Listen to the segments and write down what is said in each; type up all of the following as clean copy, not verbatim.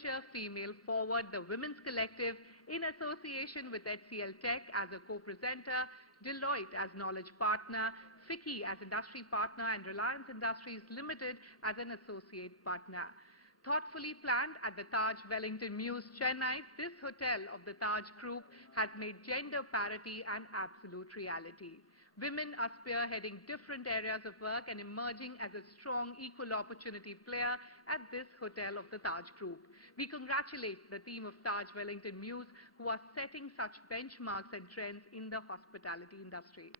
Future Female Forward, the Women's Collective, in association with HCL Tech as a co-presenter, Deloitte as knowledge partner, FICCI as industry partner, and Reliance Industries Limited as an associate partner. Thoughtfully planned at the Taj Wellington Mews, Chennai, this hotel of the Taj Group has made gender parity an absolute reality. Women are spearheading different areas of work and emerging as a strong equal opportunity player at this hotel of the Taj Group. We congratulate the team of Taj Wellington Mews who are setting such benchmarks and trends in the hospitality industry.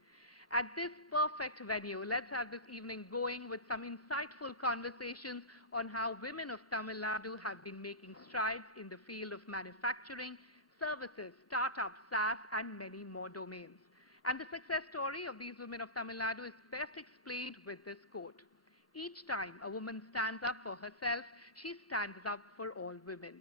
At this perfect venue, let's have this evening going with some insightful conversations on how women of Tamil Nadu have been making strides in the field of manufacturing, services, startups, SaaS, and many more domains. And the success story of these women of Tamil Nadu is best explained with this quote. Each time a woman stands up for herself, she stands up for all women.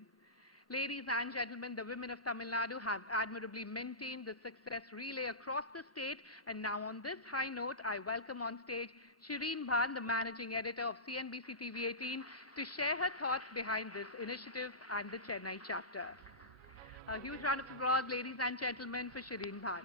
Ladies and gentlemen, the women of Tamil Nadu have admirably maintained the success relay across the state. And now on this high note, I welcome on stage Shireen Bhan, the managing editor of CNBC-TV18, to share her thoughts behind this initiative and the Chennai chapter. A huge round of applause, ladies and gentlemen, for Shireen Bhan.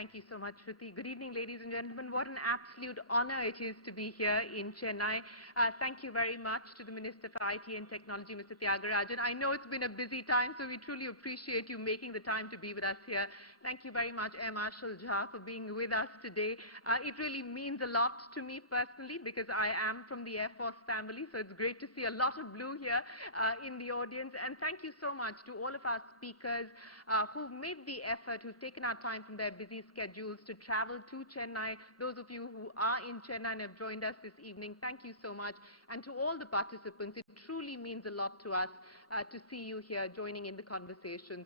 Thank you so much, Shruti. Good evening, ladies and gentlemen. What an absolute honor it is to be here in Chennai. Thank you very much to the Minister for IT and Technology, Mr. Tyagarajan. I know it's been a busy time, so we truly appreciate you making the time to be with us here. Thank you very much, Air Marshal Jha, for being with us today. It really means a lot to me personally because I am from the Air Force family, so it's great to see a lot of blue here in the audience. And thank you so much to all of our speakers who've made the effort, who've taken our time from their busy schedules to travel to Chennai. Those of you who are in Chennai and have joined us this evening, thank you so much. And to all the participants, it truly means a lot to us to see you here joining in the conversations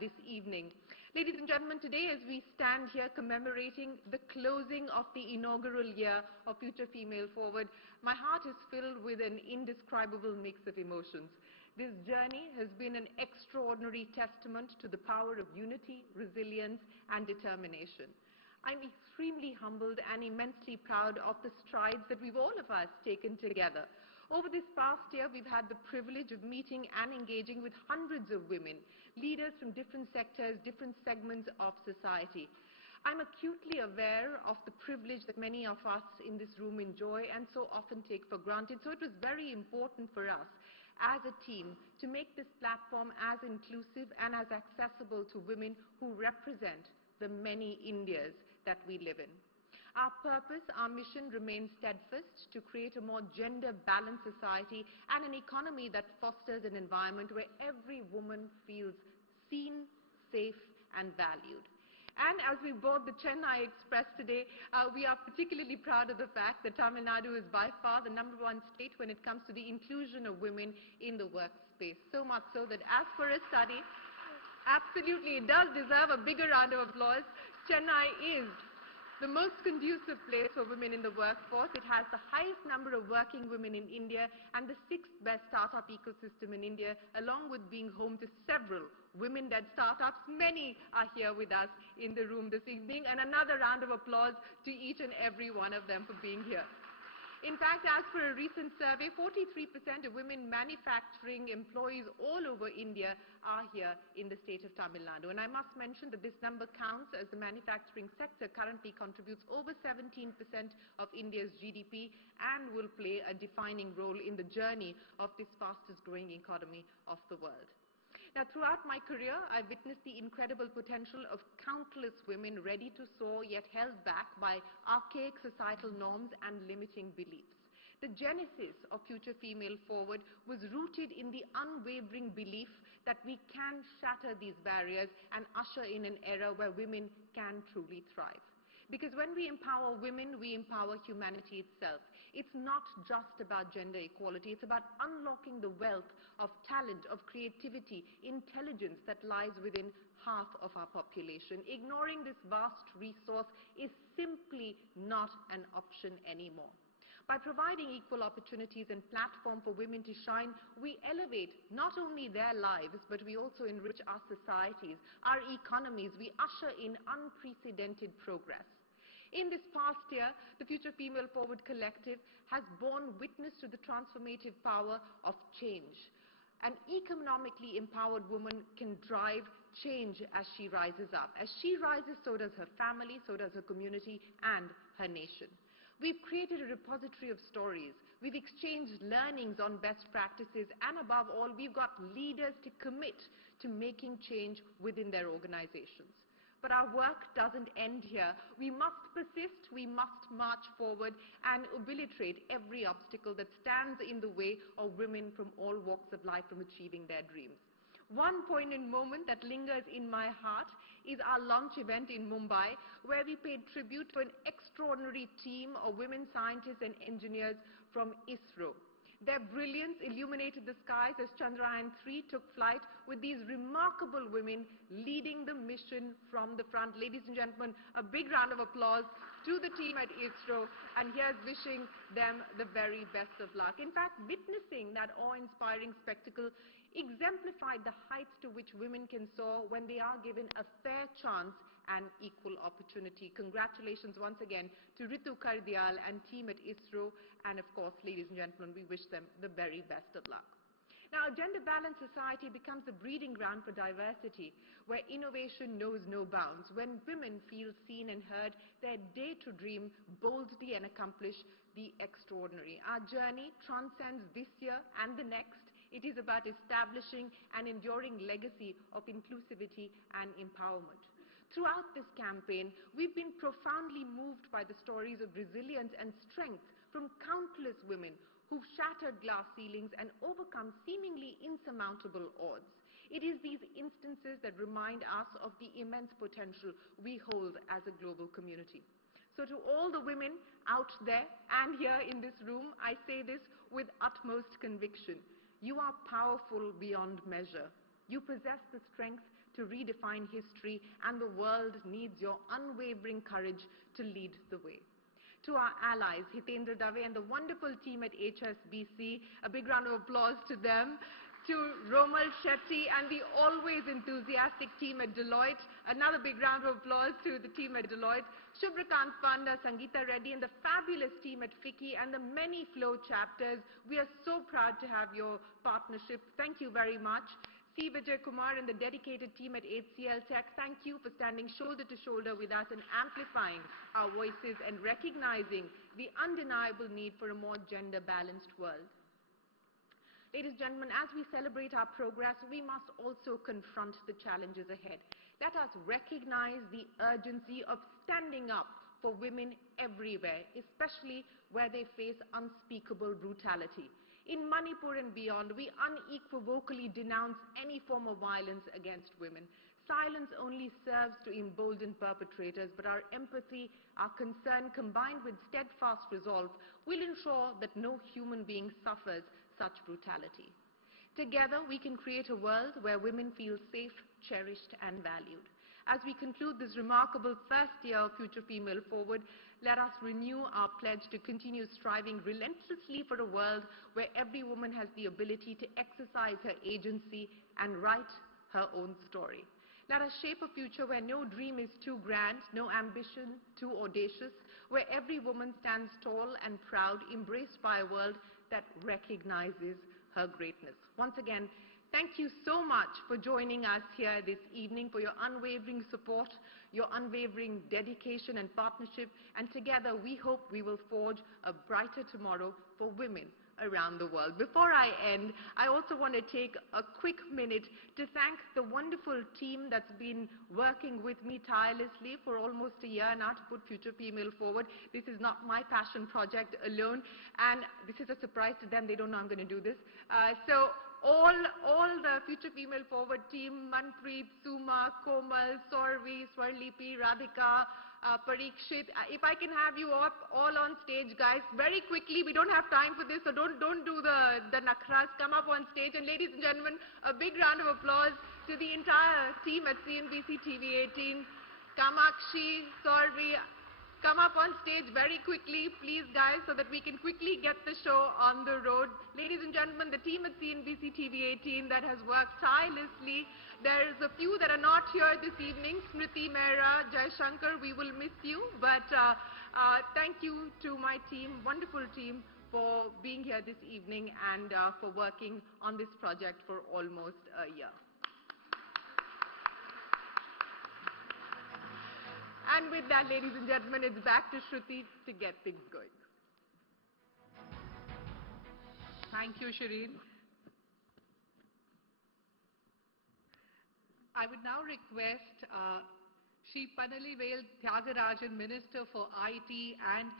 this evening. Ladies and gentlemen, today as we stand here commemorating the closing of the inaugural year of Future Female Forward, my heart is filled with an indescribable mix of emotions. This journey has been an extraordinary testament to the power of unity, resilience, and determination. I'm extremely humbled and immensely proud of the strides that we've all of us taken together. Over this past year, we've had the privilege of meeting and engaging with hundreds of women, leaders from different sectors, different segments of society. I'm acutely aware of the privilege that many of us in this room enjoy and so often take for granted. So it was very important for us as a team to make this platform as inclusive and as accessible to women who represent the many Indias that we live in. Our purpose, our mission remains steadfast to create a more gender-balanced society and an economy that fosters an environment where every woman feels seen, safe, and valued. And as we board the Chennai Express today, we are particularly proud of the fact that Tamil Nadu is by far the #1 state when it comes to the inclusion of women in the workspace. So much so that as per a study, absolutely it does deserve a bigger round of applause. Chennai is the most conducive place for women in the workforce. It has the highest number of working women in India and the 6th best startup ecosystem in India, along with being home to several women-led startups. Many are here with us in the room this evening, and another round of applause to each and every one of them for being here. In fact, as per a recent survey, 43% of women manufacturing employees all over India are here in the state of Tamil Nadu. And I must mention that this number counts as the manufacturing sector currently contributes over 17% of India's GDP and will play a defining role in the journey of this fastest growing economy of the world. Now, throughout my career, I've witnessed the incredible potential of countless women ready to soar, yet held back by archaic societal norms and limiting beliefs. The genesis of Future Female Forward was rooted in the unwavering belief that we can shatter these barriers and usher in an era where women can truly thrive. Because when we empower women, we empower humanity itself. It's not just about gender equality, it's about unlocking the wealth of talent, of creativity, intelligence that lies within half of our population. Ignoring this vast resource is simply not an option anymore. By providing equal opportunities and platform for women to shine, we elevate not only their lives, but we also enrich our societies, our economies. We usher in unprecedented progress. In this past year, the Future Female Forward Collective has borne witness to the transformative power of change. An economically empowered woman can drive change as she rises up. As she rises, so does her family, so does her community and her nation. We've created a repository of stories. We've exchanged learnings on best practices, and above all, we've got leaders to commit to making change within their organizations. But our work doesn't end here. We must persist, we must march forward and obliterate every obstacle that stands in the way of women from all walks of life from achieving their dreams. One poignant moment that lingers in my heart is our launch event in Mumbai, where we paid tribute to an extraordinary team of women scientists and engineers from ISRO. Their brilliance illuminated the skies as Chandrayaan-3 took flight, with these remarkable women leading the mission from the front. Ladies and gentlemen, a big round of applause to the team at ISRO, and here's wishing them the very best of luck. In fact, witnessing that awe-inspiring spectacle exemplified the heights to which women can soar when they are given a fair chance and equal opportunity. Congratulations once again to Ritu Kardial and team at ISRO, and of course, ladies and gentlemen, we wish them the very best of luck. Now, a gender-balanced society becomes a breeding ground for diversity, where innovation knows no bounds. When women feel seen and heard, they dare to dream boldly and accomplish the extraordinary. Our journey transcends this year and the next. It is about establishing an enduring legacy of inclusivity and empowerment. Throughout this campaign, we've been profoundly moved by the stories of resilience and strength from countless women who've shattered glass ceilings and overcome seemingly insurmountable odds. It is these instances that remind us of the immense potential we hold as a global community. So to all the women out there and here in this room, I say this with utmost conviction. You are powerful beyond measure. You possess the strength to redefine history, and the world needs your unwavering courage to lead the way. To our allies, Hitendra Dave and the wonderful team at HSBC, a big round of applause to them. To Romal Shetty and the always enthusiastic team at Deloitte, another big round of applause to the team at Deloitte. Shubhrakant Panda, Sangeeta Reddy and the fabulous team at FICCI and the many flow chapters. We are so proud to have your partnership. Thank you very much. C. Vijay Kumar and the dedicated team at HCL Tech, thank you for standing shoulder to shoulder with us and amplifying our voices and recognizing the undeniable need for a more gender-balanced world. Ladies and gentlemen, as we celebrate our progress, we must also confront the challenges ahead. Let us recognize the urgency of standing up for women everywhere, especially where they face unspeakable brutality. In Manipur and beyond, we unequivocally denounce any form of violence against women. Silence only serves to embolden perpetrators, but our empathy, our concern, combined with steadfast resolve, will ensure that no human being suffers such brutality. Together, we can create a world where women feel safe, cherished, and valued. As we conclude this remarkable first year of Future Female Forward, let us renew our pledge to continue striving relentlessly for a world where every woman has the ability to exercise her agency and write her own story. Let us shape a future where no dream is too grand, no ambition too audacious, where every woman stands tall and proud, embraced by a world that recognizes her greatness. Once again, thank you so much for joining us here this evening, for your unwavering support, your unwavering dedication and partnership, and together we hope we will forge a brighter tomorrow for women around the world. Before I end, I also want to take a quick minute to thank the wonderful team that's been working with me tirelessly for almost a year now to put Future Female Forward. This is not my passion project alone, and this is a surprise to them. They don't know I'm going to do this. So all the Future Female Forward team, Manpreet, Suma, Komal, Sorvi, Swarlipi, Radhika, Parikshit, if I can have you up all on stage, guys, very quickly. We don't have time for this, so don't do the nakras. Come up on stage. And ladies and gentlemen, a big round of applause to the entire team at CNBC-TV18, Kamakshi, Sorvi, come up on stage very quickly, please, guys, so that we can quickly get the show on the road. Ladies and gentlemen, the team at CNBC-TV18 that has worked tirelessly. There's a few that are not here this evening. Smriti, Mehra, Jai Shankar, we will miss you. But thank you to my team, wonderful team, for being here this evening and for working on this project for almost a year. And with that, ladies and gentlemen, it's back to Shruti to get things going. Thank you, Shireen. I would now request Shri Panalivel Tyagarajan, Minister for IT and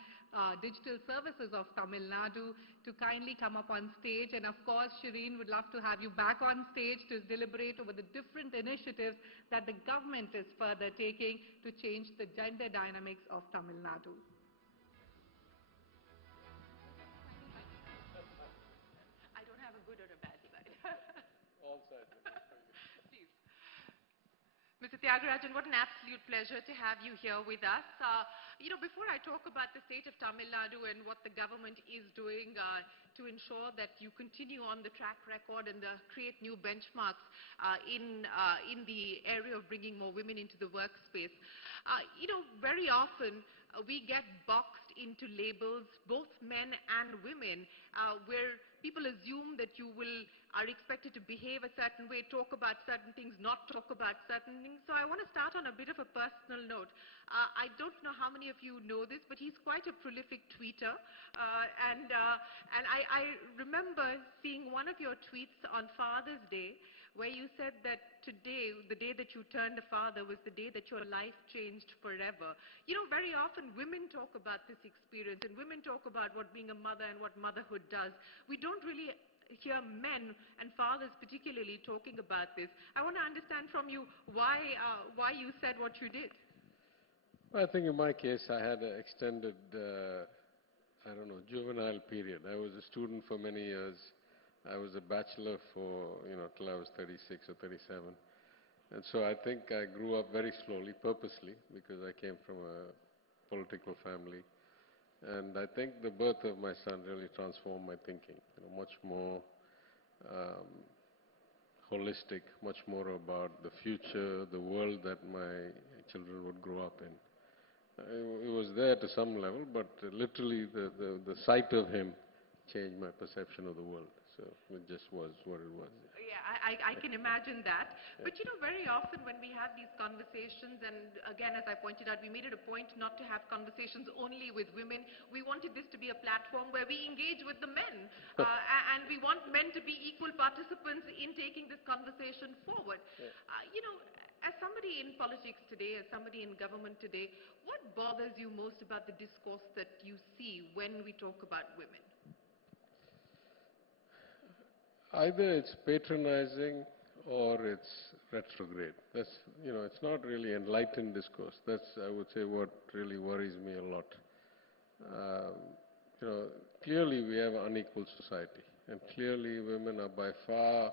Digital Services of Tamil Nadu, to kindly come up on stage. And of course, Shireen would love to have you back on stage to deliberate over the different initiatives that the government is further taking to change the gender dynamics of Tamil Nadu. I don't have a good or a bad side. All sides. Please. Mr. Tyagarajan, what an absolute pleasure to have you here with us. Before I talk about the state of Tamil Nadu and what the government is doing to ensure that you continue on the track record and create new benchmarks in the area of bringing more women into the workspace, very often we get boxed into labels, both men and women, where people assume that you are expected to behave a certain way, talk about certain things, not talk about certain things. So I want to start on a bit of a personal note. I don't know how many of you know this, but he's quite a prolific tweeter. And I remember seeing one of your tweets on Father's Day, where you said that today, the day that you turned a father, was the day that your life changed forever. Very often women talk about this experience, and women talk about what being a mother and what motherhood does. We don't really hear men and fathers particularly talking about this. I want to understand from you why you said what you did. Well, I think in my case, I had an extended, juvenile period. I was a student for many years. I was a bachelor for, till I was 36 or 37. And so I think I grew up very slowly, purposely, because I came from a political family. And I think the birth of my son really transformed my thinking, much more holistic, much more about the future, the world that my children would grow up in. It was there to some level, but literally the sight of him changed my perception of the world. So it just was what it was. Yeah, I can imagine that. Yeah. But very often when we have these conversations, and again, as I pointed out, we made it a point not to have conversations only with women. We wanted this to be a platform where we engage with the men. And we want men to be equal participants in taking this conversation forward. Yeah. As somebody in politics today, as somebody in government today, what bothers you most about the discourse that you see when we talk about women? Either it's patronizing or it's retrograde. That's, it's not really enlightened discourse. That's, I would say, what really worries me a lot. Clearly we have an unequal society, and clearly women are by far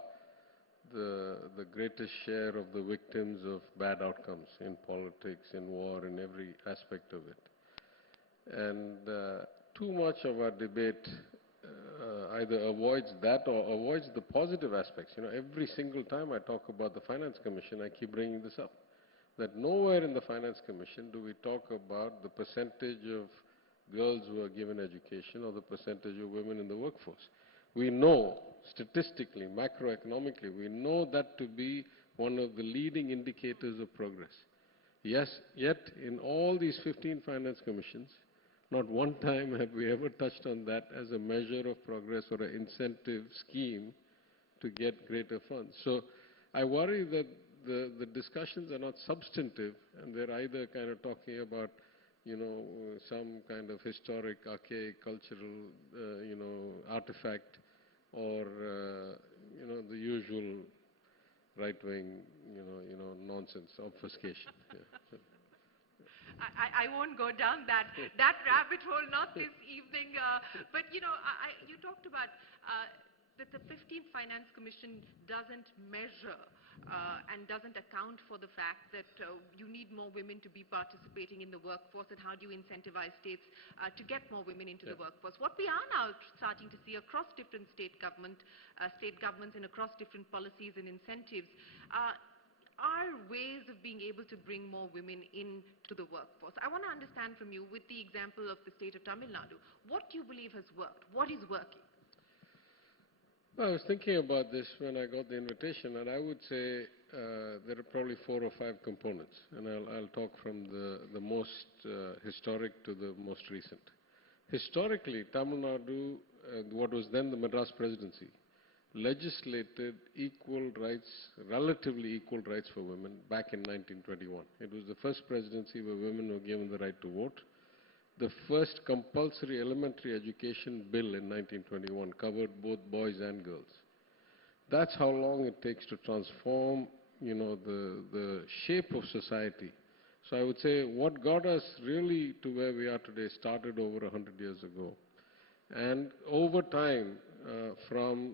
the greatest share of the victims of bad outcomes in politics, in war, in every aspect of it. And too much of our debate either avoids that or avoids the positive aspects. Every single time I talk about the Finance Commission, I keep bringing this up, that nowhere in the Finance Commission do we talk about the percentage of girls who are given education or the percentage of women in the workforce. We know, statistically, macroeconomically, we know that to be one of the leading indicators of progress. Yes, yet in all these 15 Finance Commissions, not one time have we ever touched on that as a measure of progress or an incentive scheme to get greater funds. So I worry that the discussions are not substantive, and they're either kind of talking about, some kind of historic, archaic, cultural, artifact, or, the usual right-wing, nonsense, obfuscation. Yeah. I won't go down that rabbit hole, not this evening. But, you talked about that the 15th Finance Commission doesn't measure and doesn't account for the fact that you need more women to be participating in the workforce, and how do you incentivize states to get more women into the workforce? What we are now starting to see across different state governments and across different policies and incentives are ways of being able to bring more women into the workforce. I want to understand from you, with the example of the state of Tamil Nadu, what do you believe has worked? What is working? Well, I was thinking about this when I got the invitation, and I would say there are probably 4 or 5 components, and I'll talk from the most historic to the most recent. Historically, Tamil Nadu, what was then the Madras Presidency, legislated equal rights, relatively equal rights for women back in 1921. It was the first presidency where women were given the right to vote. The first compulsory elementary education bill in 1921 covered both boys and girls. That's how long it takes to transform, the shape of society. So I would say what got us really to where we are today started over 100 years ago. And over time, from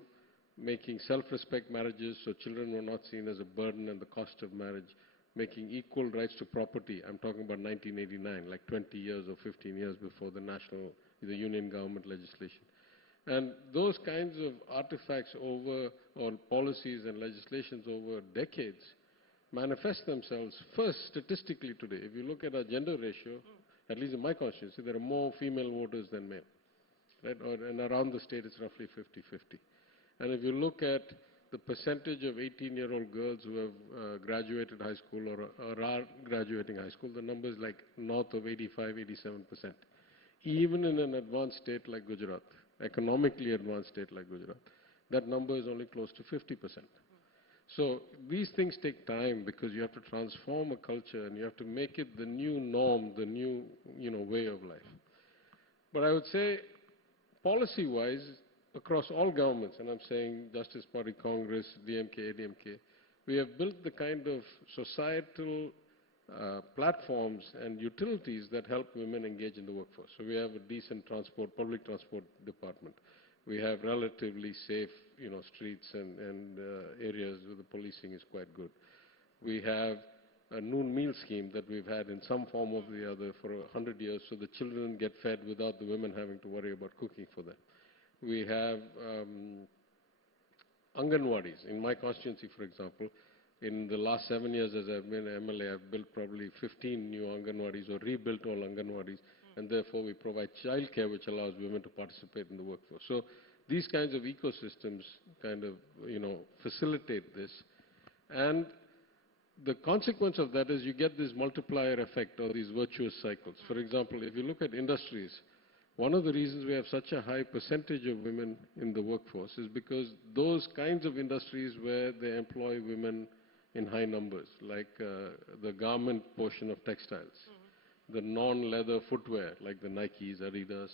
making self-respect marriages so children were not seen as a burden and the cost of marriage, making equal rights to property. I'm talking about 1989, like 20 years or 15 years before the union government legislation. And those kinds of artifacts or policies and legislations over decades manifest themselves first statistically today. If you look at our gender ratio, at least in my constituency, there are more female voters than male. Right? And around the state, it's roughly 50-50. And if you look at the percentage of 18-year-old girls who have graduated high school or are graduating high school, the number is like north of 85-87%. Even in an advanced state like Gujarat, economically advanced state like Gujarat, that number is only close to 50%. So these things take time because you have to transform a culture and you have to make it the new norm, the new way of life. But I would say policy-wise, across all governments, and I'm saying Justice Party, Congress, DMK, ADMK, we have built the kind of societal platforms and utilities that help women engage in the workforce. So we have a decent public transport department. We have relatively safe, streets and areas where the policing is quite good. We have a noon meal scheme that we've had in some form or the other for 100 years, so the children get fed without the women having to worry about cooking for them. We have Anganwadis. In my constituency, for example, in the last 7 years as I've been MLA, I've built probably 15 new Anganwadis or rebuilt all Anganwadis, and therefore we provide childcare which allows women to participate in the workforce. So these kinds of ecosystems kind of, facilitate this. And the consequence of that is you get this multiplier effect or these virtuous cycles. For example, if you look at industries, one of the reasons we have such a high percentage of women in the workforce is because those kinds of industries where they employ women in high numbers, like the garment portion of textiles, the non-leather footwear, like the Nikes, Adidas,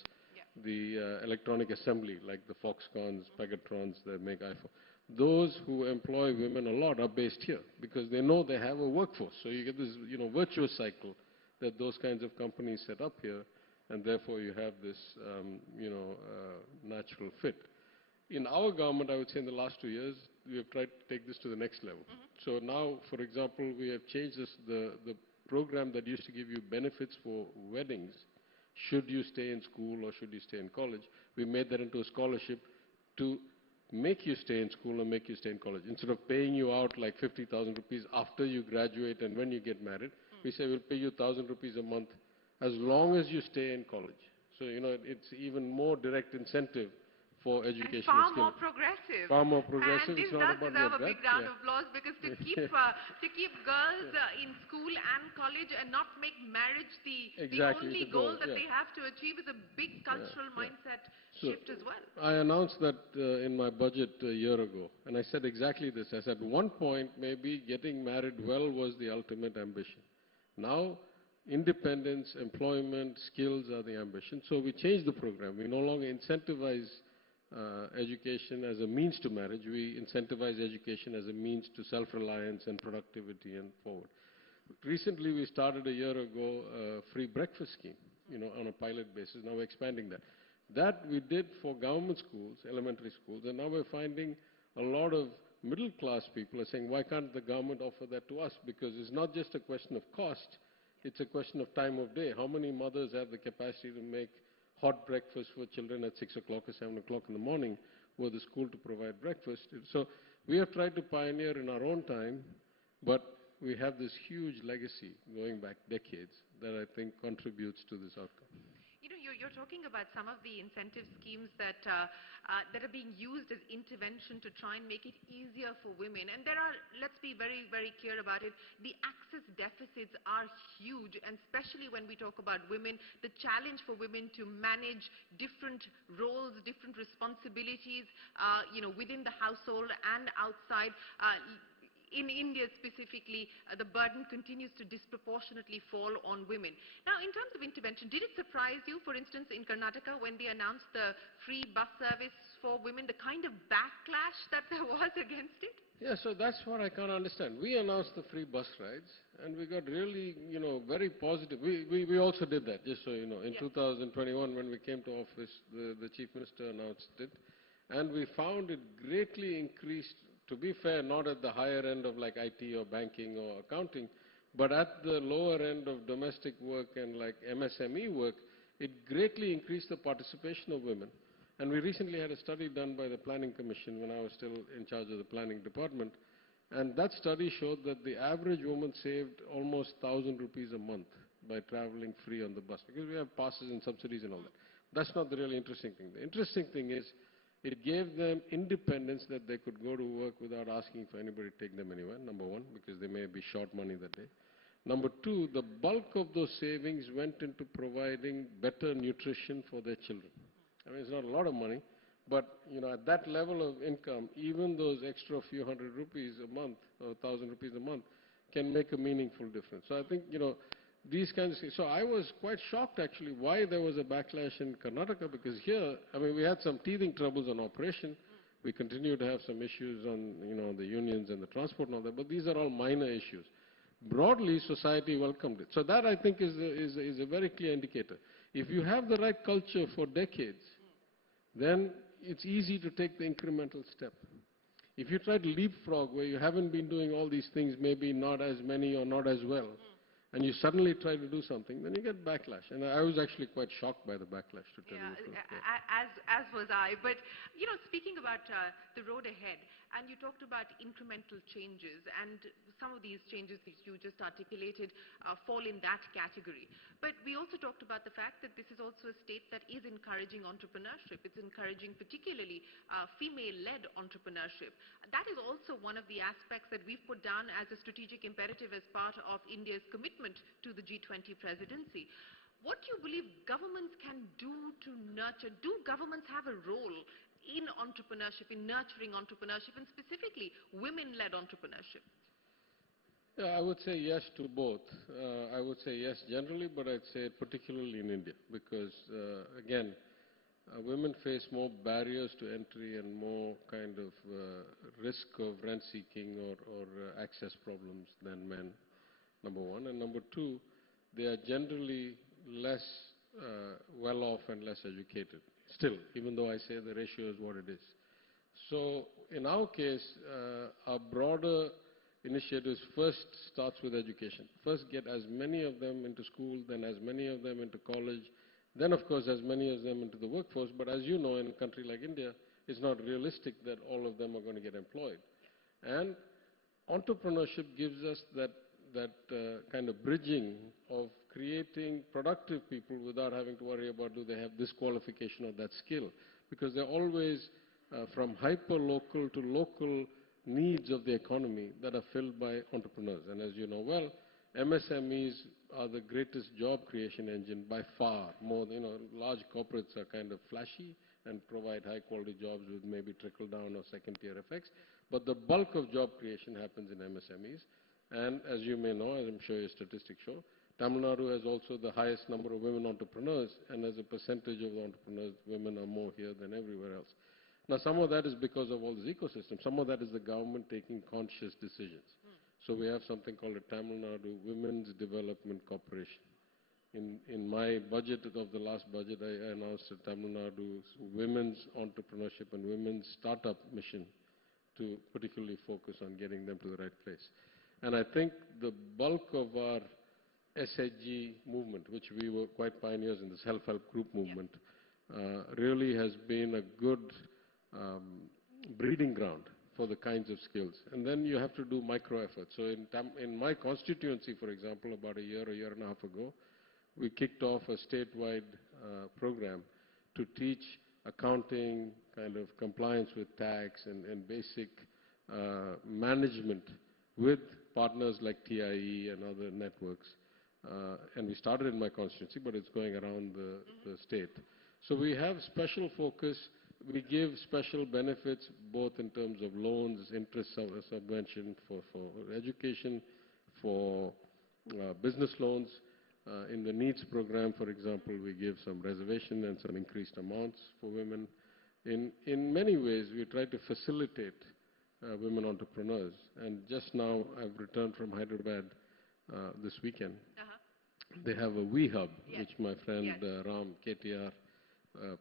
the electronic assembly, like the Foxcons, Pegatrons that make iPhone. Those who employ women a lot are based here because they know they have a workforce. So you get this, virtuous cycle that those kinds of companies set up here, and therefore you have this, natural fit. In our government, I would say in the last 2 years, we have tried to take this to the next level. So now, for example, we have changed the program that used to give you benefits for weddings. Should you stay in school or should you stay in college? We made that into a scholarship to make you stay in school or make you stay in college. Instead of paying you out like 50,000 rupees after you graduate and when you get married, we say we'll pay you 1,000 rupees a month as long as you stay in college. So, it's even more direct incentive for education. And far more progressive. Far more progressive. And this does deserve a big round of applause because to keep girls in school and college and not make marriage the only goal that they have to achieve is a big cultural mindset shift as well. I announced that in my budget a year ago, and I said exactly this. I said, one point, maybe getting married well was the ultimate ambition. Now, independence, employment, skills are the ambition. So we changed the program. We no longer incentivize education as a means to marriage. We incentivize education as a means to self-reliance and productivity and forward. Recently, we started a year ago a free breakfast scheme, on a pilot basis. Now we're expanding that. That we did for government schools, elementary schools, and now we're finding a lot of middle-class people are saying, why can't the government offer that to us? Because it's not just a question of cost, it's a question of time of day. How many mothers have the capacity to make hot breakfast for children at 6 o'clock or 7 o'clock in the morning, were the school to provide breakfast? So we have tried to pioneer in our own time, but we have this huge legacy going back decades that I think contributes to this outcome. You know, you're talking about some of the incentive schemes that that are being used as intervention to try and make it easier for women. And there are, let's be very, very clear about it, the access deficits are huge, and especially when we talk about women, the challenge for women to manage different roles, different responsibilities, you know, within the household and outside. In India specifically, the burden continues to disproportionately fall on women. Now, in terms of intervention, did it surprise you, for instance, in Karnataka, when they announced the free bus service for women, the kind of backlash that there was against it? Yeah, so that's what I can't understand. We announced the free bus rides, and we got really, very positive. We also did that, just so you know. In 2021, when we came to office, the Chief Minister announced it, and we found it greatly increased. To be fair, not at the higher end of like IT or banking or accounting, but at the lower end of domestic work and like MSME work, it greatly increased the participation of women. And we recently had a study done by the Planning Commission when I was still in charge of the planning department. And that study showed that the average woman saved almost 1,000 rupees a month by traveling free on the bus, because we have passes and subsidies and all that. That's not the really interesting thing. The interesting thing is, it gave them independence, that they could go to work without asking for anybody to take them anywhere, number one, because they may be short money that day. Number two, the bulk of those savings went into providing better nutrition for their children. I mean, it's not a lot of money, but, at that level of income, even those extra few hundred rupees a month, or 1,000 rupees a month, can make a meaningful difference. So I think, these kinds of things. So I was quite shocked, actually, why there was a backlash in Karnataka, because here, I mean, we had some teething troubles on operation. We continue to have some issues on, the unions and the transport and all that, but these are all minor issues. Broadly, society welcomed it. So that, I think, is a very clear indicator. If you have the right culture for decades, then it's easy to take the incremental step. If you try to leapfrog, where you haven't been doing all these things, maybe not as many or not as well, and you suddenly try to do something, then you get backlash. And I was actually quite shocked by the backlash, to tell you the truth. As was I. But, speaking about the road ahead, and you talked about incremental changes, and some of these changes that you just articulated fall in that category. But we also talked about the fact that this is also a state that is encouraging entrepreneurship. It's encouraging particularly female-led entrepreneurship. That is also one of the aspects that we've put down as a strategic imperative as part of India's commitment to the G20 presidency. What do you believe governments can do to nurture? Do governments have a role in entrepreneurship, in nurturing entrepreneurship, and specifically women-led entrepreneurship? Yeah, I would say yes to both. I would say yes generally, but I'd say particularly in India, because, again, women face more barriers to entry and more kind of risk of rent-seeking or access problems than men, number one. And number two, they are generally less well-off and less educated. Still, even though I say the ratio is what it is. So in our case, our broader initiatives first starts with education. First get as many of them into school, then as many of them into college, then of course as many of them into the workforce. But as you know, in a country like India, it's not realistic that all of them are going to get employed. And entrepreneurship gives us that kind of bridging of creating productive people without having to worry about, do they have this qualification or that skill? Because they're always from hyper-local to local needs of the economy that are filled by entrepreneurs. And as you know well, MSMEs are the greatest job creation engine by far. More, large corporates are kind of flashy and provide high-quality jobs with maybe trickle-down or second-tier effects. But the bulk of job creation happens in MSMEs. And as you may know, as I'm sure your statistics show, Tamil Nadu has also the highest number of women entrepreneurs, and as a percentage of the entrepreneurs, women are more here than everywhere else. Now, some of that is because of all this ecosystem. Some of that is the government taking conscious decisions. So we have something called a Tamil Nadu Women's Development Corporation. In my budget of the last budget, I announced a Tamil Nadu Women's Entrepreneurship and Women's Startup Mission to particularly focus on getting them to the right place. And I think the bulk of our SHG movement, which we were quite pioneers in, the self-help group movement, really has been a good breeding ground for the kinds of skills. And then you have to do micro efforts. So in my constituency, for example, about a year and a half ago, we kicked off a statewide program to teach accounting, kind of compliance with tax and basic management with partners like TIE and other networks. And we started in my constituency, but it's going around the state. So we have special focus. We give special benefits both in terms of loans, interest subvention for education, for business loans. In the NEETS program, for example, we give some reservation and some increased amounts for women. In many ways, we try to facilitate women entrepreneurs. And just now, I've returned from Hyderabad this weekend. They have a We Hub, which my friend Ram KTR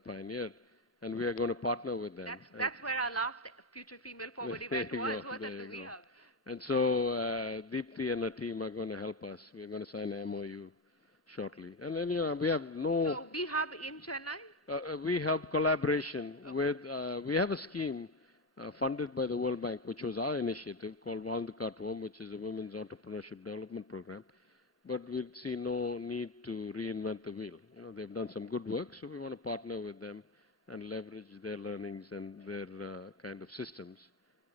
pioneered, and we are going to partner with them. That's where our last Future Female Forward event was at the We Hub. And so Deepthi and her team are going to help us. We're going to sign an MOU shortly. And then, we have no... So We Hub in Chennai? We Hub collaboration with... we have a scheme funded by the World Bank, which was our initiative, called Valndukatvam, which is a women's entrepreneurship development program. But we see no need to reinvent the wheel. They've done some good work, so we want to partner with them and leverage their learnings and their kind of systems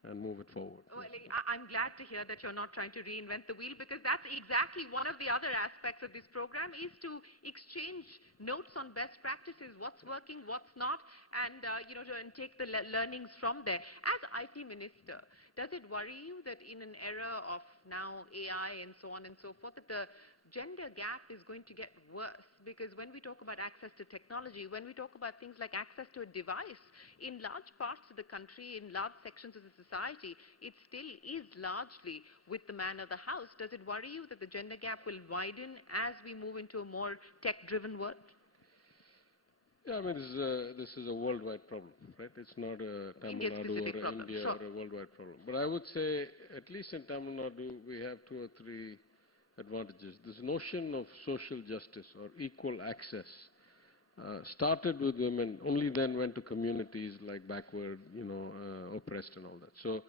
and move it forward. Well, I'm glad to hear that you're not trying to reinvent the wheel, because that's exactly one of the other aspects of this program, is to exchange notes on best practices, what's working, what's not, and and take the learnings from there. As IT Minister, does it worry you that in an era of now AI and so on and so forth, that the gender gap is going to get worse? Because when we talk about access to technology, when we talk about things like access to a device, in large parts of the country, in large sections of the society, it still is largely with the man of the house. Does it worry you that the gender gap will widen as we move into a more tech-driven world? Yeah, I mean, this is a worldwide problem, right? It's not a Tamil Nadu or India or a worldwide problem. But I would say, at least in Tamil Nadu, we have 2 or 3 advantages. This notion of social justice or equal access started with women, only then went to communities like backward, oppressed and all that. So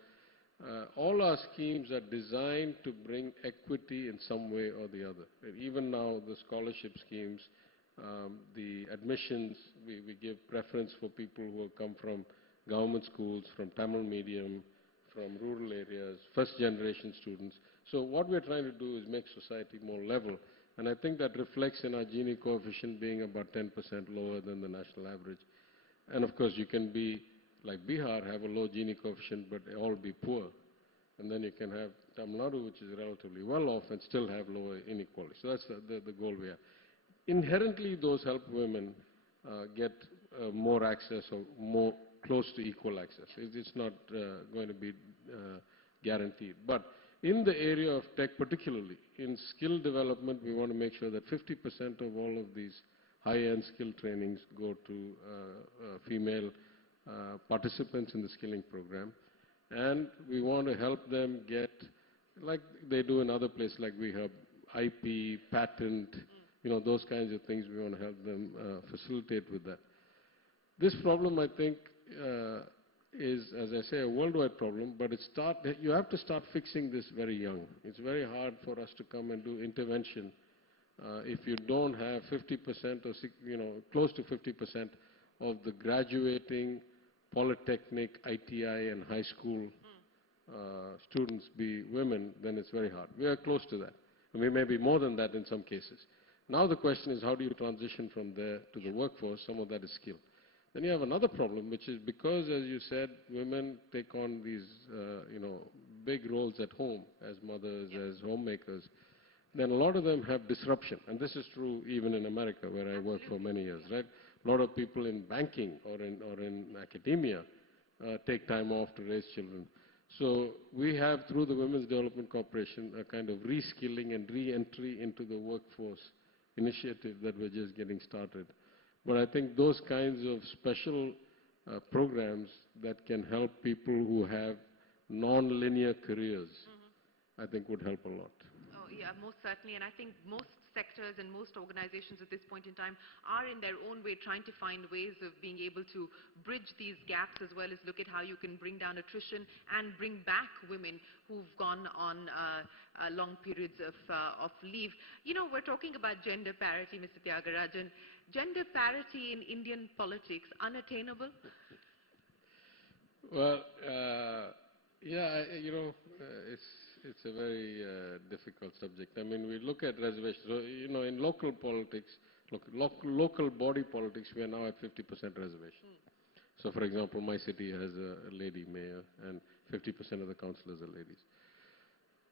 all our schemes are designed to bring equity in some way or the other. And even now, the scholarship schemes, the admissions, we give preference for people who have come from government schools, from Tamil medium, from rural areas, first-generation students. So what we're trying to do is make society more level. And I think that reflects in our Gini coefficient being about 10% lower than the national average. And of course, you can be, like Bihar, have a low Gini coefficient, but all be poor. And then you can have Tamil Nadu, which is relatively well off, and still have lower inequality. So that's the goal we have. Inherently, those help women get more access or more close to equal access. It's not going to be guaranteed. But in the area of tech particularly, in skill development, we want to make sure that 50% of all of these high-end skill trainings go to female participants in the skilling program. And we want to help them get, like they do in other places like we have IP, patent, those kinds of things. We want to help them facilitate with that. This problem, I think, is, as I say, a worldwide problem, but you have to start fixing this very young. It's very hard for us to come and do intervention if you don't have 50% or, close to 50% of the graduating polytechnic, ITI, and high school students be women. Then it's very hard. We are close to that. We may be more than that in some cases. Now the question is, how do you transition from there to the workforce? Some of that is skill. Then you have another problem, which is because, as you said, women take on these, big roles at home as mothers, as homemakers. Then a lot of them have disruption. And this is true even in America, where I worked for many years, right? A lot of people in banking or in academia take time off to raise children. So we have, through the Women's Development Corporation, a kind of reskilling and re-entry into the workforce initiative that we're just getting started. But I think those kinds of special programs that can help people who have non-linear careers, I think would help a lot. Oh, yeah, most certainly. And I think most sectors and most organizations at this point in time are in their own way trying to find ways of being able to bridge these gaps, as well as look at how you can bring down attrition and bring back women who've gone on long periods of leave. You know, we're talking about gender parity, Mr. Tyagarajan. Gender parity in Indian politics, unattainable? Well, yeah, it's a very difficult subject. I mean, we look at reservations. So, in local politics, local body politics, we are now at 50% reservation. So, for example, my city has a lady mayor, and 50% of the councillors are ladies.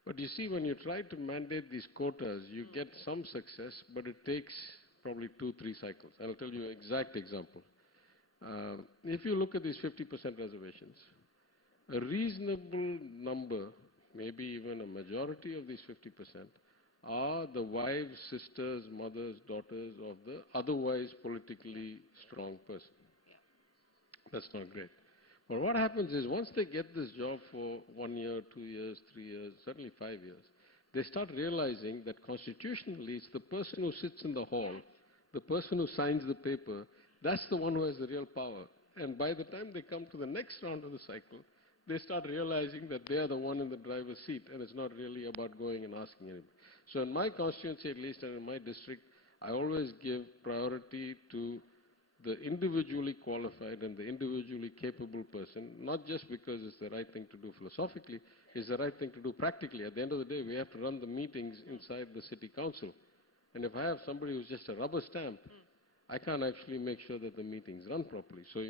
But you see, when you try to mandate these quotas, you get some success, but it takes probably 2-3 cycles. I'll tell you an exact example. If you look at these 50% reservations, a reasonable number, maybe even a majority of these 50%, are the wives, sisters, mothers, daughters of the otherwise politically strong person. Yeah. That's not great. But what happens is, once they get this job for 1 year, 2 years, 3 years, certainly 5 years, they start realizing that constitutionally it's the person who sits in the hall, the person who signs the paper, that's the one who has the real power. And by the time they come to the next round of the cycle, they start realizing that they are the one in the driver's seat, and it's not really about going and asking anybody. So in my constituency, at least, and in my district, I always give priority to the individually qualified and the individually capable person, not just because it's the right thing to do philosophically, it's the right thing to do practically. At the end of the day, we have to run the meetings inside the city council. And if I have somebody who's just a rubber stamp, I can't actually make sure that the meetings run properly. So,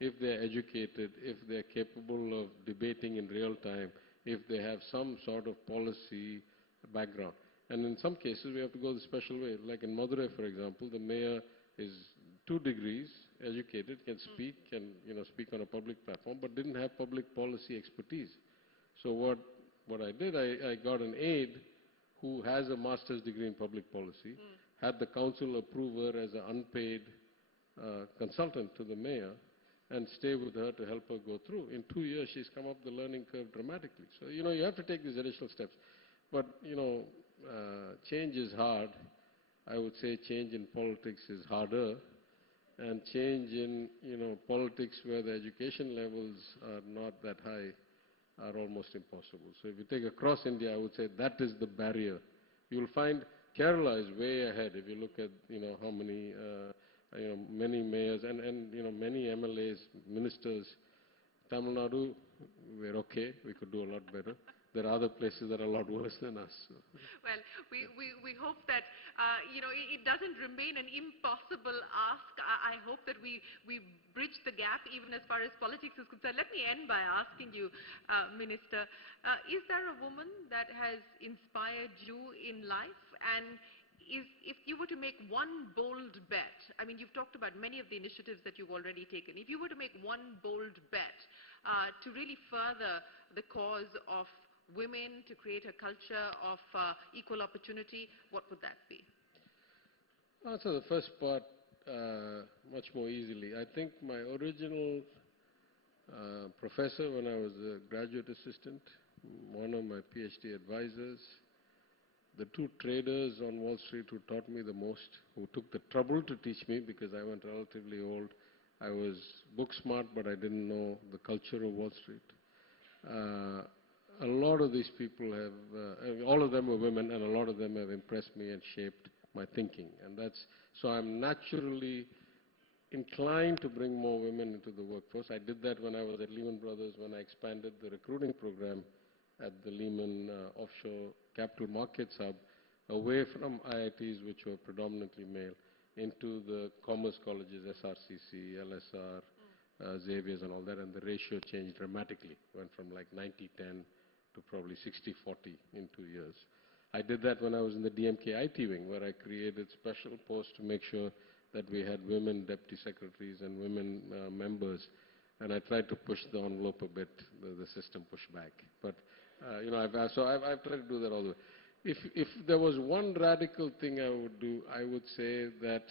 if they're educated, if they're capable of debating in real time, if they have some sort of policy background. And in some cases, we have to go the special way. Like in Madurai, for example, the mayor is 2 degrees, educated, can speak, speak on a public platform, but didn't have public policy expertise. So what I did, I got an aide who has a master's degree in public policy, had the council approve her as an unpaid consultant to the mayor, and stay with her to help her go through. In 2 years, she's come up the learning curve dramatically. So, you have to take these additional steps. But, change is hard. I would say change in politics is harder. And change in, politics where the education levels are not that high are almost impossible. So if you take across India, I would say that is the barrier. You'll find Kerala is way ahead. If you look at, how many, many mayors and many MLAs, ministers. Tamil Nadu, we're okay. We could do a lot better. There are other places that are a lot worse than us. So. Well, we hope that, it doesn't remain an impossible ask. I hope that we bridge the gap even as far as politics is concerned. Let me end by asking you, Minister, is there a woman that has inspired you in life? And if you were to make one bold bet, I mean, you've talked about many of the initiatives that you've already taken. If you were to make one bold bet to really further the cause of women, to create a culture of equal opportunity, what would that be? Answer the first part much more easily. I think my original professor when I was a graduate assistant, one of my PhD advisors, the 2 traders on Wall Street who taught me the most, who took the trouble to teach me because I went relatively old. I was book smart, but I didn't know the culture of Wall Street. A lot of these people have, all of them were women, and a lot of them have impressed me and shaped my thinking. And so I'm naturally inclined to bring more women into the workforce. I did that when I was at Lehman Brothers, when I expanded the recruiting program at the Lehman Offshore Capital Markets Hub, away from IITs, which were predominantly male, into the commerce colleges, SRCC, LSR, Xavier's and all that, and the ratio changed dramatically. Went from like 90-10 to probably 60-40 in 2 years. I did that when I was in the DMK IT wing, where I created special posts to make sure that we had women deputy secretaries and women members, and I tried to push the envelope a bit. The system pushed back. But, I've tried to do that all the way. If there was one radical thing I would do, I would say that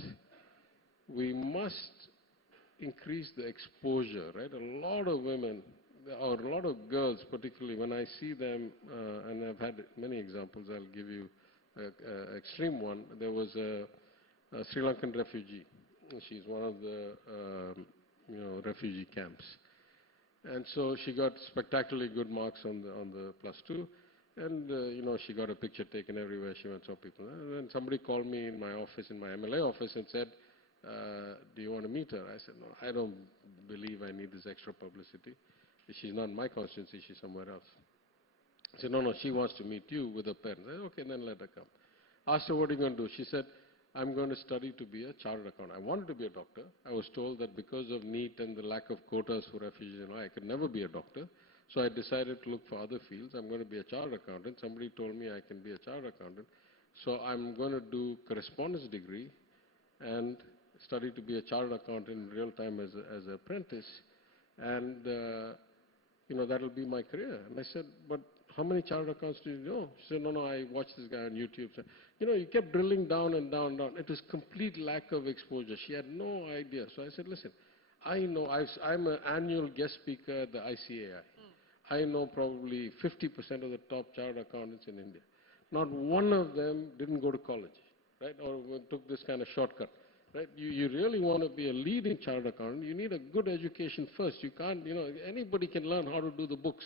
we must increase the exposure, right? A lot of women, or a lot of girls, particularly when I see them, and I've had many examples, I'll give you an extreme one. There was a Sri Lankan refugee. She's one of the, refugee camps. And so she got spectacularly good marks on the +2. And, she got a picture taken everywhere she went, saw people. And then somebody called me in my office, in my MLA office, and said, do you want to meet her? I said, no, I don't believe I need this extra publicity. She's not in my constituency, she's somewhere else. I said, no, no, she wants to meet you with her parents. I said, okay, then let her come. Asked her, what are you going to do? She said, I'm going to study to be a chartered accountant. I wanted to be a doctor. I was told that because of NEET and the lack of quotas for refugees, I could never be a doctor. So I decided to look for other fields. I'm going to be a chartered accountant. Somebody told me I can be a chartered accountant. So I'm going to do correspondence degree and study to be a chartered accountant in real time as an apprentice. And, that'll be my career. And I said, but how many chartered accountants do you know? She said, no, no, I watched this guy on YouTube. So, you kept drilling down and down and down. It was complete lack of exposure. She had no idea. So I said, listen, I know I'm an annual guest speaker at the ICAI. I know probably 50% of the top chartered accountants in India. Not one of them didn't go to college, right, or took this kind of shortcut. Right? You really want to be a leading chartered accountant, you need a good education first. You can't, anybody can learn how to do the books.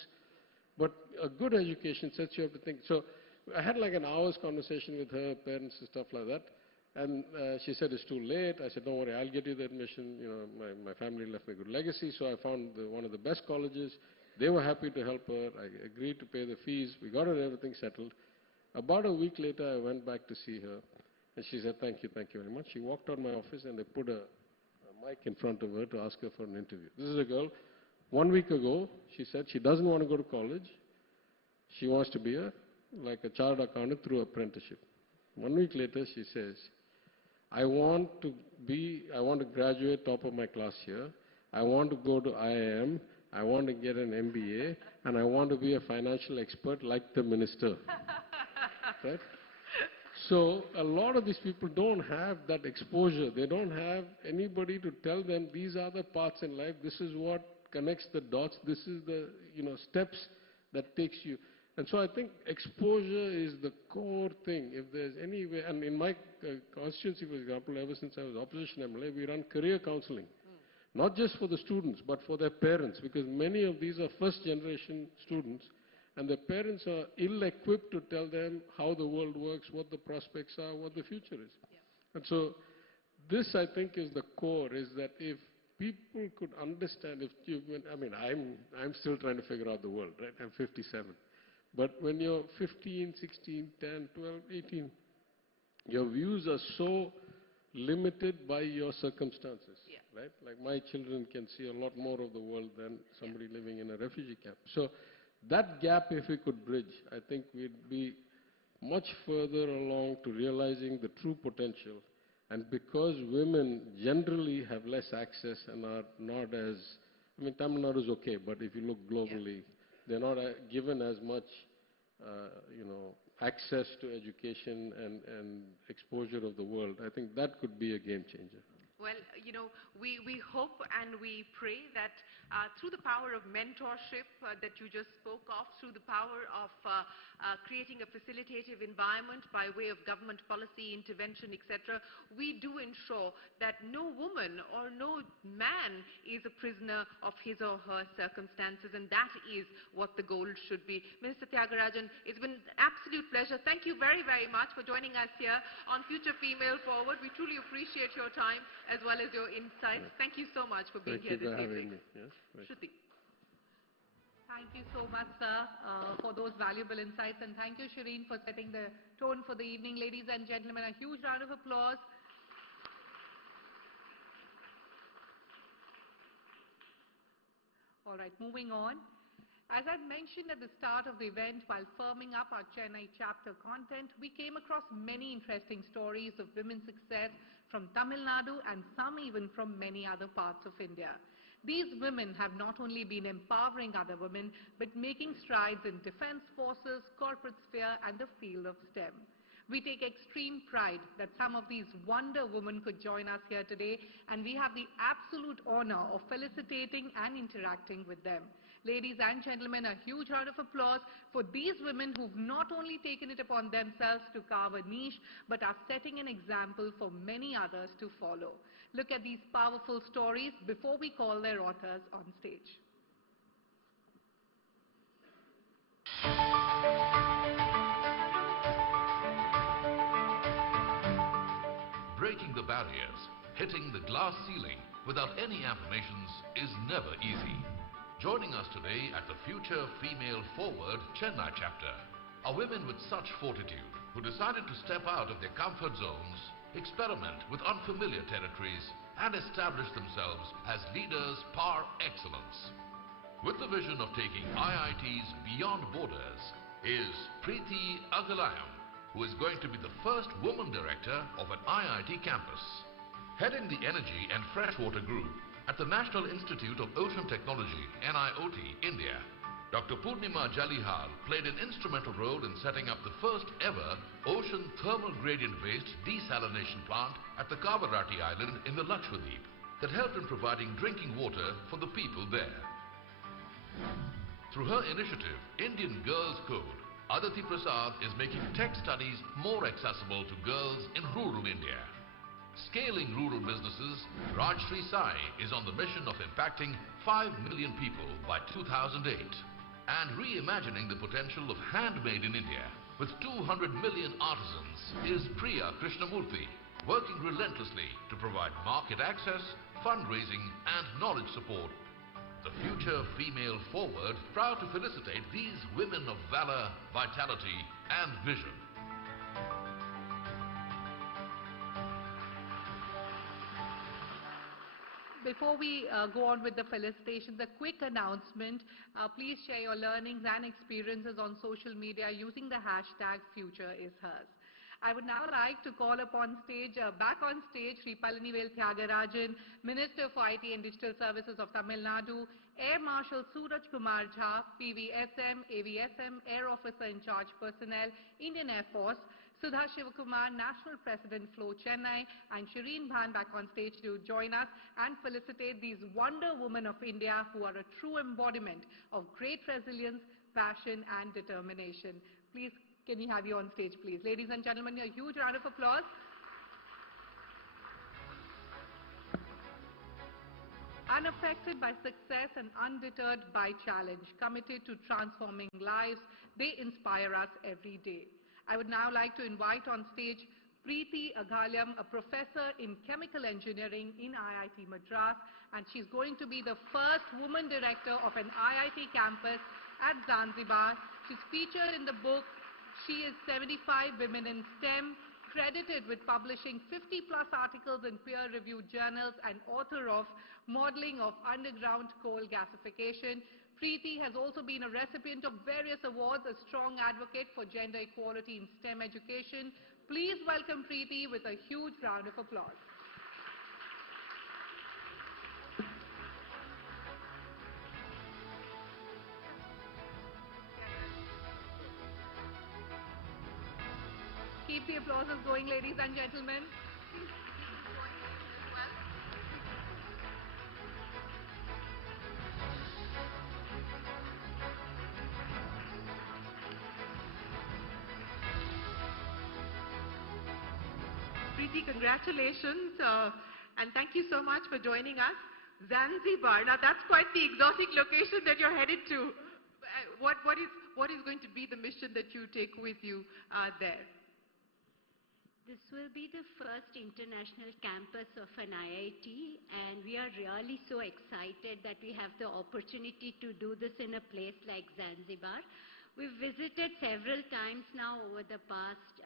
But a good education sets you up to think. So I had like an hour's conversation with her parents and stuff like that. And she said, it's too late. I said, don't worry, I'll get you the admission. My family left me a good legacy. So I found one of the best colleges. They were happy to help her. I agreed to pay the fees. We got everything settled. About a week later, I went back to see her. And she said, thank you very much. She walked out of my office and they put a mic in front of her to ask her for an interview. This is a girl. 1 week ago, she said she doesn't want to go to college. She wants to be a chartered accountant through apprenticeship. 1 week later, she says, I want to graduate top of my class here. I want to go to IIM. I want to get an MBA. And I want to be a financial expert like the minister. Right? So a lot of these people don't have that exposure. They don't have anybody to tell them these are the paths in life. This is what connects the dots. This is the steps that takes you. And so I think exposure is the core thing. If there's any way, and in my constituency, for example, ever since I was opposition MLA, we run career counseling. Not just for the students, but for their parents, because many of these are first-generation students, and their parents are ill-equipped to tell them how the world works, what the prospects are, what the future is. Yeah. And so this, I think, is the core, is that if people could understand, I'm still trying to figure out the world, right? I'm 57. But when you're 15, 16, 10, 12, 18, your views are so limited by your circumstances, right? Like my children can see a lot more of the world than somebody living in a refugee camp. So that gap, if we could bridge, I think we'd be much further along to realizing the true potential. And because women generally have less access and are not as, Tamil Nadu is okay, but if you look globally, they're not given as much, access to education and exposure of the world. I think that could be a game changer. Well, we hope and we pray that through the power of mentorship that you just spoke of, through the power of creating a facilitative environment by way of government policy, intervention, etc., we do ensure that no woman or no man is a prisoner of his or her circumstances, and that is what the goal should be. Minister Tyagarajan, it's been an absolute pleasure. Thank you very, very much for joining us here on Future Female Forward. We truly appreciate your time as well as your insights. Thank you so much for being here this evening. Yes, right. Shruti. Thank you so much, sir, for those valuable insights. And thank you, Shireen, for setting the tone for the evening. Ladies and gentlemen, a huge round of applause. All right, moving on. As I mentioned at the start of the event, while firming up our Chennai chapter content, we came across many interesting stories of women's success from Tamil Nadu and some even from many other parts of India. These women have not only been empowering other women, but making strides in defense forces, corporate sphere, and the field of STEM. We take extreme pride that some of these wonder women could join us here today, and we have the absolute honor of felicitating and interacting with them. Ladies and gentlemen, a huge round of applause for these women who've not only taken it upon themselves to carve a niche, but are setting an example for many others to follow. Look at these powerful stories before we call their authors on stage. Breaking the barriers, hitting the glass ceiling without any affirmations is never easy. Joining us today at the Future Female Forward Chennai chapter are women with such fortitude who decided to step out of their comfort zones, experiment with unfamiliar territories, and establish themselves as leaders par excellence. With the vision of taking IITs beyond borders is Preeti Agalayam, who is going to be the first woman director of an IIT campus. Heading the Energy and Freshwater Group at the National Institute of Ocean Technology, NIOT, India, Dr. Purnima Jalihal played an instrumental role in setting up the first ever ocean thermal gradient-based desalination plant at the Kavarati Island in the Lakshadweep that helped in providing drinking water for the people there. Through her initiative, Indian Girls Code, Aditi Prasad is making tech studies more accessible to girls in rural India. Scaling rural businesses, Rajshri Sai is on the mission of impacting 5 million people by 2008 and reimagining the potential of handmade in India with 200 million artisans is Priya Krishnamurthy, working relentlessly to provide market access, fundraising and knowledge support. The Future Female Forward proud to felicitate these women of valor, vitality and vision. Before we go on with the felicitations, a quick announcement. Please share your learnings and experiences on social media using the hashtag #FutureIsHers. I would now like to call upon stage, back on stage, Sri Palanivel Thiagarajan, Minister for IT and Digital Services of Tamil Nadu, Air Marshal Suraj Kumar Jha, PVSM, AVSM, Air Officer in Charge Personnel, Indian Air Force, Sudha Shivakumar, National President, Flow Chennai, and Shireen Bhan back on stage to join us and felicitate these wonder women of India who are a true embodiment of great resilience, passion, and determination. Please, can we have you on stage, please? Ladies and gentlemen, a huge round of applause. Unaffected by success and undeterred by challenge, committed to transforming lives, they inspire us every day. I would now like to invite on stage Preeti Agalayam, a professor in chemical engineering in IIT Madras, and she's going to be the first woman director of an IIT campus at Zanzibar. She's featured in the book She is 75 Women in STEM, credited with publishing 50+ articles in peer-reviewed journals and author of Modeling of Underground Coal Gasification. Preeti has also been a recipient of various awards, a strong advocate for gender equality in STEM education. Please welcome Preeti with a huge round of applause. Keep the applauses going, ladies and gentlemen. Preeti, congratulations and thank you so much for joining us. Zanzibar, now that's quite the exotic location that you're headed to. What is going to be the mission that you take with you there? This will be the first international campus of an IIT, and we are really so excited that we have the opportunity to do this in a place like Zanzibar. We've visited several times now over the past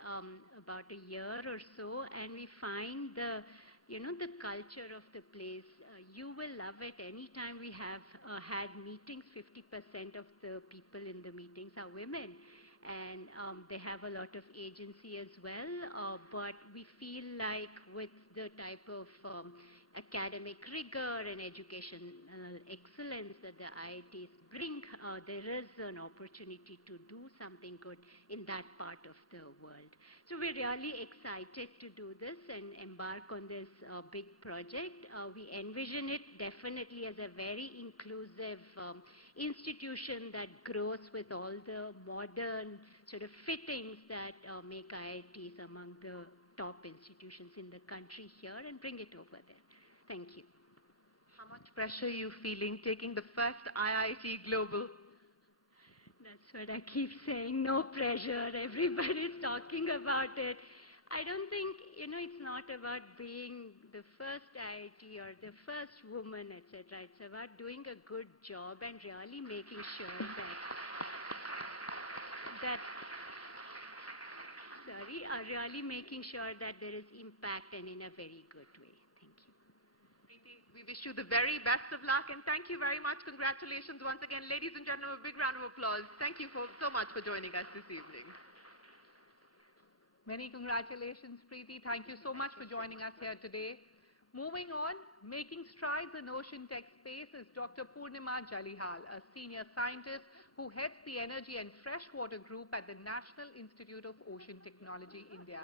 about a year or so, and we find the culture of the place. You will love it. Anytime we have had meetings, 50% of the people in the meetings are women. And they have a lot of agency as well, but we feel like with the type of academic rigor and educational excellence that the IITs bring, there is an opportunity to do something good in that part of the world. So we're really excited to do this and embark on this big project. We envision it definitely as a very inclusive institution that grows with all the modern sort of fittings that make IITs among the top institutions in the country here and bring it over there. Thank you. How much pressure are you feeling taking the first IIT Global? That's what I keep saying, no pressure. Everybody's talking about it. I don't think, it's not about being the first IIT or the first woman, etc. It's about doing a good job and really making sure really making sure that there is impact and in a very good way. Thank you. Preeti, we wish you the very best of luck and thank you very much. Congratulations once again. Ladies and gentlemen, a big round of applause. Thank you so much for joining us this evening. Many congratulations, Preeti. Thank you so much for joining us here today. Moving on, making strides in ocean tech space is Dr. Purnima Jalihal, a senior scientist who heads the Energy and Freshwater Group at the National Institute of Ocean Technology, India.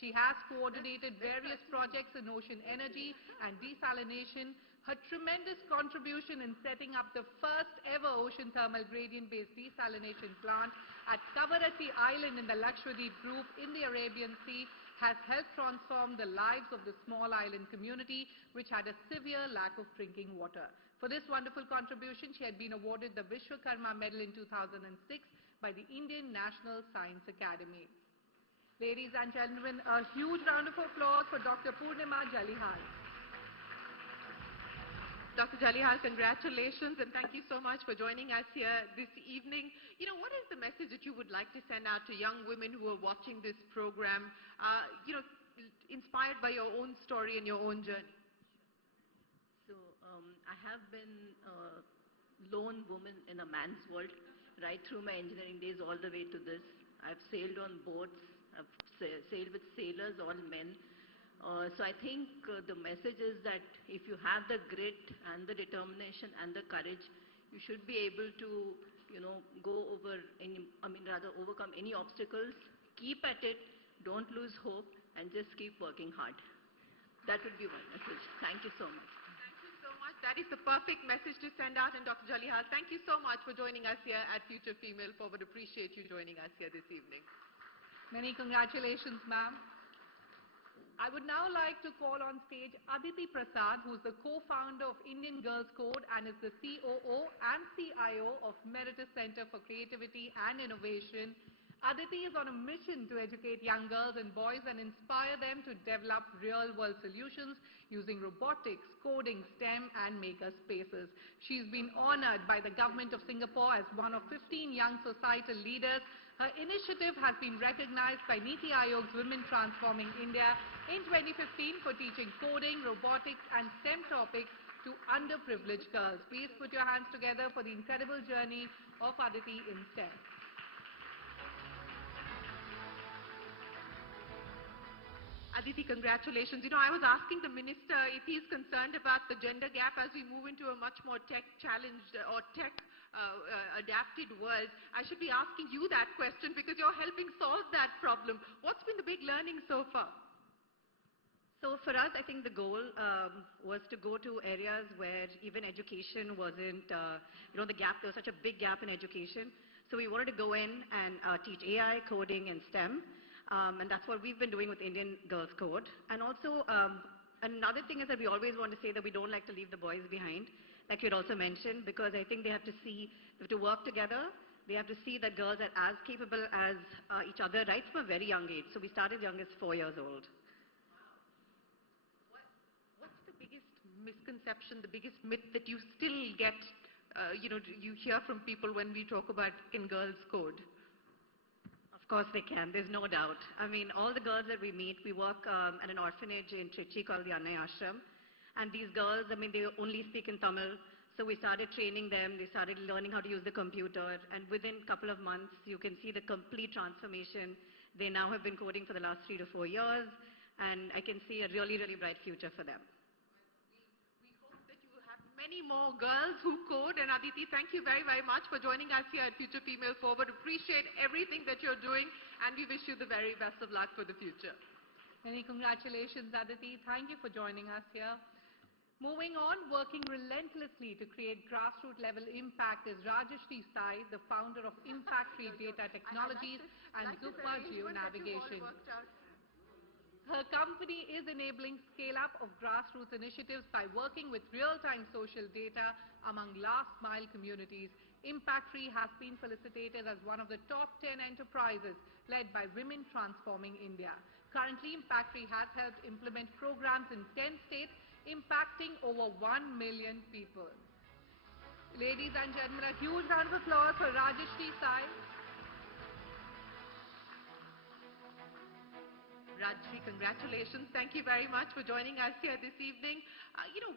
She has coordinated various projects in ocean energy and desalination. Her tremendous contribution in setting up the first ever ocean thermal gradient-based desalination plant at Kavaratti Island in the Lakshadweep Group in the Arabian Sea has helped transform the lives of the small island community, which had a severe lack of drinking water. For this wonderful contribution, she had been awarded the Vishwakarma Medal in 2006 by the Indian National Science Academy. Ladies and gentlemen, a huge round of applause for Dr. Purnima Jalihal. Dr. Jalihal, congratulations and thank you so much for joining us here this evening. What is the message that you would like to send out to young women who are watching this program, inspired by your own story and your own journey? So I have been a lone woman in a man's world, right through my engineering days all the way to this. I've sailed on boats, I've sailed with sailors, all men. So I think the message is that if you have the grit and the determination and the courage, you should be able to, overcome any obstacles. Keep at it, don't lose hope, and just keep working hard. That would be my message. Thank you so much. Thank you so much. That is the perfect message to send out. And Dr. Jalihal, thank you so much for joining us here at Future Female Forward. Appreciate you joining us here this evening. Many congratulations, ma'am. I would now like to call on stage Aditi Prasad, who is the co-founder of Indian Girls Code and is the COO and CIO of Meritus Center for Creativity and Innovation. Aditi is on a mission to educate young girls and boys and inspire them to develop real-world solutions using robotics, coding, STEM, and maker spaces. She's been honored by the government of Singapore as one of 15 young societal leaders. Her initiative has been recognized by Niti Aayog's Women Transforming India in 2015 for teaching coding, robotics, and STEM topics to underprivileged girls. Please put your hands together for the incredible journey of Aditi in STEM. Aditi, congratulations. I was asking the minister if he's concerned about the gender gap as we move into a much more tech-challenged or tech-adapted world. I should be asking you that question because you're helping solve that problem. What's been the big learning so far? So for us, I think the goal was to go to areas where even education wasn't, the gap, there was such a big gap in education. So we wanted to go in and teach AI, coding, and STEM. And that's what we've been doing with Indian Girls Code. And also, another thing is that we always want to say that we don't like to leave the boys behind, like you had also mentioned, because I think they have to work together. They have to see that girls are as capable as each other right from a very young age. So we started young as 4 years old. What's the biggest misconception, the biggest myth that you still get, you hear from people when we talk about in Girls Code? Of course they can, there's no doubt. I mean, all the girls that we meet, we work at an orphanage in Trichy called the Annai Ashram. And these girls, they only speak in Tamil. So we started training them, they started learning how to use the computer. And within a couple of months, you can see the complete transformation. They now have been coding for the last 3 to 4 years. And I can see a really, really bright future for them. We Many more girls who code. And Aditi, thank you very, very much for joining us here at Future Female Forward. Appreciate everything that you're doing, and we wish you the very best of luck for the future. Many congratulations, Aditi. Thank you for joining us here. Moving on, working relentlessly to create grassroots level impact is Rajashri Sai, the founder of Impact Free Data Technologies and Zupa Geo Navigation. Her company is enabling scale-up of grassroots initiatives by working with real-time social data among last-mile communities. Impact Free has been felicitated as one of the top 10 enterprises led by Women Transforming India. Currently, Impact Free has helped implement programs in 10 states, impacting over 1 million people. Ladies and gentlemen, a huge round of applause for Rajashri Sai. Rajshri, congratulations. Thank you very much for joining us here this evening.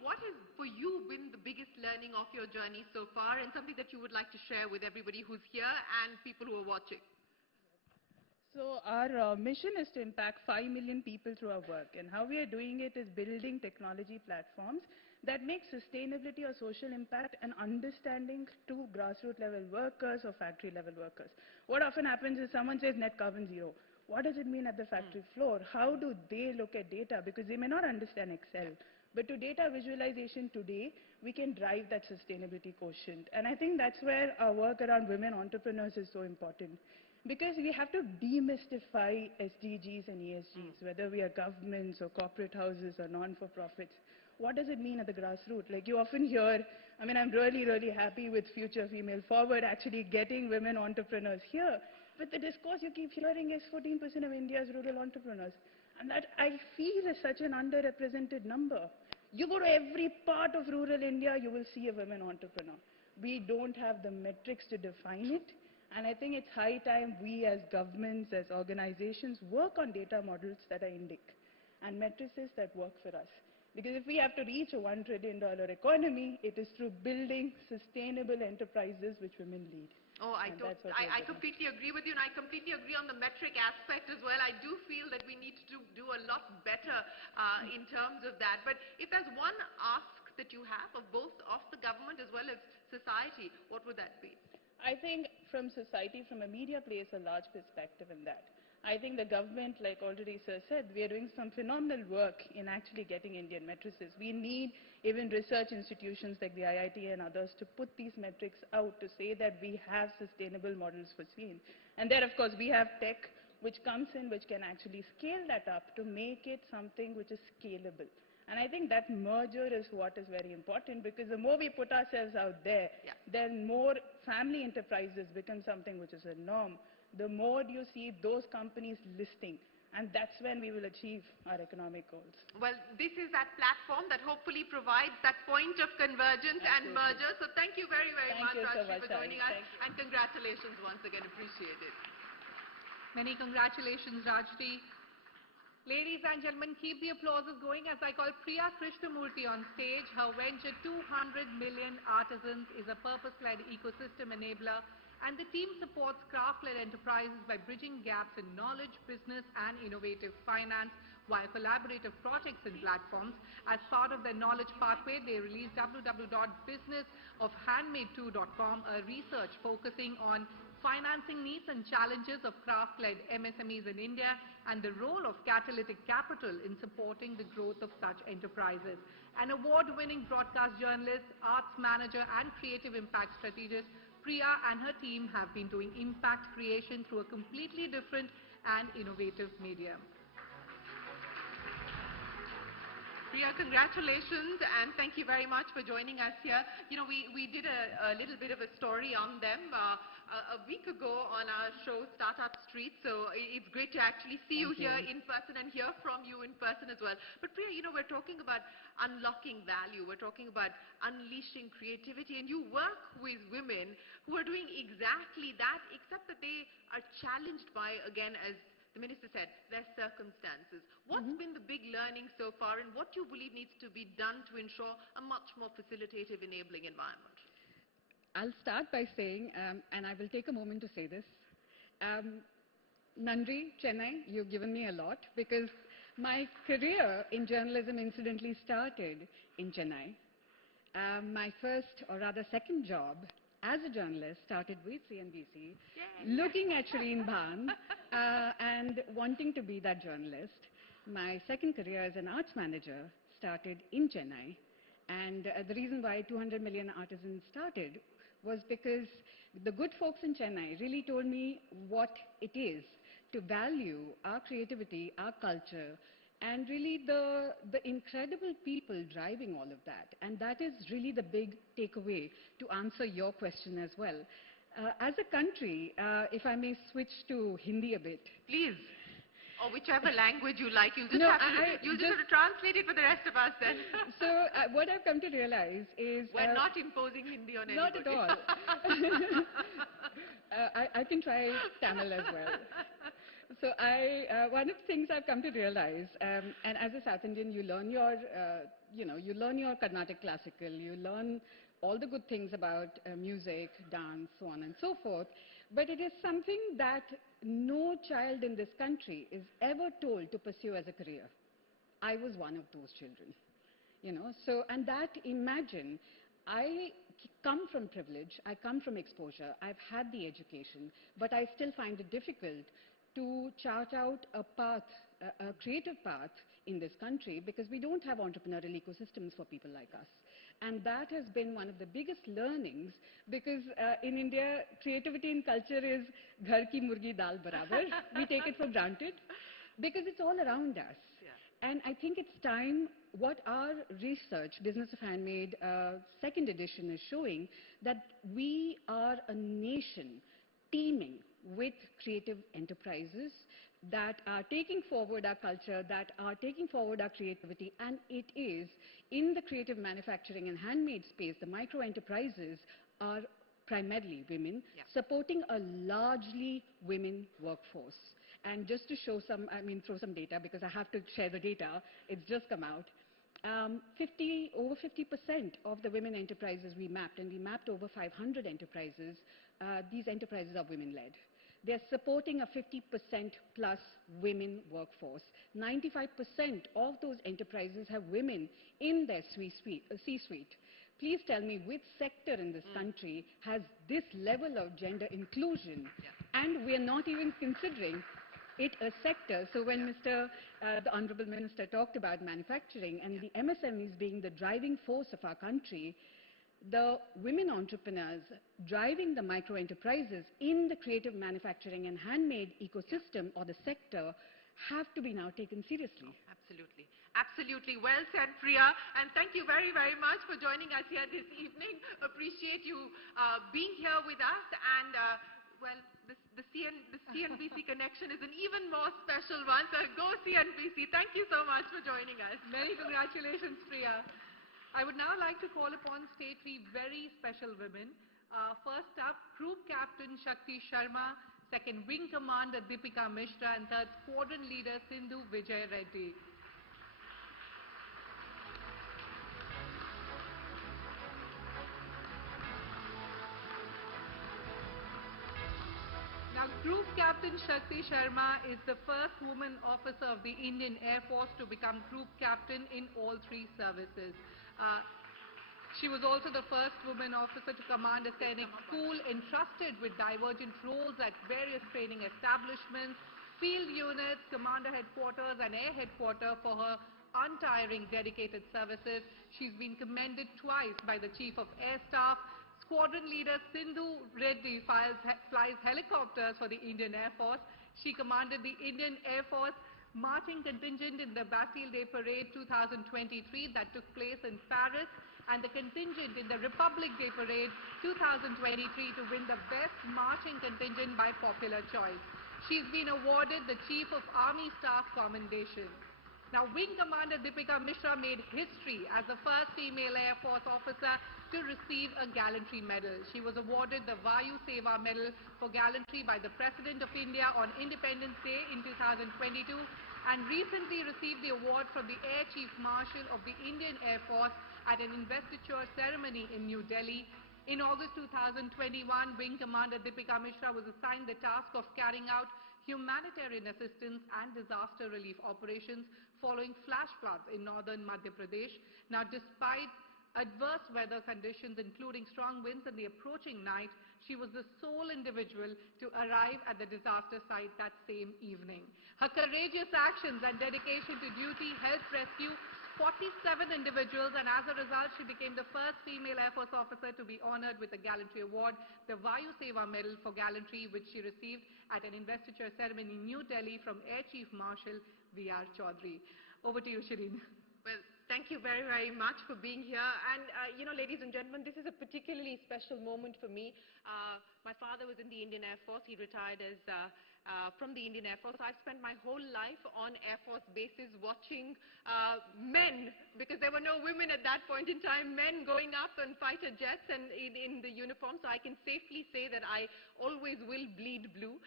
What has for you been the biggest learning of your journey so far, and something that you would like to share with everybody who's here and people who are watching? So our mission is to impact 5 million people through our work, and how we are doing it is building technology platforms that make sustainability or social impact and understanding to grassroots level workers or factory level workers. What often happens is someone says net carbon zero. What does it mean at the factory floor? How do they look at data? Because they may not understand Excel. But to data visualization today, we can drive that sustainability quotient. And I think that's where our work around women entrepreneurs is so important. Because we have to demystify SDGs and ESGs, whether we are governments or corporate houses or non-for-profits. What does it mean at the grassroots? Like you often hear, I'm really, really happy with Future Female Forward actually getting women entrepreneurs here. But the discourse you keep hearing is 14% of India's rural entrepreneurs. And that I feel is such an underrepresented number. You go to every part of rural India, you will see a women entrepreneur. We don't have the metrics to define it. And I think it's high time we as governments, as organizations, work on data models that are indic and matrices that work for us. Because if we have to reach a $1 trillion economy, it is through building sustainable enterprises which women lead. Oh, I completely agree with you, and I completely agree on the metric aspect as well. I do feel that we need to do a lot better in terms of that. But if there's one ask that you have of both of the government as well as society, what would that be? I think from society, from a media plays a large perspective in that. I think the government, like already Sir said, we are doing some phenomenal work in actually getting Indian matrices. We need even research institutions like the IIT and others to put these metrics out to say that we have sustainable models for scene. And then, of course, we have tech which comes in, which can actually scale that up to make it something which is scalable. And I think that merger is what is very important, because the more we put ourselves out there, then more family enterprises become something which is a norm. The more you see those companies listing, and that's when we will achieve our economic goals. Well, this is that platform that hopefully provides that point of convergence and merger. So thank you very, very much, Rajshri, for joining us. And congratulations once again. Appreciate it. Many congratulations, Rajshri. Ladies and gentlemen, keep the applauses going as I call Priya Krishnamurthy on stage. Her venture 200 million artisans is a purpose-led ecosystem enabler, and the team supports craft-led enterprises by bridging gaps in knowledge, business and innovative finance via collaborative projects and platforms. As part of their knowledge pathway, they released www.businessofhandmade2.com, a research focusing on financing needs and challenges of craft-led MSMEs in India and the role of catalytic capital in supporting the growth of such enterprises. An award-winning broadcast journalist, arts manager and creative impact strategist, Priya and her team have been doing impact creation through a completely different and innovative medium. Priya, congratulations, and thank you very much for joining us here. You know, we did a little bit of a story on them a week ago on our show Startup Street, so it's great to actually see you here in person and hear from you in person as well. But Priya, you know, we're talking about unlocking value, we're talking about unleashing creativity, and you work with women who are doing exactly that, except that they are challenged by, again, as the Minister said, their circumstances. What's been the big learning so far, and what do you believe needs to be done to ensure a much more facilitative, enabling environment? I'll start by saying, and I will take a moment to say this, Nandri, Chennai, you've given me a lot, because my career in journalism incidentally started in Chennai. My first, or rather second job as a journalist started with CNBC, looking at Shireen Bhan and wanting to be that journalist. My second career as an arts manager started in Chennai. And the reason why 200 Million Artisans started was because the good folks in Chennai really told me what it is to value our creativity, our culture, and really the incredible people driving all of that. And that is really the big takeaway to answer your question as well. As a country, if I may switch to Hindi a bit. Please. Or whichever language you like. You'll just No, have to, you'll just have to translate it for the rest of us then. So what I've come to realize is... We're not imposing Hindi on not anybody. Not at all. I can try Tamil as well. So one of the things I've come to realize, and as a South Indian, you learn your, you learn your Carnatic classical, you learn all the good things about music, dance, so on and so forth, but it is something that no child in this country is ever told to pursue as a career. I was one of those children, so, and that, imagine, I come from privilege, I come from exposure, I've had the education, but I still find it difficult to chart out a path, a creative path in this country, because we don't have entrepreneurial ecosystems for people like us. And that has been one of the biggest learnings, because in India, creativity and culture is ghar ki murgi dal barabar. We take it for granted, because it's all around us. Yeah. And I think it's time, what our research, Business of Handmade, second edition is showing, that we are a nation teeming with creative enterprises that are taking forward our culture, that are taking forward our creativity, and it is in the creative manufacturing and handmade space, the micro enterprises are primarily women, supporting a largely women workforce. And just to show some, throw some data, because I have to share the data, it's just come out. Over 50% of the women enterprises we mapped, and we mapped over 500 enterprises, these enterprises are women-led. They're supporting a 50% plus women workforce. 95% of those enterprises have women in their C-suite. Please tell me which sector in this country has this level of gender inclusion, and we're not even considering it a sector. So when the Honorable Minister talked about manufacturing and the MSMEs being the driving force of our country, the women entrepreneurs driving the micro enterprises in the creative manufacturing and handmade ecosystem or the sector have to be now taken seriously. Absolutely. Absolutely. Well said, Priya. And thank you very, very much for joining us here this evening. Appreciate you being here with us. And, well, the CNBC connection is an even more special one. So go CNBC. Thank you so much for joining us. Many congratulations, Priya. I would now like to call upon state three very special women. First up, Group Captain Shakti Sharma, second, Wing Commander Deepika Mishra, and third, Squadron Leader Sindhu Vijay Reddy. Now, Group Captain Shakti Sharma is the first woman officer of the Indian Air Force to become Group Captain in all three services. She was also the first woman officer to command a Sainik school entrusted with divergent roles at various training establishments, field units, commander headquarters and air headquarters for her untiring dedicated services. She's been commended twice by the Chief of Air Staff. Squadron Leader Sindhu Reddy flies helicopters for the Indian Air Force. She commanded the Indian Air Force marching contingent in the Bastille Day Parade 2023 that took place in Paris, and the contingent in the Republic Day Parade 2023 to win the best marching contingent by popular choice. She's been awarded the Chief of Army Staff Commendation. Now, Wing Commander Deepika Mishra made history as the first female Air Force officer to receive a gallantry medal. She was awarded the Vayu Seva Medal for gallantry by the President of India on Independence Day in 2022 and recently received the award from the Air Chief Marshal of the Indian Air Force at an investiture ceremony in New Delhi. In August 2021, Wing Commander Deepika Mishra was assigned the task of carrying out humanitarian assistance and disaster relief operations following flash floods in northern Madhya Pradesh. Now, despite adverse weather conditions, including strong winds and the approaching night, she was the sole individual to arrive at the disaster site that same evening. Her courageous actions and dedication to duty helped rescue 47 individuals, and as a result, she became the first female Air Force officer to be honored with the Gallantry Award, the Vayu Seva Medal for Gallantry, which she received at an investiture ceremony in New Delhi from Air Chief Marshal V.R. Chaudhary. Over to you, Shireen. Well, thank you very, very much for being here. And, ladies and gentlemen, this is a particularly special moment for me. My father was in the Indian Air Force. He retired as from the Indian Air Force. I've spent my whole life on Air Force bases watching men, because there were no women at that point in time, men going up on fighter jets and in the uniform. So I can safely say that I always will bleed blue.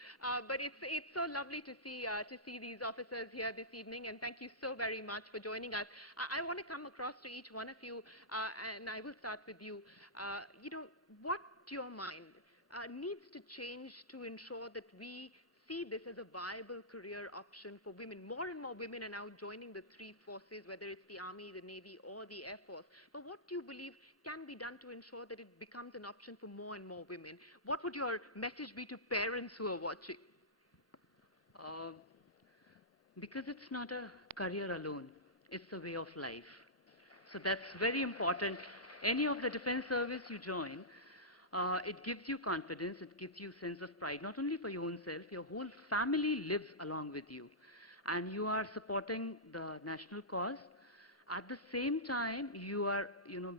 But it's so lovely to see these officers here this evening, and thank you so very much for joining us. I want to come across to each one of you, and I will start with you. What, to your mind, needs to change to ensure that we see this as a viable career option for women? More and more women are now joining the three forces, whether it's the Army, the Navy, or the Air Force. But what do you believe can be done to ensure that it becomes an option for more and more women? What would your message be to parents who are watching? Because it's not a career alone, it's a way of life. So that's very important. Any of the defense service you join, it gives you confidence, it gives you sense of pride, not only for your own self, your whole family lives along with you. And you are supporting the national cause. At the same time, you are,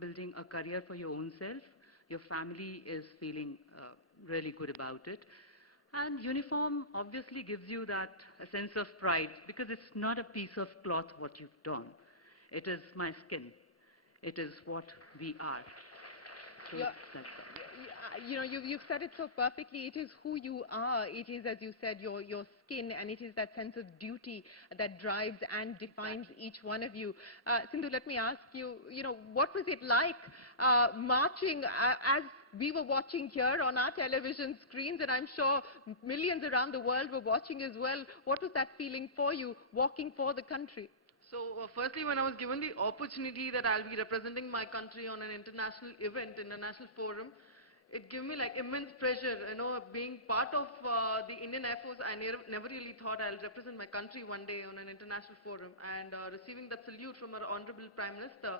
building a career for your own self. Your family is feeling really good about it. And uniform obviously gives you that a sense of pride, because it's not a piece of cloth what you've done. It is my skin. It is what we are. So Yeah. that's that. You've said it so perfectly. It is who you are. It is, as you said, your skin, and it is that sense of duty that drives and defines each one of you. Sindhu, let me ask you, what was it like marching as we were watching here on our television screens, and I'm sure millions around the world were watching as well. What was that feeling for you, walking for the country? So firstly, when I was given the opportunity that I'll be representing my country on an international event, international forum, it gave me like immense pleasure, being part of the Indian Air Force. I never really thought I'll represent my country one day on an international forum, and receiving that salute from our Honorable Prime Minister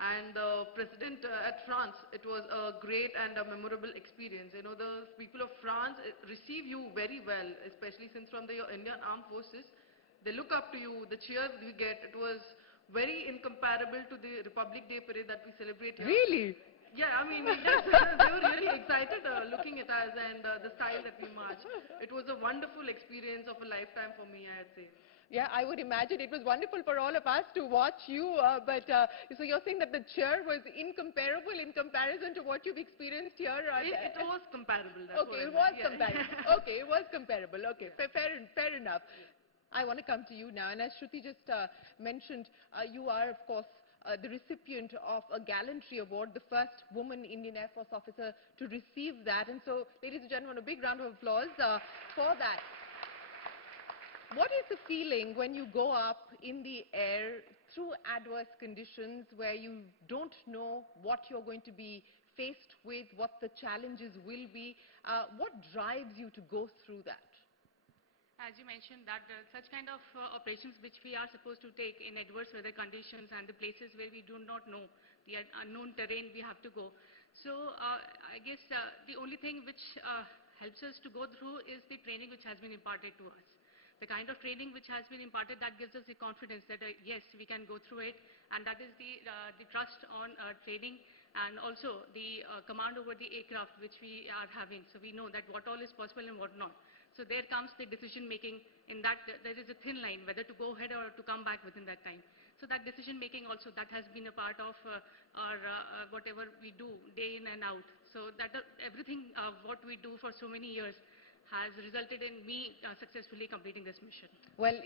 and the President at France. It was a great and a memorable experience. The people of France receive you very well, especially since from the Indian Armed Forces. They look up to you, the cheer you get. It was very incomparable to the Republic Day parade that we celebrate here. Really? Yeah, I mean, yes, they were really excited looking at us and the style that we marched. It was a wonderful experience of a lifetime for me, I'd say. Yeah, I would imagine it was wonderful for all of us to watch you, so you're saying that the cheer was incomparable in comparison to what you've experienced here? It was comparable. That's Okay, it what was I meant, yeah. comparable. Okay, it was comparable. Okay, fair enough. I want to come to you now, and as Shruti just mentioned, you are, of course, the recipient of a Gallantry Award, the first woman Indian Air Force officer to receive that. And so, ladies and gentlemen, a big round of applause for that. What is the feeling when you go up in the air through adverse conditions where you don't know what you're going to be faced with, what the challenges will be? What drives you to go through that? As you mentioned, that such kind of operations which we are supposed to take in adverse weather conditions and the places where we do not know, the unknown terrain we have to go. So I guess the only thing which helps us to go through is the training which has been imparted to us. The kind of training which has been imparted, that gives us the confidence that yes, we can go through it, and that is the trust on training, and also the command over the aircraft which we are having. So we know that what all is possible and what not. So there comes the decision making. In that there is a thin line whether to go ahead or to come back within that time. So that decision making also, that has been a part of our whatever we do day in and out. So that everything what we do for so many years has resulted in me successfully completing this mission. Well,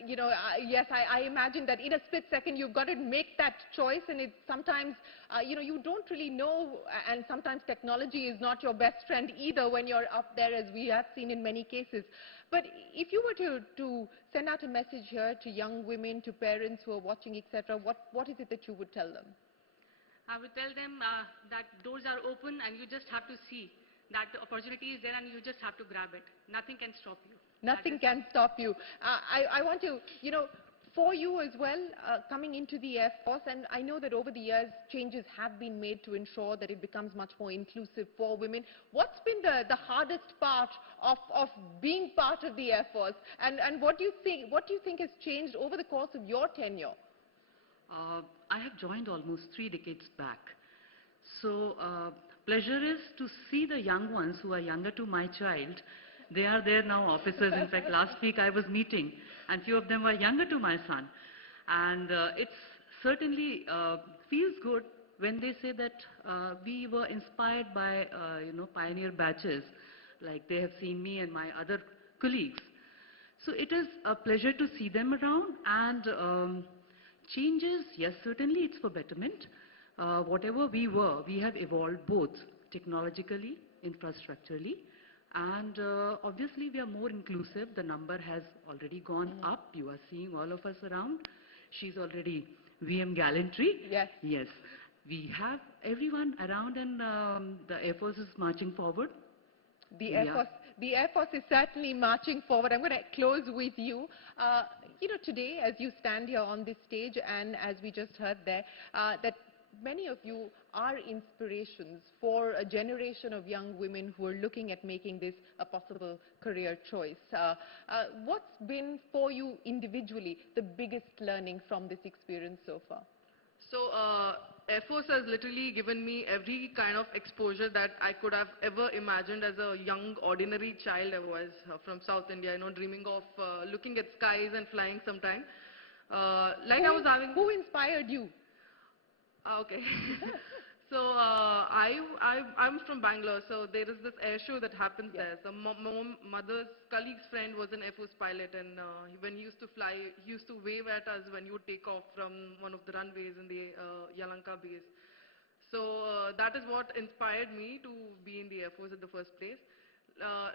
yes, I imagine that in a split second you've got to make that choice, and it's sometimes, you don't really know, and sometimes technology is not your best friend either when you're up there, as we have seen in many cases. But if you were to send out a message here to young women, to parents who are watching, etc., what is it that you would tell them? I would tell them that doors are open and you just have to see that the opportunity is there and you just have to grab it. Nothing can stop you. Nothing can stop you. I want to, for you as well, coming into the Air Force, and I know that over the years, changes have been made to ensure that it becomes much more inclusive for women. What's been the hardest part of being part of the Air Force? And what do you think has changed over the course of your tenure? I have joined almost 3 decades back. So pleasure is to see the young ones who are younger to my child. They are there now, officers. In fact, last week I was meeting, and few of them were younger to my son. And it certainly feels good when they say that we were inspired by, pioneer batches, like they have seen me and my other colleagues. So it is a pleasure to see them around, and changes, yes, certainly it's for betterment. Whatever we were, we have evolved both technologically, infrastructurally, and obviously we are more inclusive. The number has already gone up. You are seeing all of us around. She's already VM gallantry. Yes. Yes. We have everyone around, and the Air Force is marching forward. The Air Force is certainly marching forward. I'm going to close with you. Today, as you stand here on this stage, and as we just heard there, that many of you are inspirations for a generation of young women who are looking at making this a possible career choice. What's been for you individually the biggest learning from this experience so far? So, Air Force has literally given me every kind of exposure that I could have ever imagined as a young, ordinary child. I was from South India, dreaming of looking at skies and flying sometime. Who inspired you? Okay. So I'm from Bangalore, so there is this air show that happens there. So my mother's colleague's friend was an Air Force pilot, and when he used to fly, he used to wave at us when you would take off from one of the runways in the Yalanka base. So that is what inspired me to be in the Air Force in the first place.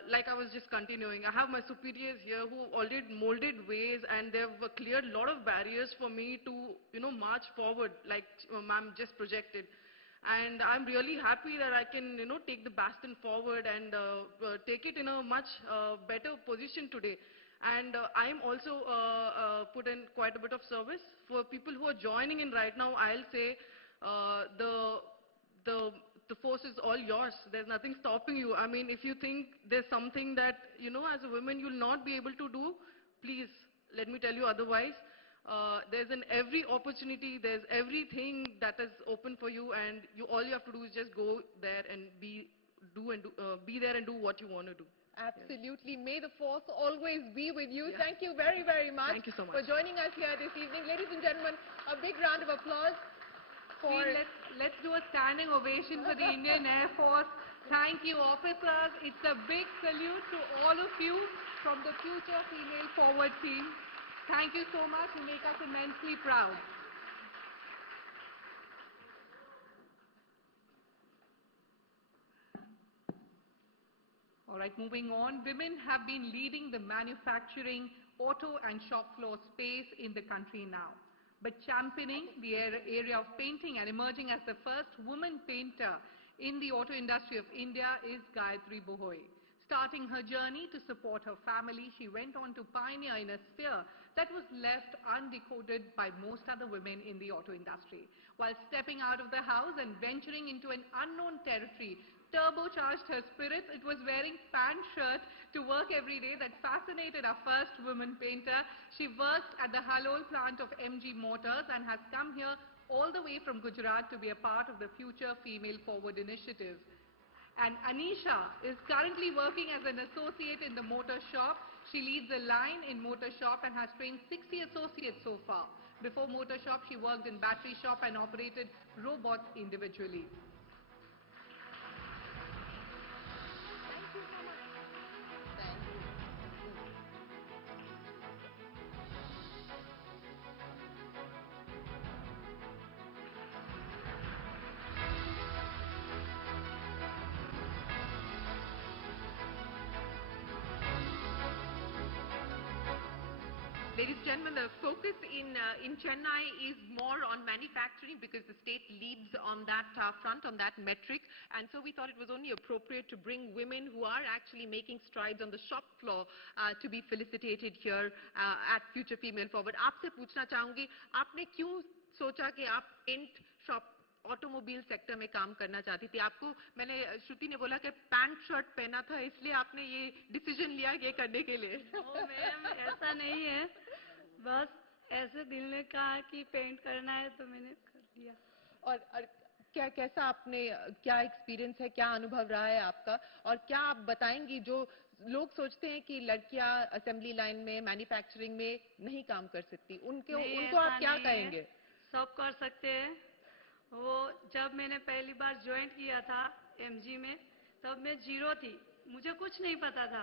Like I was just continuing, I have my superiors here who already molded ways, and they've cleared a lot of barriers for me to, march forward, like ma'am just projected. And I'm really happy that I can, take the bastion forward and take it in a much better position today. And I'm also put in quite a bit of service. For people who are joining in right now, I'll say the force is all yours. There's nothing stopping you. I mean, if you think there's something that, as a woman you'll not be able to do, please let me tell you otherwise. There's every opportunity, there's everything that is open for you, and all you have to do is just go there and be there and do what you want to do. Absolutely. Yes. May the force always be with you. Yeah. Thank you very, very much. Thank you so much for joining us here this evening. Ladies and gentlemen, a big round of applause for... Let's do a standing ovation for the Indian Air Force. Thank you, officers. It's a big salute to all of you from the Future Female Forward team. Thank you so much. You make us immensely proud. All right, moving on. Women have been leading the manufacturing, auto and shop floor space in the country now. But championing the area of painting and emerging as the first woman painter in the auto industry of India is Gayatri Buhoi. Starting her journey to support her family, she went on to pioneer in a sphere that was left undecoded by most other women in the auto industry. While stepping out of the house and venturing into an unknown territory, turbocharged her spirits. It was wearing pant shirt to work every day that fascinated our first woman painter. She worked at the Halol plant of MG Motors and has come here all the way from Gujarat to be a part of the Future Female Forward initiative. And Anisha is currently working as an associate in the motor shop. She leads a line in motor shop and has trained 60 associates so far. Before motor shop, she worked in battery shop and operated robots individually. Ladies and gentlemen, the focus in Chennai is more on manufacturing because the state leads on that front, on that metric. And so we thought it was only appropriate to bring women who are actually making strides on the shop floor to be felicitated here at Future Female Forward. आपसे पूछना चाहूंगी, आपने क्यों सोचा कि आप paint shop automobile sector में काम करना चाहती थी? आपको मैंने श्रुति ने बोला कि पैंट शर्ट पहना था इसलिए आपने ये डिसीजन लिया ये करने के लिए? मैम ऐसा नहीं है, बस ऐसे दिल ने कहा कि पेंट करना है तो मैंने कर दिया। और कैसा आपने क्या एक्सपीरियंस है, क्या अनुभव रहा है आपका, और क्या आप बताएंगी जो लोग सोचते हैं कि लड़कियां असेंबली लाइन में मैन्युफैक्चरिंग में नहीं काम कर सकती, उनको आप क्या कहेंगे? सब कर सकते हैं। वो जब मैंने पहली बार ज्वाइन किया था एमजी में, तब मैं जीरो थी, मुझे कुछ नहीं पता था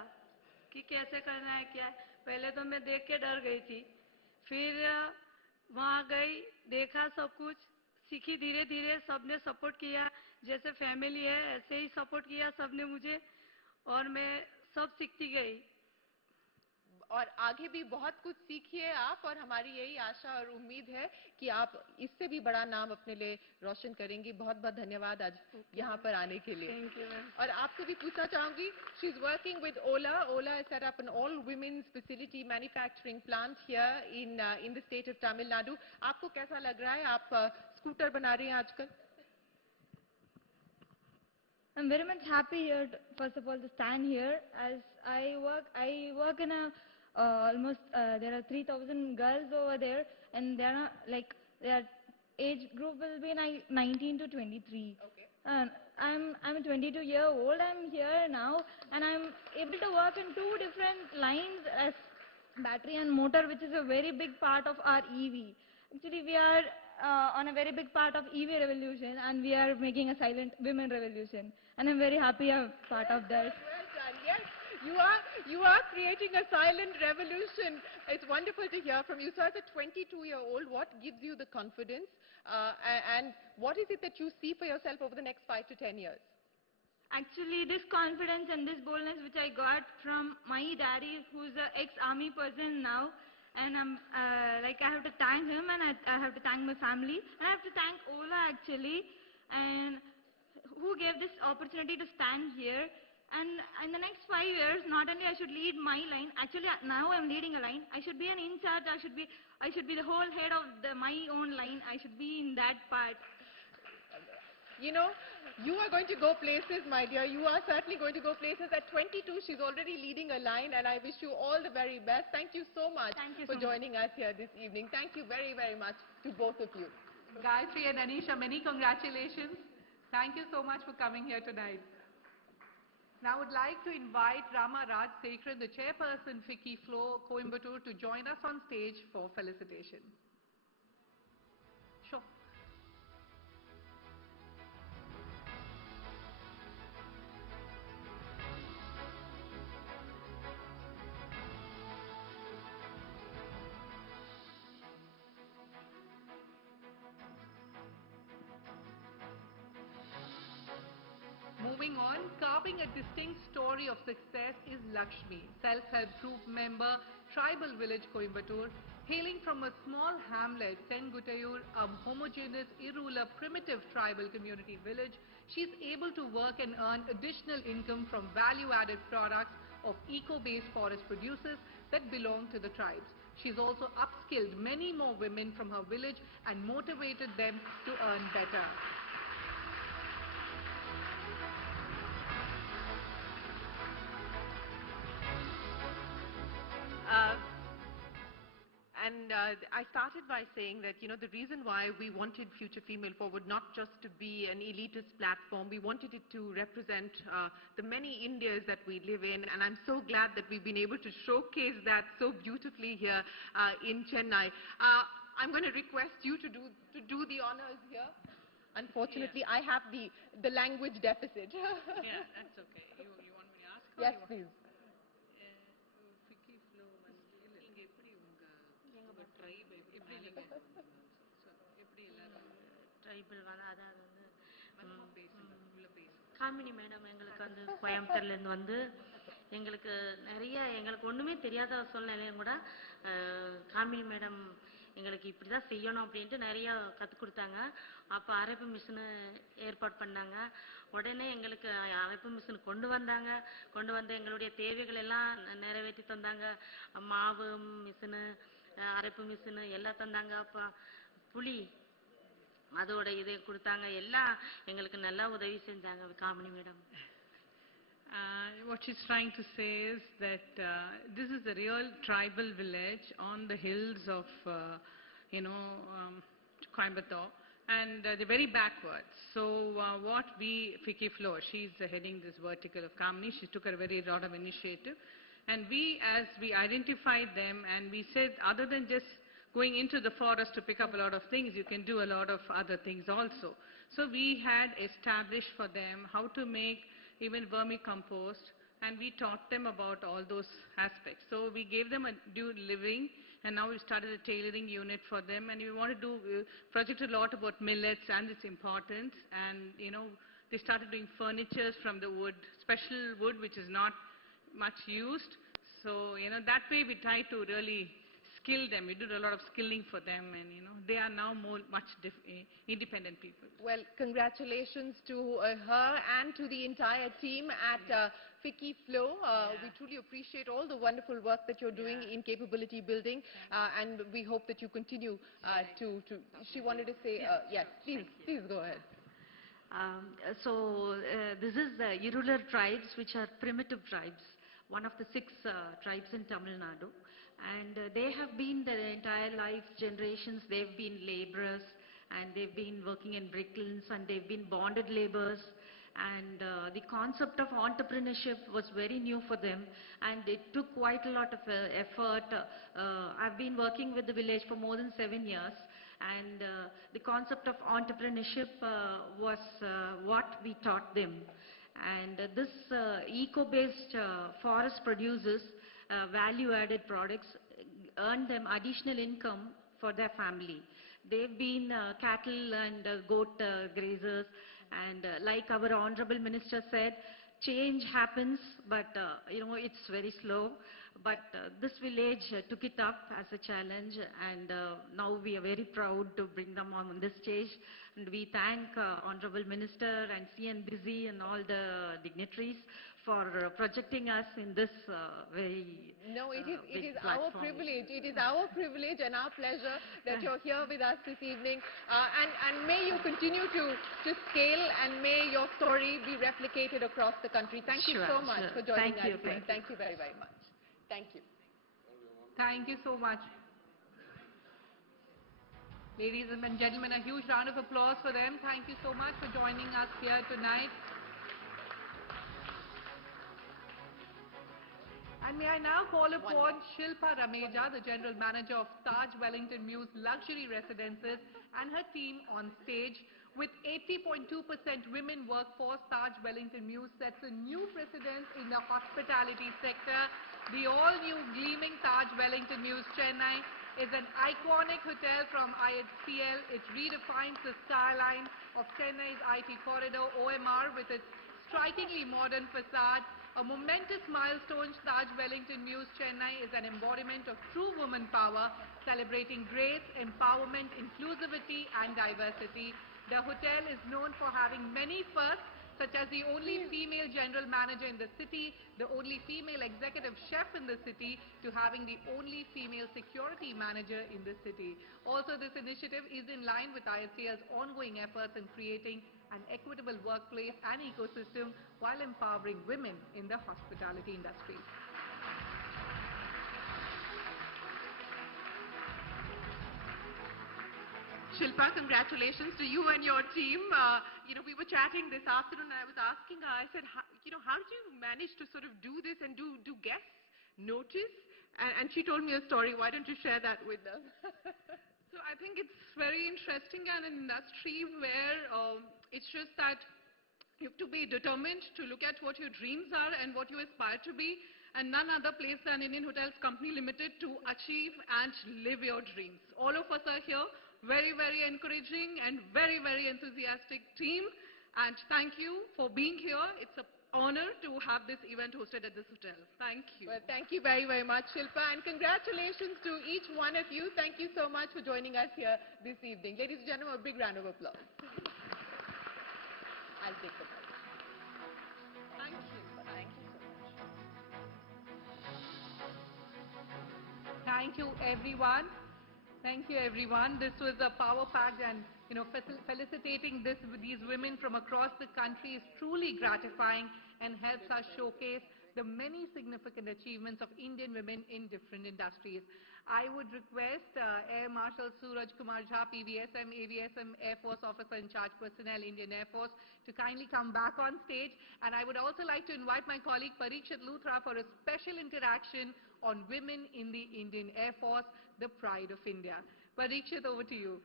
कि कैसे करना है क्या है। पहले तो मैं देख के डर गई थी, फिर वहाँ गई, देखा सब कुछ, सीखी धीरे धीरे, सबने सपोर्ट किया, जैसे फैमिली है ऐसे ही सपोर्ट किया सबने मुझे, और मैं सब सीखती गई। और आगे भी बहुत कुछ सीखिए आप, और हमारी यही आशा और उम्मीद है कि आप इससे भी बड़ा नाम अपने लिए रोशन करेंगी। बहुत बहुत धन्यवाद आज यहाँ पर आने के लिए। Thank you ma'am. और आपसे भी पूछना चाहूंगी, she is working with Ola. Ola has set up an all women's facility manufacturing plant here in the state of Tamil Nadu. आपको कैसा लग रहा है? आप स्कूटर बना रही हैं आजकल? I'm very much happy here, first of all, to stand here as I work in a almost there are 3,000 girls over there, and they are like their age group will be 19 to 23. Okay. I'm a 22-year-old. I'm here now, and I'm able to work in two different lines as battery and motor, which is a very big part of our EV. Actually, we are on a very big part of EV revolution, and we are making a silent women revolution, and I'm very happy I'm part of that. Well done. Yes, you are creating a silent revolution. It's wonderful to hear from you. So as a 22-year-old, what gives you the confidence, and what is it that you see for yourself over the next 5 to 10 years? Actually, this confidence and this boldness which I got from my daddy, who's an ex-army person now, and I have to thank him, and I have to thank my family, and I have to thank Ola actually, and who gave this opportunity to stand here. And in the next 5 years, not only I should lead my line, actually now I'm leading a line, I should be an in charge, I should be the whole head of my own line, I should be in that part. You know, you are going to go places, my dear. You are certainly going to go places. At 22, she's already leading a line, and I wish you all the very best. Thank you so much for joining us here this evening. Thank you very, very much to both of you. Gayatri and Anisha, many congratulations. Thank you so much for coming here tonight. Now I would like to invite Rama Raj Sekran, the chairperson, FICCI Flow, Coimbatore, to join us on stage for felicitation. Sure. Moving on, carving a distinct story of success is Lakshmi, self-help group member, Tribal Village, Coimbatore. Hailing from a small hamlet, Tengutayur, a homogeneous, irregular, primitive tribal community village, she is able to work and earn additional income from value-added products of eco-based forest producers that belong to the tribes. She's also upskilled many more women from her village and motivated them to earn better. I started by saying that, you know, the reason why we wanted Future Female Forward not just to be an elitist platform, we wanted it to represent the many Indias that we live in, and I'm so glad that we've been able to showcase that so beautifully here in Chennai. I'm going to request you to do the honors here. Unfortunately, I have the language deficit. Yeah, that's okay. You want me to ask? Yes, please. Kamini madam எங்களுக்கு வந்து கோயம்புத்தூர்லேருந்து வந்து எங்களுக்கு எங்களுக்கு ஒன்றுமே தெரியாத சூழ்நிலையும் கூட காமினி மேடம் எங்களுக்கு இப்படி தான் செய்யணும் அப்படின்ட்டு நிறையா கற்றுக் கொடுத்தாங்க. அப்போ அரைப்பு மிஷினு ஏற்பாடு பண்ணாங்க. உடனே எங்களுக்கு அரைப்பு மிஷின் கொண்டு வந்தாங்க. கொண்டு வந்து எங்களுடைய தேவைகள் எல்லாம் நிறைவேற்றி தந்தாங்க. மாவு மிஷினு, அரைப்பு மிஷினு எல்லாம் தந்தாங்க. அப்போ புளி அதோட இது கொடுத்தாங்க. எல்லாம் எங்களுக்கு நல்லா உதவி செஞ்சாங்க Kamini madam. What she's trying to say is that this is a real tribal village on the hills of, Coimbatore, and they're very backwards. So what Vicky Flo, she's heading this vertical of Kamini, she took a very lot of initiative, and as we identified them, and we said, other than just going into the forest to pick up a lot of things, you can do a lot of other things also. So we had established for them how to make even vermicompost, and we taught them about all those aspects. So we gave them a due living, and now we started a tailoring unit for them, and we want to do project a lot about millets and its importance, and they started doing furniture from the wood, special wood which is not much used. So that way we try to really skill them. We did a lot of skilling for them, and they are now much independent people. Well, congratulations to her and to the entire team at Vicky Flo. We truly appreciate all the wonderful work that you're doing in capability building, and we hope that you continue to. She wanted to say, yes, please go ahead. This is the irregular tribes, which are primitive tribes, one of the 6 tribes in Tamil Nadu. And they have been their entire life, generations, they've been laborers, and they've been working in brick kilns, and they've been bonded laborers. And the concept of entrepreneurship was very new for them, and it took quite a lot of effort. I've been working with the village for more than 7 years, and the concept of entrepreneurship was what we taught them. And this eco-based forest produces value-added products, earn them additional income for their family. They've been cattle and goat grazers, and like our Honorable Minister said, change happens, but it's very slow. But this village took it up as a challenge, and now we are very proud to bring them on this stage. And we thank Honorable Minister and CNBC and all the dignitaries for projecting us in this very No, it is platform. our privilege. It is our privilege and our pleasure that you're here with us this evening. And may you continue to scale, and may your story be replicated across the country. Thank you so much for joining us here. Thank you very, very much. Thank you. Thank you so much. Ladies and gentlemen, a huge round of applause for them. Thank you so much for joining us here tonight. And may I now call upon Shilpa Rameja, the General Manager of Taj Wellington Mews Luxury Residences, and her team on stage. With 80.2% women workforce, Taj Wellington Mews sets a new precedent in the hospitality sector. The all-new gleaming Taj Wellington Mews Chennai is an iconic hotel from IHCL. It redefines the skyline of Chennai's IT corridor, OMR, with its strikingly modern facade. A momentous milestone, Taj Wellington Mews Chennai is an embodiment of true woman power, celebrating grace, empowerment, inclusivity and diversity. The hotel is known for having many firsts, such as the only female general manager in the city, the only female executive chef in the city, to having the only female security manager in the city. Also, this initiative is in line with ISCL's ongoing efforts in creating an equitable workplace and ecosystem while empowering women in the hospitality industry. Shilpa, congratulations to you and your team. We were chatting this afternoon, and I was asking her, I said, how did you manage to sort of do this and do guests notice? And she told me a story. Why don't you share that with them? So I think it's very interesting, and an industry where it's just that you have to be determined to look at what your dreams are and what you aspire to be, and none other place than Indian Hotels Company Limited to achieve and live your dreams. All of us are here, very, very encouraging and very, very enthusiastic team, and thank you for being here. It's an honor to have this event hosted at this hotel. Thank you. Well, thank you very, very much, Shilpa, and congratulations to each one of you. Thank you so much for joining us here this evening. Ladies and gentlemen, a big round of applause. I'll take the mic. Thank you, Shilpa. Thank you so much. Thank you, everyone. Thank you, everyone. This was a power-packed and, felicitating these women from across the country is truly gratifying and helps us showcase the many significant achievements of Indian women in different industries. I would request Air Marshal Suraj Kumar Jha, PVSM, AVSM, Air Force Officer in Charge Personnel, Indian Air Force, to kindly come back on stage. And I would also like to invite my colleague Parikshit Luthra for a special interaction on women in the Indian Air Force, the pride of India. Parikshit, over to you.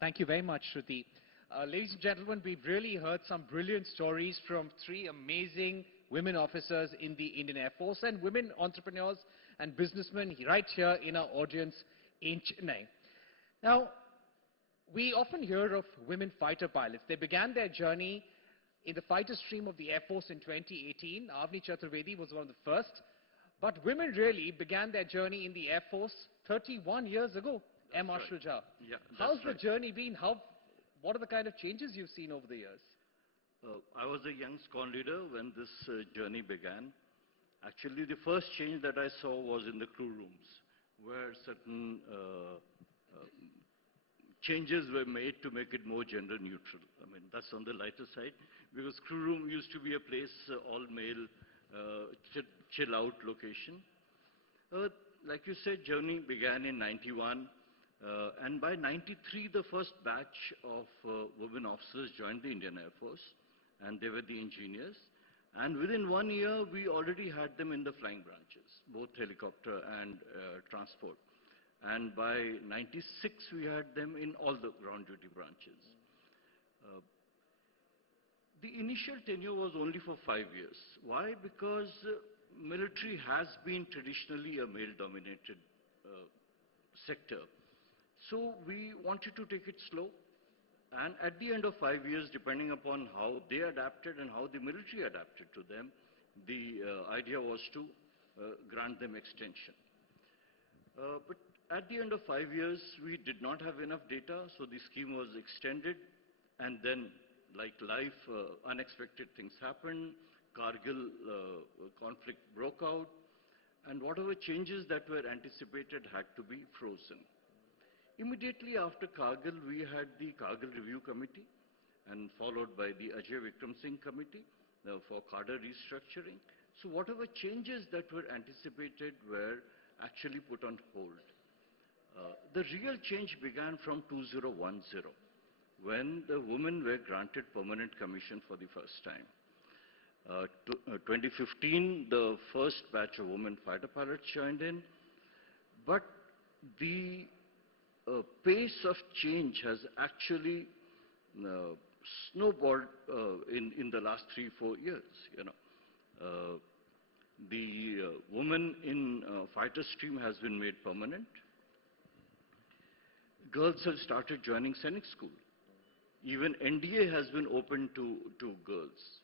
Thank you very much, Shruti. Ladies and gentlemen, we've really heard some brilliant stories from three amazing women officers in the Indian Air Force and women entrepreneurs and businessmen right here in our audience in Chennai. Now, we often hear of women fighter pilots. They began their journey in the fighter stream of the Air Force in 2018. Avni Chaturvedi was one of the first. But women really began their journey in the Air Force 31 years ago. Air Marshal Jha. Yeah, How's the journey been? What are the kind of changes you've seen over the years? I was a young squad leader when this journey began. Actually, the first change that I saw was in the crew rooms, where certain changes were made to make it more gender neutral. I mean, that's on the lighter side, because crew room used to be a place, all-male, chill-out location. Like you said, journey began in 91. And by 93, the first batch of women officers joined the Indian Air Force, and they were the engineers. And within 1 year, we already had them in the flying branches, both helicopter and transport. And by 96, we had them in all the ground duty branches. The initial tenure was only for 5 years. Why? Because military has been traditionally a male-dominated sector. So we wanted to take it slow, and at the end of 5 years, depending upon how they adapted and how the military adapted to them, the idea was to grant them extension. But at the end of 5 years, we did not have enough data, so the scheme was extended, and then, like life, unexpected things happened. Kargil conflict broke out, and whatever changes that were anticipated had to be frozen. Immediately after Kargil, we had the Kargil Review Committee, and followed by the Ajay Vikram Singh Committee for cadre restructuring. So whatever changes that were anticipated were actually put on hold. The real change began from 2010, when the women were granted permanent commission for the first time. 2015, the first batch of women fighter pilots joined in, but the pace of change has actually snowballed in the last 3-4 years. The women in fighter stream has been made permanent. Girls have started joining Sainik school. Even NDA has been open to girls.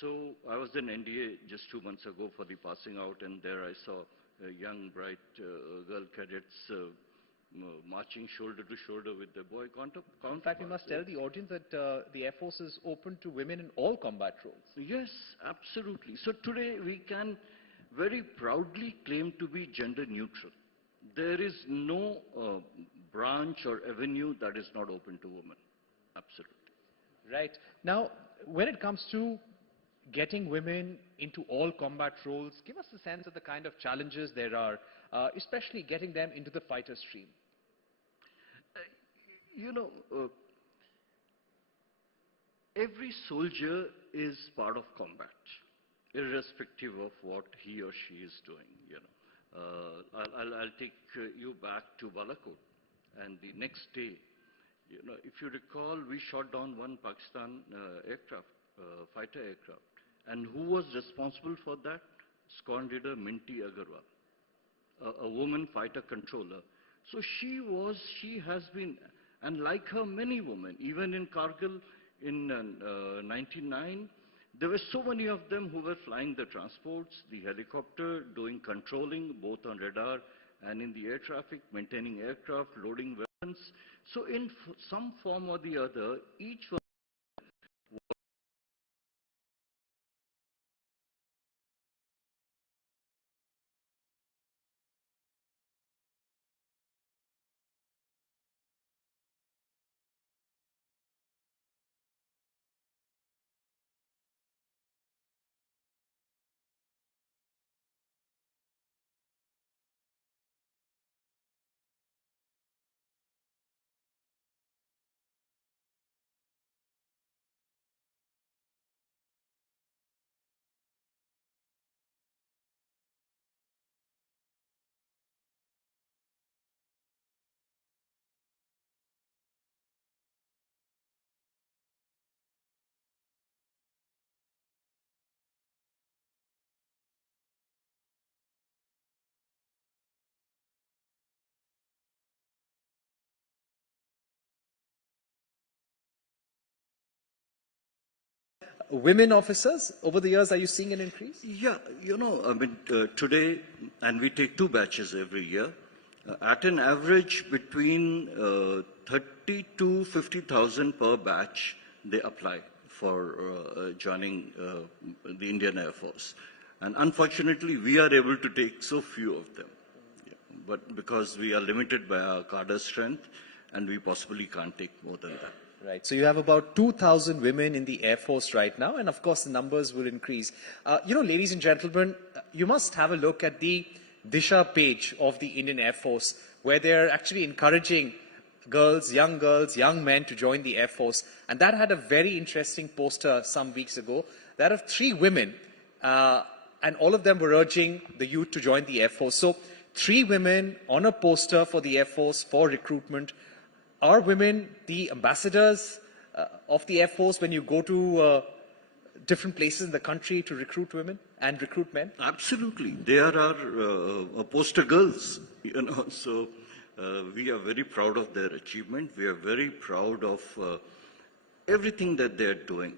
So I was in NDA just 2 months ago for the passing out, and there I saw young, bright girl cadets marching shoulder to shoulder with their boy counterparts. In fact, we must tell the audience that the Air Force is open to women in all combat roles. Yes, absolutely. So today we can very proudly claim to be gender neutral. There is no branch or avenue that is not open to women. Absolutely. Right. Now, when it comes to getting women into all combat roles, give us a sense of the kind of challenges there are, especially getting them into the fighter stream. Every soldier is part of combat, irrespective of what he or she is doing. I'll take you back to Balakot. And the next day, if you recall, we shot down one Pakistan fighter aircraft. And who was responsible for that? Squadron leader Minty Agarwal, a woman fighter controller. So she has been, and like her, many women, even in Kargil in 99, there were so many of them who were flying the transports, the helicopter, doing controlling, both on radar and in the air traffic, maintaining aircraft, loading weapons. So in some form or the other, each one women officers over the years? Are you seeing an increase? Yeah, today, and we take 2 batches every year, at an average between 30 to 50,000 per batch, they apply for joining the Indian Air Force. And unfortunately, we are able to take so few of them. Yeah. But because we are limited by our cadre strength, and we possibly can't take more than that. Right. So you have about 2,000 women in the Air Force right now, and of course the numbers will increase. Ladies and gentlemen, you must have a look at the Disha page of the Indian Air Force, where they're actually encouraging girls, young men to join the Air Force. And that had a very interesting poster some weeks ago. That of 3 women, and all of them were urging the youth to join the Air Force. So 3 women on a poster for the Air Force for recruitment. Are women the ambassadors of the Air Force when you go to different places in the country to recruit women and recruit men? Absolutely. They are our poster girls, so we are very proud of their achievement. We are very proud of everything that they are doing,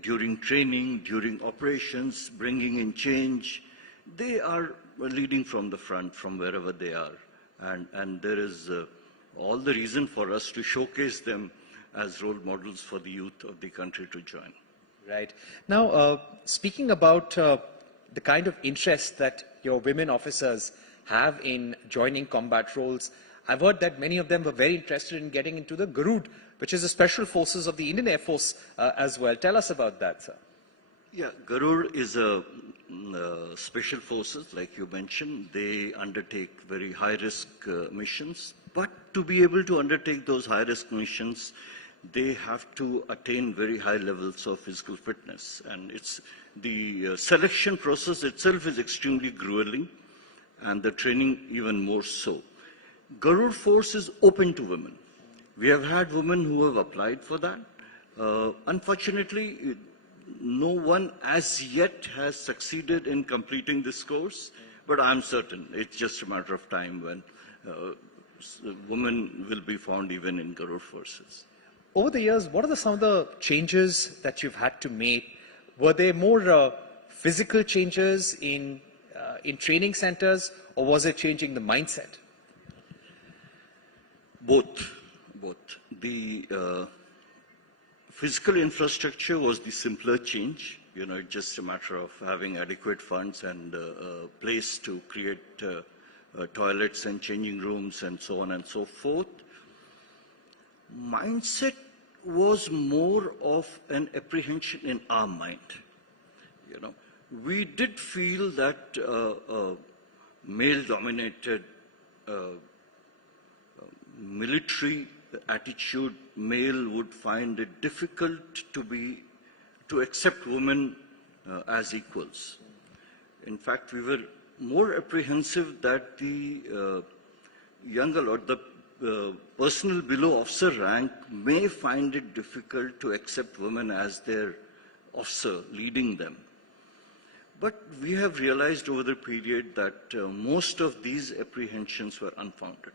during training, during operations, bringing in change. They are leading from the front, from wherever they are. And there is all the reason for us to showcase them as role models for the youth of the country to join. Right. Now, speaking about the kind of interest that your women officers have in joining combat roles, I've heard that many of them were very interested in getting into the Garud, which is the special forces of the Indian Air Force as well. Tell us about that, sir. Yeah, Garud is a special forces, like you mentioned. They undertake very high-risk missions. But to be able to undertake those high-risk missions, they have to attain very high levels of physical fitness. And it's the selection process itself is extremely grueling, and the training even more so. Garud Force is open to women. We have had women who have applied for that. Unfortunately, no one as yet has succeeded in completing this course, but I'm certain it's just a matter of time when women will be found even in Garud forces. Over the years, what are some of the changes that you've had to make? Were there more physical changes in training centers, or was it changing the mindset? Both. The physical infrastructure was the simpler change. It's just a matter of having adequate funds and a place to create toilets and changing rooms and so on and so forth. Mindset was more of an apprehension in our mind. We did feel that male-dominated military attitude, male would find it difficult to accept women as equals. In fact, we were more apprehensive that the younger or the personnel below officer rank may find it difficult to accept women as their officer leading them. But we have realized over the period that most of these apprehensions were unfounded.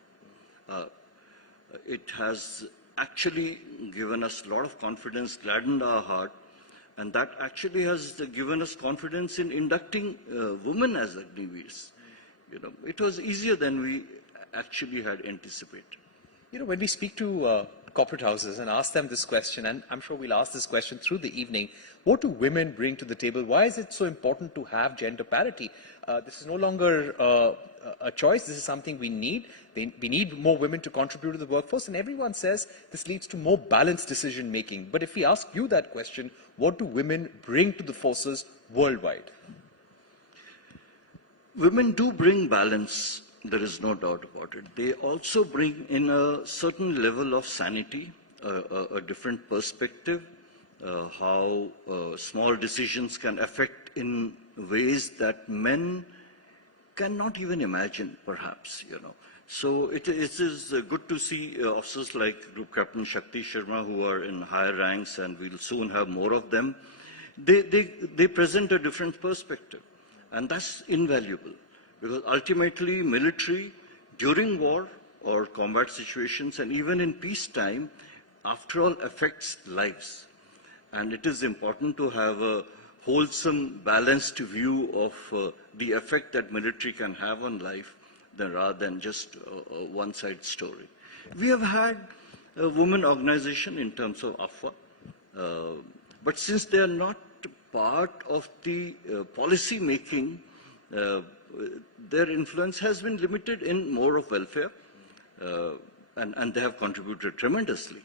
It has actually given us a lot of confidence, gladdened our heart, and that actually has given us confidence in inducting women as Agniveers. You know, it was easier than we actually had anticipated. You know, when we speak to corporate houses and ask them this question, and I'm sure we'll ask this question through the evening, what do women bring to the table? Why is it so important to have gender parity? This is no longer a choice. This is something we need. We need more women to contribute to the workforce, and everyone says this leads to more balanced decision making. But if we ask you that question, what do women bring to the forces worldwide? Women do bring balance. There is no doubt about it. They also bring in a certain level of sanity, a different perspective, how small decisions can affect in ways that men cannot even imagine, perhaps, you know. So it is good to see officers like Group Captain Shakti Sharma, who are in higher ranks, and we'll soon have more of them. They present a different perspective, and that's invaluable. Because ultimately, military, during war or combat situations, and even in peacetime, after all, affects lives. And it is important to have a wholesome, balanced view of the effect that military can have on life, rather than just a one-sided story. We have had a women organization in terms of AFWA, but since they are not part of the policy making, their influence has been limited in more of welfare, and they have contributed tremendously.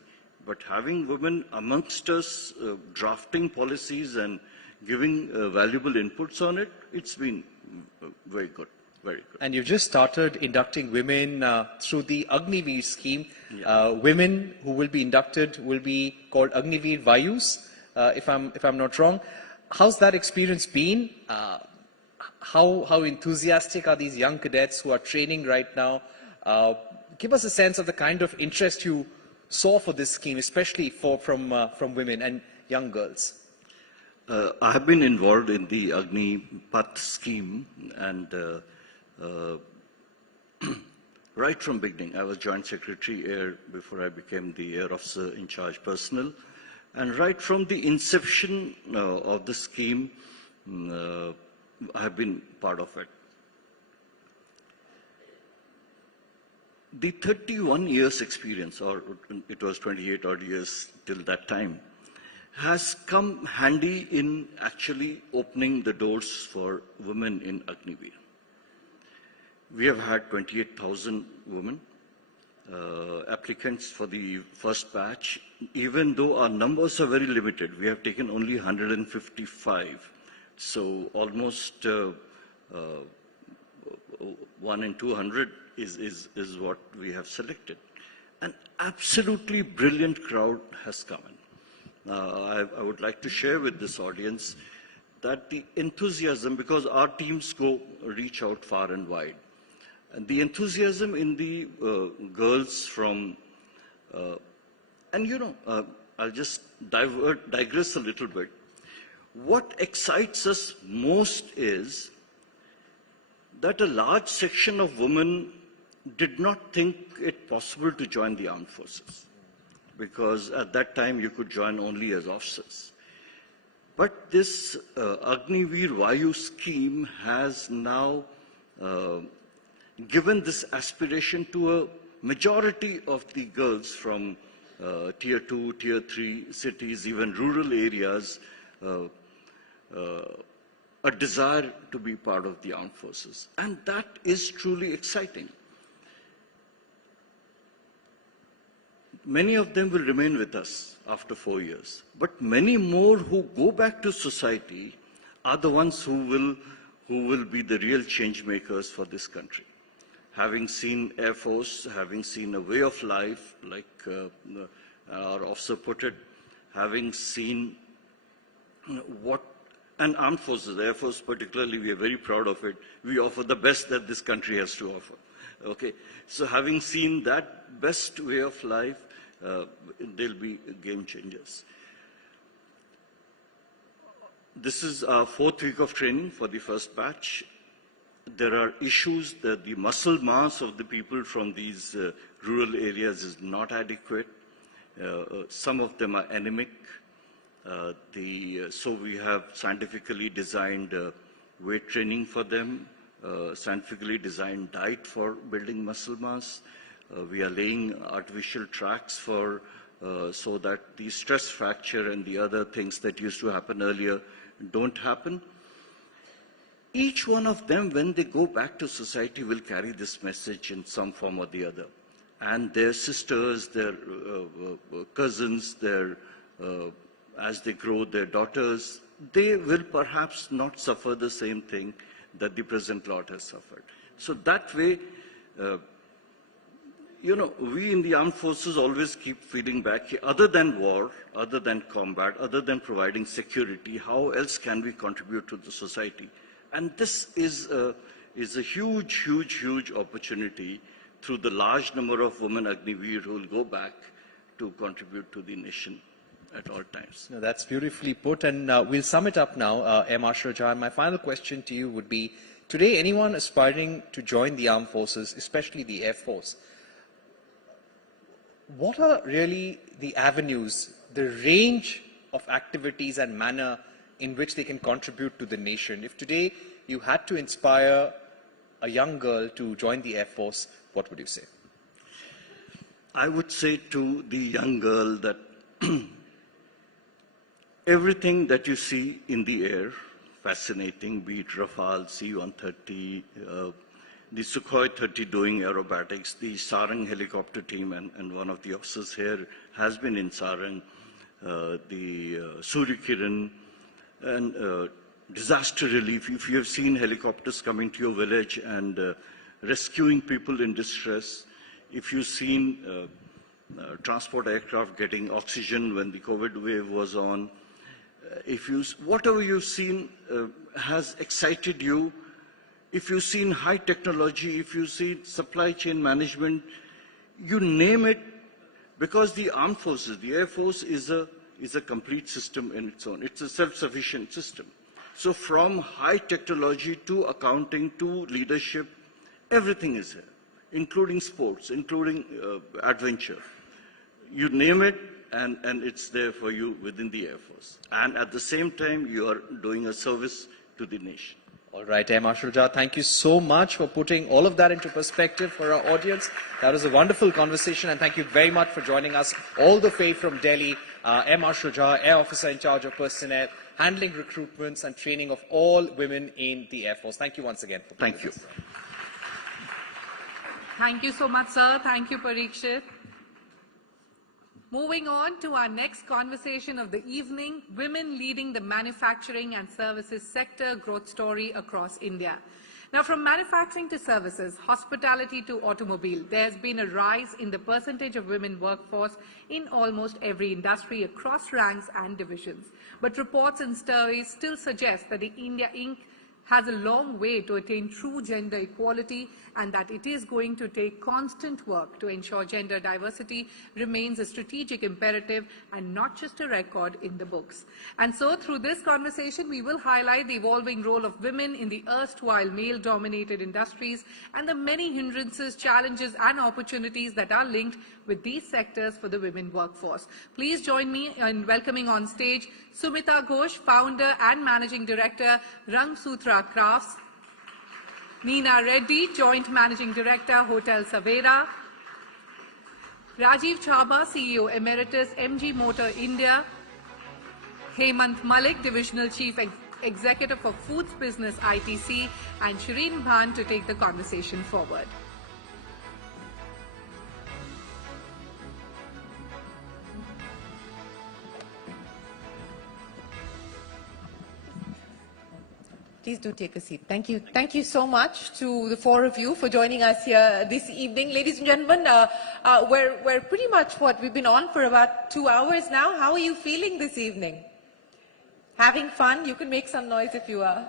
But having women amongst us drafting policies and giving valuable inputs on it, it's been very good, very good. And you've just started inducting women through the Agniveer scheme. Yeah. Women who will be inducted will be called Agniveer Vayus, if I'm not wrong. How's that experience been? How enthusiastic are these young cadets who are training right now? Give us a sense of the kind of interest you saw for this scheme, especially from women and young girls. I have been involved in the Agnipath scheme, and right from beginning, I was Joint Secretary Air before I became the Air Officer in Charge Personnel, and right from the inception of the scheme, I have been part of it. The 31 years experience, or it was 28 odd years till that time, has come handy in actually opening the doors for women in Agniveer. We have had 28,000 women applicants for the first batch. Even though our numbers are very limited, we have taken only 155. So almost 1 in 200 is what we have selected. An absolutely brilliant crowd has come in. I would like to share with this audience that the enthusiasm, because our teams reach out far and wide, and the enthusiasm in the girls from, and you know, I'll just digress a little bit. What excites us most is that a large section of women did not think it possible to join the armed forces, because at that time you could join only as officers. But this Agniveer Vayu scheme has now given this aspiration to a majority of the girls from tier 2, tier 3 cities, even rural areas, a desire to be part of the armed forces. And that is truly exciting. Many of them will remain with us after 4 years. But many more who go back to society are the ones who will be the real change makers for this country. Having seen Air Force, having seen a way of life, like our officer put it, having seen what and armed forces, the Air Force particularly, we are very proud of it. We offer the best that this country has to offer. Okay, so having seen that best way of life, they'll be game changers. This is our 4th week of training for the first batch. There are issues that the muscle mass of the people from these rural areas is not adequate. Some of them are anemic. So we have scientifically designed weight training for them, scientifically designed diet for building muscle mass. We are laying artificial tracks for so that the stress fracture and the other things that used to happen earlier don't happen. Each one of them, when they go back to society, will carry this message in some form or the other. And their sisters, their cousins, as they grow, their daughters, they will perhaps not suffer the same thing that the present lot has suffered. So that way, we in the armed forces always keep feeding back, other than war, other than combat, other than providing security, how else can we contribute to the society? And this is a huge, huge, huge opportunity through the large number of women Agniveer who will go back to contribute to the nation at all times. No, that's beautifully put, and we'll sum it up now, M. Ashraja. My final question to you would be, today anyone aspiring to join the armed forces, especially the Air Force, what are really the avenues, the range of activities and manner in which they can contribute to the nation? If today you had to inspire a young girl to join the Air Force, what would you say? I would say to the young girl that everything that you see in the air, fascinating, be it Rafale, C-130, the Sukhoi 30 doing aerobatics, the Sarang helicopter team, and one of the officers here has been in Sarang, the Surya Kiran, and disaster relief. If you have seen helicopters coming to your village and rescuing people in distress, if you've seen transport aircraft getting oxygen when the COVID wave was on, whatever you've seen has excited you. If you've seen high technology, if you see supply chain management, you name it, because the armed forces, the Air Force is a complete system in its own. It's a self-sufficient system. So from high technology to accounting to leadership, everything is here, including sports, including adventure. You name it, and it's there for you within the Air Force. And at the same time, you are doing a service to the nation. All right, M. Ashraja, thank you so much for putting all of that into perspective for our audience. That was a wonderful conversation, and thank you very much for joining us all the way from Delhi. M. Ashraja, Air Officer in charge of personnel, handling recruitments and training of all women in the Air Force. Thank you once again for being with us. Thank you so much, sir. Thank you, Parikshit. Moving on to our next conversation of the evening, women leading the manufacturing and services sector growth story across India. Now, from manufacturing to services, hospitality to automobile, there's been a rise in the percentage of women workforce in almost every industry across ranks and divisions. But reports and surveys still suggest that the India Inc. has a long way to attain true gender equality, and that it is going to take constant work to ensure gender diversity remains a strategic imperative and not just a record in the books. And so through this conversation, we will highlight the evolving role of women in the erstwhile male-dominated industries and the many hindrances, challenges and opportunities that are linked with these sectors for the women workforce. Please join me in welcoming on stage Sumita Ghosh, founder and managing director, Rang Sutra Crafts; Neena Reddy, joint managing director, Hotel Savera; Rajiv Chhabra, CEO Emeritus, MG Motor India; Hemant Malik, divisional chief executive for Foods Business ITC; and Shireen Bhan to take the conversation forward. Please do take a seat. Thank you. Thank you so much to the four of you for joining us here this evening. Ladies and gentlemen, we're pretty much we've been on for about 2 hours now. How are you feeling this evening? Having fun? You can make some noise if you are.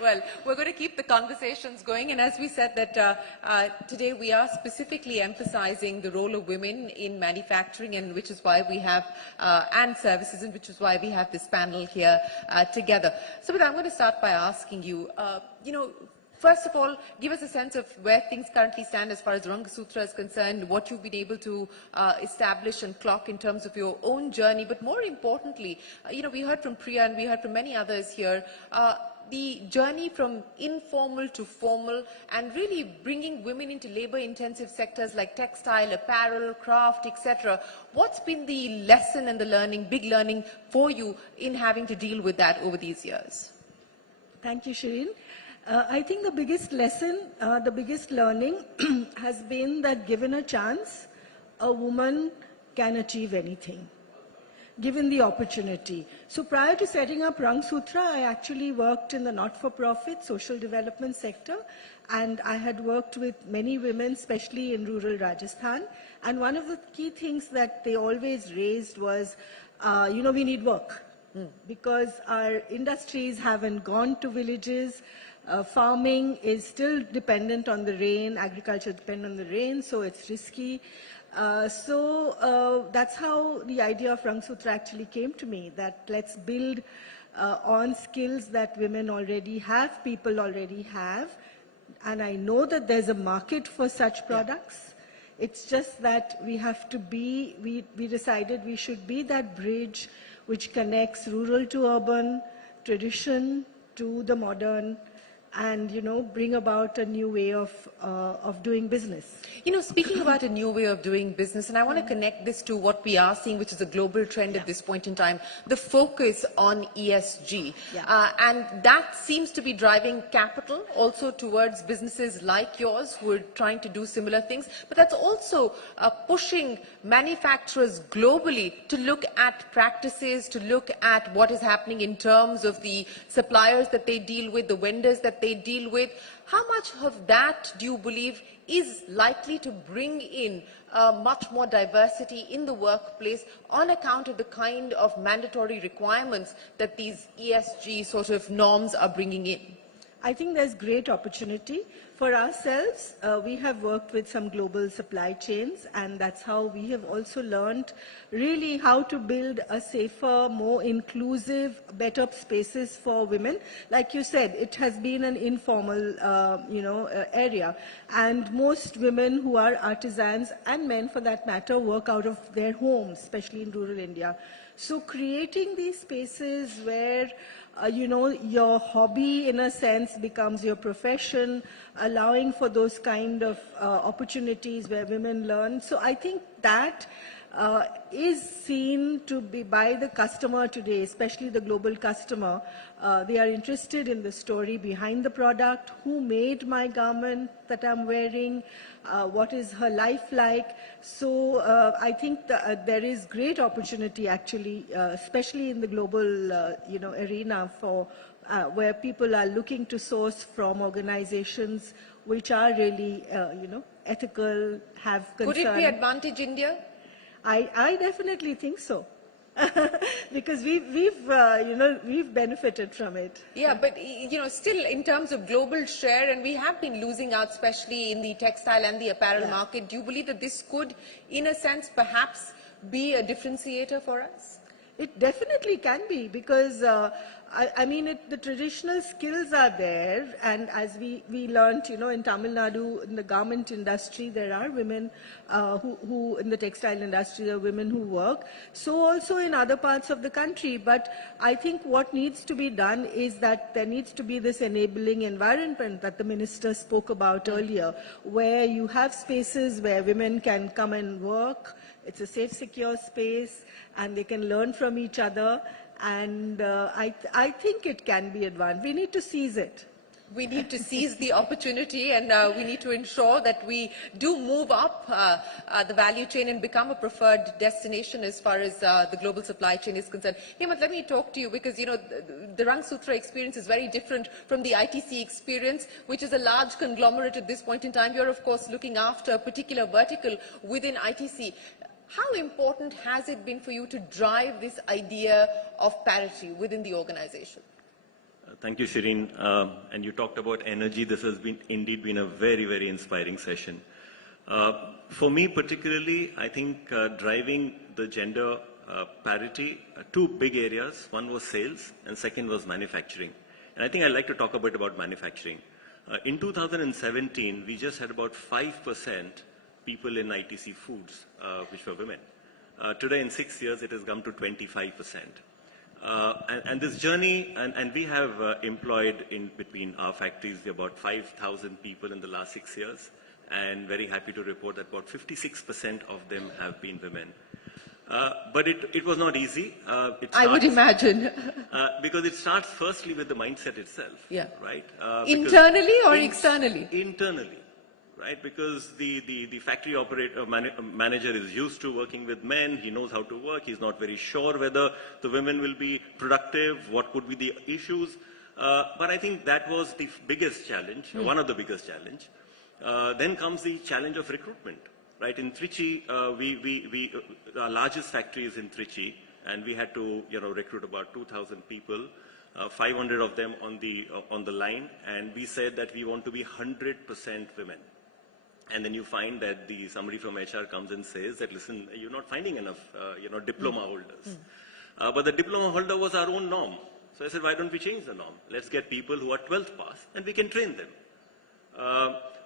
Well, we're going to keep the conversations going, and as we said that today we are specifically emphasizing the role of women in manufacturing, and which is why we have, and services, and which is why we have this panel here together. So I'm going to start by asking you, first of all, give us a sense of where things currently stand as far as Rang Sutra is concerned, what you've been able to establish and clock in terms of your own journey, but more importantly, we heard from Priya and we heard from many others here, the journey from informal to formal and really bringing women into labor-intensive sectors like textile, apparel, craft, etc. What's been the lesson and the learning, big learning for you in having to deal with that over these years? Thank you, Shireen. I think the biggest lesson, the biggest learning has been that given a chance, a woman can achieve anything, given the opportunity. So prior to setting up Rang Sutra, I actually worked in the not-for-profit social development sector, and I had worked with many women, especially in rural Rajasthan. And one of the key things that they always raised was, we need work, because our industries haven't gone to villages. Farming is still dependent on the rain, agriculture dependent on the rain, so it's risky. So that's how the idea of Rang Sutra actually came to me, that let's build on skills that women already have, people already have. And I know that there's a market for such products. Yeah. It's just that we have to be, we decided we should be that bridge which connects rural to urban, tradition to the modern, and bring about a new way of doing business. Speaking about a new way of doing business, and I want to connect this to what we are seeing, which is a global trend at this point in time, the focus on ESG. And that seems to be driving capital also towards businesses like yours who are trying to do similar things, but that's also pushing manufacturers globally to look at practices, to look at what is happening in terms of the suppliers that they deal with, the vendors that they deal with. How much of that do you believe is likely to bring in much more diversity in the workplace on account of the kind of mandatory requirements that these ESG sort of norms are bringing in? I think there's great opportunity. For ourselves, we have worked with some global supply chains, and that's how we have also learned really how to build a safer, more inclusive, better spaces for women. Like you said, it has been an informal, area, and most women who are artisans, and men for that matter, work out of their homes, especially in rural India. So creating these spaces where your hobby, in a sense, becomes your profession, allowing for those kind of opportunities where women learn. So I think that is seen to be by the customer today, especially the global customer. They are interested in the story behind the product, who made my garment that I'm wearing, what is her life like. So I think there is great opportunity actually, especially in the global arena for where people are looking to source from organizations which are really ethical, have concern. Could it be advantage India? I definitely think so. Because we've benefited from it. Yeah, but still in terms of global share, and we have been losing out, especially in the textile and the apparel market. Do you believe that this could, in a sense, perhaps be a differentiator for us? It definitely can be, because the traditional skills are there, and as we learnt, in Tamil Nadu, in the garment industry, there are women who in the textile industry, there are women who work. So also in other parts of the country. But I think what needs to be done is that there needs to be this enabling environment that the minister spoke about earlier, where you have spaces where women can come and work. It's a safe, secure space, and they can learn from each other. And I think it can be advanced. We need to seize it. We need to seize the opportunity, and we need to ensure that we do move up the value chain and become a preferred destination as far as the global supply chain is concerned. Hemant, let me talk to you, because the Rang Sutra experience is very different from the ITC experience, which is a large conglomerate at this point in time. You're, of course, looking after a particular vertical within ITC. How important has it been for you to drive this idea of parity within the organization? Thank you, Shireen. And you talked about energy. This has indeed been a very, very inspiring session. For me particularly, I think driving the gender parity, two big areas. One was sales and second was manufacturing. And I think I'd like to talk a bit about manufacturing. In 2017, we just had about 5% people in ITC foods which were women. Today, in 6 years, it has come to 25%. And this journey, and we have employed in between our factories about 5,000 people in the last 6 years, and very happy to report that about 56% of them have been women. But it was not easy. I would imagine. Because it starts firstly with the mindset itself, yeah. right? Internally or externally? Internally. Right, because the factory operator manager is used to working with men. He knows how to work. He's not very sure whether the women will be productive, what could be the issues. But I think that was the biggest challenge, one of the biggest challenge. Then comes the challenge of recruitment. Right, in Trichy, our largest factory is in Trichy, and we had to recruit about 2,000 people. 500 of them on the line, and we said that we want to be 100% women. And then you find that somebody from HR comes and says that, listen, you're not finding enough, diploma holders. But the diploma holder was our own norm. So I said, why don't we change the norm? Let's get people who are 12th pass, and we can train them.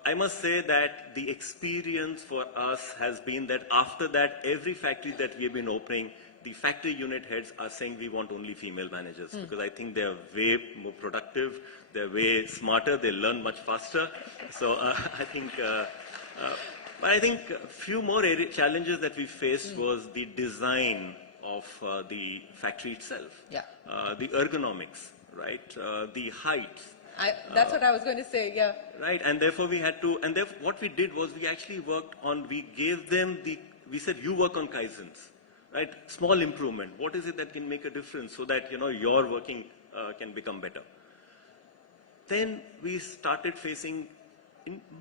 I must say that the experience for us has been that after that, every factory that we have been opening, the factory unit heads are saying we want only female managers because I think they're way more productive, they're way smarter, they learn much faster. So I think, but I think a few more challenges that we faced was the design of the factory itself, the ergonomics, right, the heights. That's what I was going to say, yeah. Right, and therefore we had to, and therefore what we did was we actually worked on, we gave them we said you work on Kaizens. Right, small improvement. What is it that can make a difference so that your working can become better? Then we started facing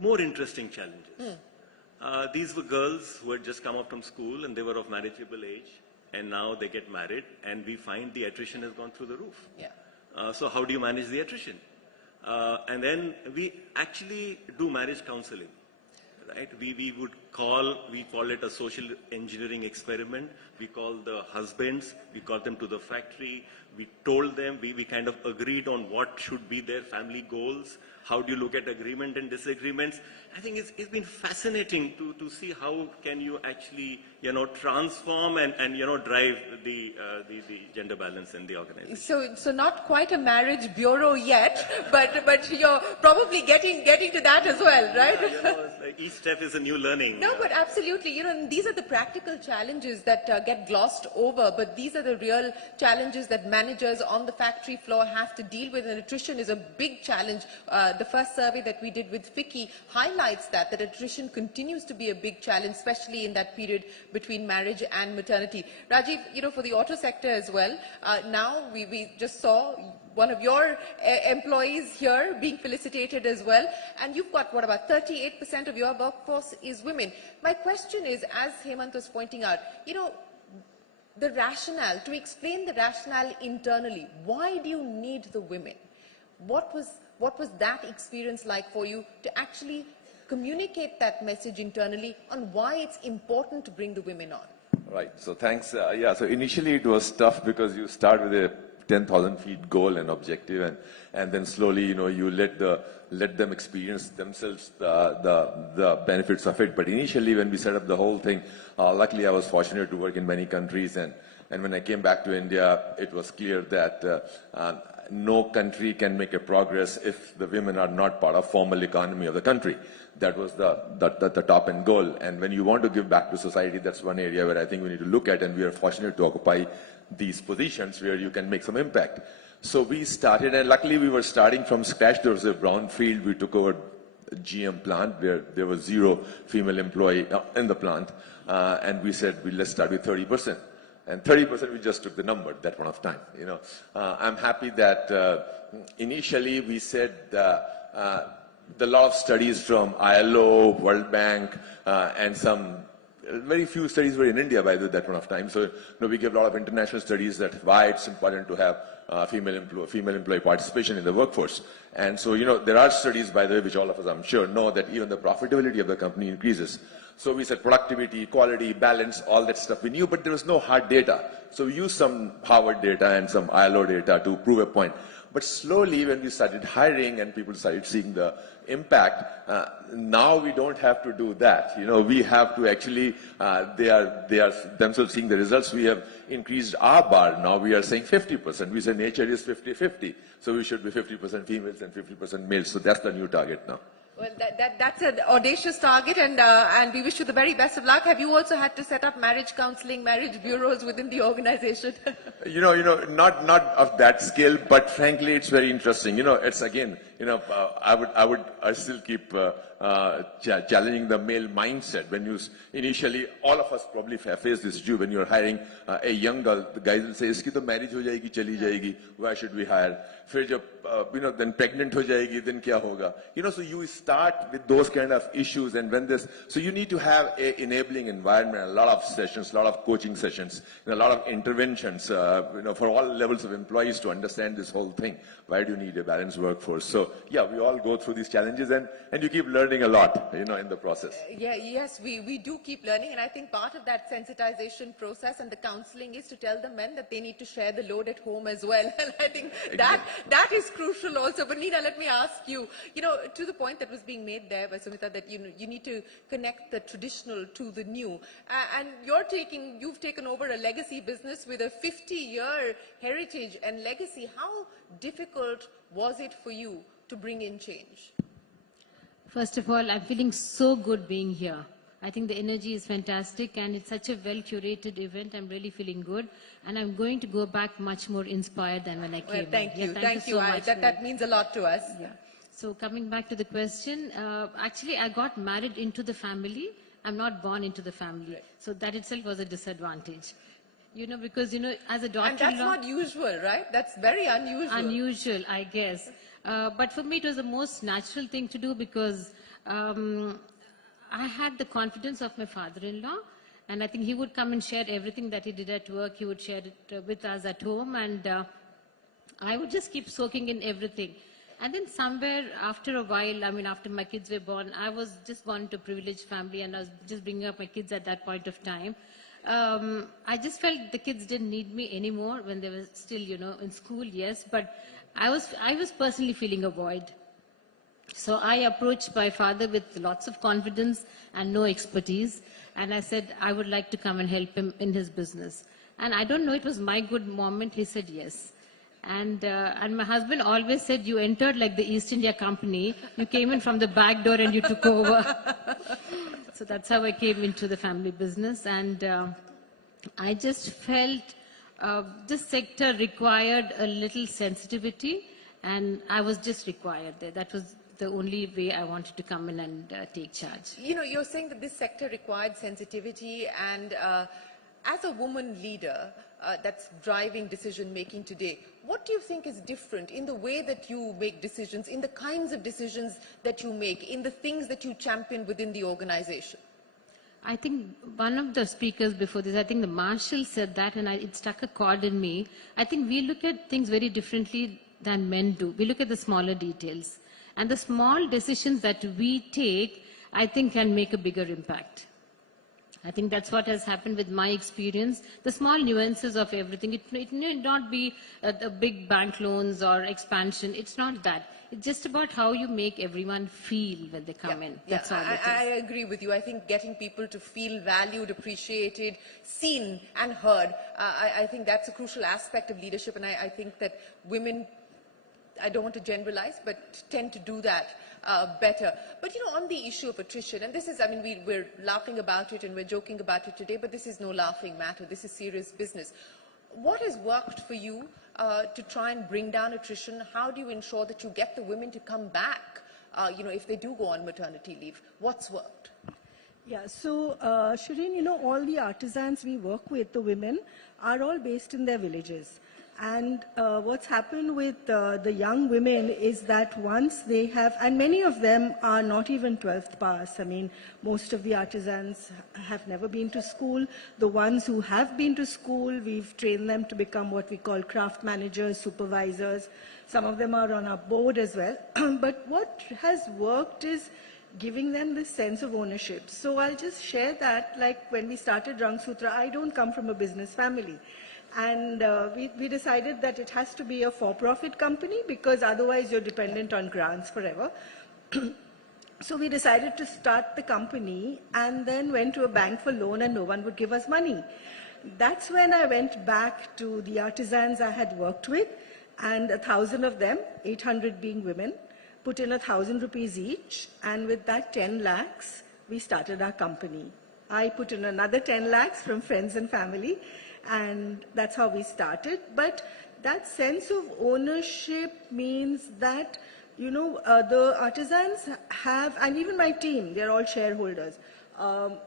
more interesting challenges. These were girls who had just come up from school and they were of marriageable age, and now they get married, and we find the attrition has gone through the roof. Yeah. So how do you manage the attrition? And then we actually do marriage counseling. Right? We call it a social engineering experiment. We call the husbands, we call them to the factory. We told them, we kind of agreed on what should be their family goals. How do you look at agreement and disagreements? I think it's been fascinating to see how can you actually, transform and drive the gender balance in the organization. So not quite a marriage bureau yet, but you're probably getting to that as well, right? Yeah, each step is a new learning. No, but absolutely. These are the practical challenges that get glossed over, but these are the real challenges that managers on the factory floor have to deal with, and attrition is a big challenge. The first survey that we did with FICCI highlights that attrition continues to be a big challenge, especially in that period between marriage and maternity. Rajiv, for the auto sector as well, now we just saw one of your employees here being felicitated as well, and you've got, what, about 38% of your workforce is women. My question is, as Hemant was pointing out, the rationale, to explain the rationale internally, why do you need the women? What was that experience like for you to actually communicate that message internally on why it's important to bring the women on? Right, so thanks. So initially it was tough because you start with a 10,000 feet goal and objective, and then slowly, you let them experience themselves the benefits of it. But initially, when we set up the whole thing, luckily I was fortunate to work in many countries, and when I came back to India, it was clear that no country can make a progress if the women are not part of formal economy of the country. That was the top end goal. And when you want to give back to society, that's one area where I think we need to look at, and we are fortunate to occupy these positions where you can make some impact. So we started, and luckily we were starting from scratch. There was a brownfield. We took over a GM plant where there was 0 female employee in the plant, and we said, let's start with 30%. And 30%, we just took the number at that point of time. I'm happy that initially we said the lot of studies from ILO, World Bank, and some very few studies were in India by that point of time. So, we give a lot of international studies that why it's important to have female employee participation in the workforce. And so, there are studies, by the way, which all of us, I'm sure, know that even the profitability of the company increases. So we said productivity, quality, balance, all that stuff we knew, but there was no hard data. So we used some Harvard data and some ILO data to prove a point. But slowly, when we started hiring and people started seeing the impact, now we don't have to do that. We have to actually, they are themselves seeing the results. We have increased our bar. Now we are saying 50%. We say nature is 50-50. So we should be 50% females and 50% males. So that's the new target now. Well, that's an audacious target, and we wish you the very best of luck. Have you also had to set up marriage counseling, marriage bureaus within the organization? Not of that scale, but frankly, it's very interesting. It's again, I still keep challenging the male mindset. When you initially, all of us probably face this issue when you're hiring a young girl. The guys will say, "Iski to marriage ho jayegi, chali jayegi. Why should we hire?" Fir jab, then pregnant ho jayegi, then kya hoga? So you start with those kind of issues, and when so you need to have a enabling environment, a lot of sessions, a lot of coaching sessions, a lot of interventions, for all levels of employees to understand this whole thing. Why do you need a balanced workforce? So yeah, we all go through these challenges, and you keep learning a lot, in the process. Yes, we do keep learning, and I think part of that sensitization process and the counseling is to tell the men that they need to share the load at home as well. And I think that is crucial also. But Neena, let me ask you, to the point that was being made there by Sumita, that you need to connect the traditional to the new, and you've taken over a legacy business with a 50-year heritage and legacy. How difficult was it for you to bring in change? First of all, I'm feeling so good being here. I think the energy is fantastic, and it's such a well-curated event. I'm really feeling good, and I'm going to go back much more inspired than when I came. Well, thank you. Thank you so much. That means a lot to us. Yeah. So coming back to the question, actually I got married into the family. I'm not born into the family. So that itself was a disadvantage. Because, as a daughter-in-law... And that's not usual, right? That's very unusual. Unusual, I guess. But for me, it was the most natural thing to do because I had the confidence of my father-in-law, and I think he would come and share everything that he did at work. He would share it with us at home, and I would just keep soaking in everything. And then somewhere after a while, after my kids were born, I was just born into a privileged family, and I was just bringing up my kids at that point of time. I just felt the kids didn't need me anymore when they were still, in school, yes, but I was personally feeling a void. So I approached my father with lots of confidence and no expertise, and I said I would like to come and help him in his business. And I don't know, it was my good moment, he said yes. And my husband always said, you entered like the East India Company, you came in from the back door and you took over. So that's how I came into the family business, and I just felt this sector required a little sensitivity, and I was just required there. That was the only way I wanted to come in and take charge. You're saying that this sector required sensitivity, and as a woman leader that's driving decision-making today, what do you think is different in the way that you make decisions, in the kinds of decisions that you make, in the things that you champion within the organization? I think one of the speakers before this, I think the Marshall said that, and it struck a chord in me. I think we look at things very differently than men do. We look at the smaller details. And the small decisions that we take, I think, can make a bigger impact. I think that's what has happened with my experience. The small nuances of everything. It need not be a big bank loans or expansion. It's not that. It's just about how you make everyone feel when they come in. That's all it is. I agree with you. I think getting people to feel valued, appreciated, seen and heard, I think that's a crucial aspect of leadership, and I think that women, I don't want to generalize, but tend to do that better. But on the issue of attrition, and this is, we're laughing about it and we're joking about it today, but this is no laughing matter. This is serious business. What has worked for you to try and bring down attrition? How do you ensure that you get the women to come back, if they do go on maternity leave? What's worked? Yeah, so Shireen, all the artisans we work with, the women, are all based in their villages. And what's happened with the young women is that once they have, and many of them are not even 12th pass. I mean, most of the artisans have never been to school. The ones who have been to school, we've trained them to become what we call craft managers, supervisors. Some of them are on our board as well. But what has worked is giving them this sense of ownership. So I'll just share that, like when we started Rang Sutra, I don't come from a business family. And we decided that it has to be a for-profit company because otherwise you're dependent on grants forever. So we decided to start the company and then went to a bank for loan and no one would give us money. That's when I went back to the artisans I had worked with, and 1,000 of them, 800 being women, put in 1,000 rupees each, and with that 10 lakhs, we started our company. I put in another 10 lakhs from friends and family, and that's how we started. But that sense of ownership means that, you know, the artisans have, and even my team, they're all shareholders,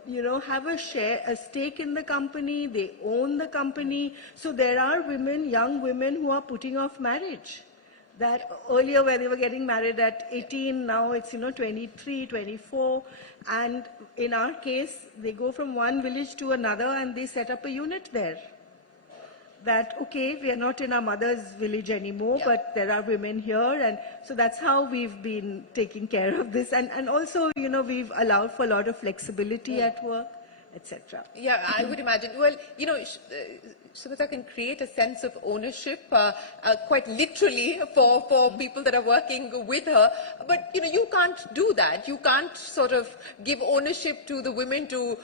you know, have a stake in the company, they own the company. So there are women, young women who are putting off marriage. That earlier where they were getting married at 18, now it's, you know, 23, 24. And in our case, they go from one village to another and they set up a unit there. That, okay, we are not in our mother's village anymore, but there are women here. And so that's how we've been taking care of this. And also, you know, we've allowed for a lot of flexibility at work, etc. Yeah, I would imagine. Well, you know, Smita can create a sense of ownership quite literally for people that are working with her. But, you know, you can't do that. You can't sort of give ownership to the women to,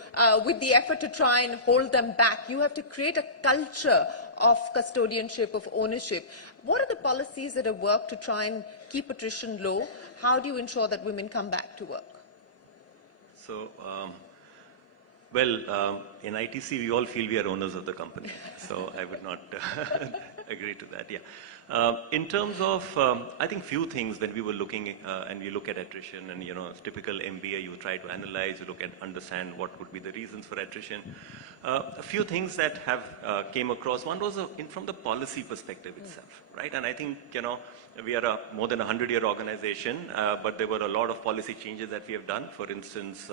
with the effort to try and hold them back. You have to create a culture of custodianship, of ownership. What are the policies that have worked to try and keep attrition low? How do you ensure that women come back to work? So, well, in ITC, we all feel we are owners of the company. So I would not agree to that, yeah. In terms of, I think few things when we were looking, and we look at attrition and, you know, typical MBA, you try to analyze, you look at, understand what would be the reasons for attrition. A few things that have came across. One was from the policy perspective itself, right? And I think, you know, we are a more than 100-year organization, but there were a lot of policy changes that we have done. For instance,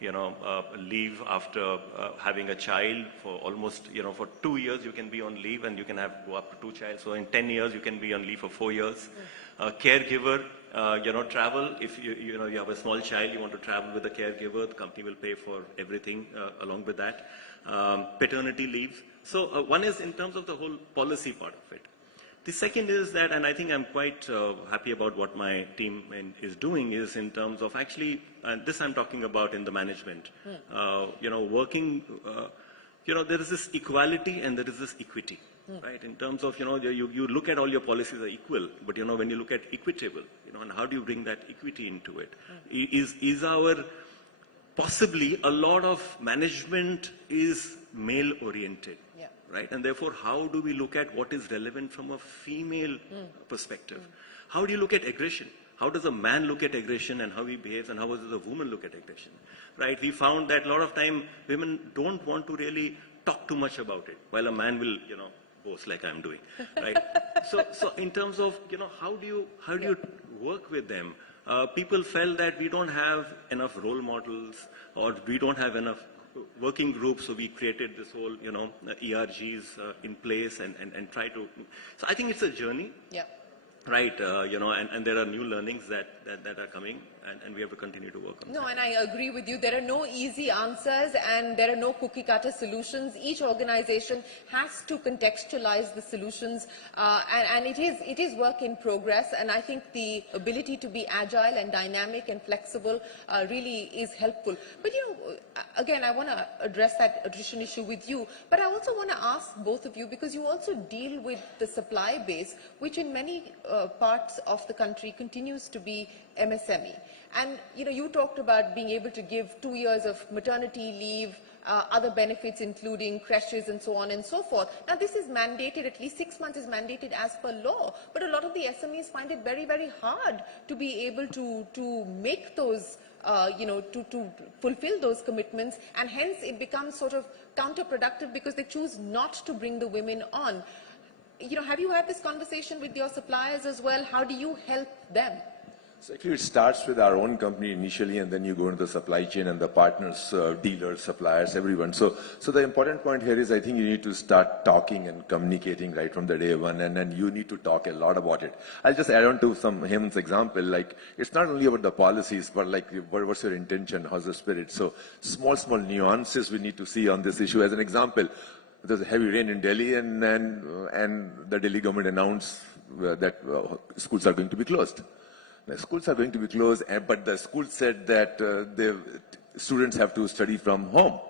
you know, leave after having a child for almost, you know, for 2 years you can be on leave and you can go up to 2 children. So in 10 years you can be on leave for 4 years. Caregiver, you know, travel. If you know, you have a small child, you want to travel with a caregiver, the company will pay for everything along with that. Paternity leave. So one is in terms of the whole policy part of it. The second is that, and I think I'm quite happy about what my team is doing, is in terms of actually, and this I'm talking about in the management, you know, working, you know, there is this equality and there is this equity, right? In terms of, you know, you look at all your policies are equal, but, you know, when you look at equitable, you know, and how do you bring that equity into it? Is our, possibly a lot of management is male oriented. Right? And therefore, how do we look at what is relevant from a female perspective? How do you look at aggression? How does a man look at aggression and how he behaves, and how does a woman look at aggression? Right? We found that a lot of time women don't want to really talk too much about it, while a man will, you know, boast like I'm doing. Right? So in terms of, you know, how do you work with them? People felt that we don't have enough role models, or we don't have enough working groups, so we created this whole, you know, ERGs in place and try to. So I think it's a journey. Yeah. Right, you know, and there are new learnings that are coming, and we have to continue to work on. No, and I agree with you. There are no easy answers and there are no cookie-cutter solutions. Each organization has to contextualize the solutions, and it is work in progress. And I think the ability to be agile and dynamic and flexible really is helpful. But, you know, again, I want to address that attrition issue with you. But I also want to ask both of you, because you also deal with the supply base, which in many parts of the country continues to be MSME. And, you know, you talked about being able to give 2 years of maternity leave, other benefits including creches and so on and so forth. Now, this is mandated, at least 6 months is mandated as per law, but a lot of the SMEs find it very, very hard to be able to make those, you know, to fulfill those commitments, and hence it becomes sort of counterproductive because they choose not to bring the women on. have you had this conversation with your suppliers as well? How do you help them? So actually it starts with our own company initially, and then you go into the supply chain and the partners, dealers, suppliers, everyone. So the important point here is I think you need to start talking and communicating right from the day one, and then you need to talk a lot about it. I'll just add on to some Hemant's example, like it's not only about the policies, but like what's your intention, how's the spirit. So small nuances we need to see on this issue. As an example, there's a heavy rain in Delhi, and the Delhi government announced that schools are going to be closed. The schools are going to be closed, but the school said that the students have to study from home.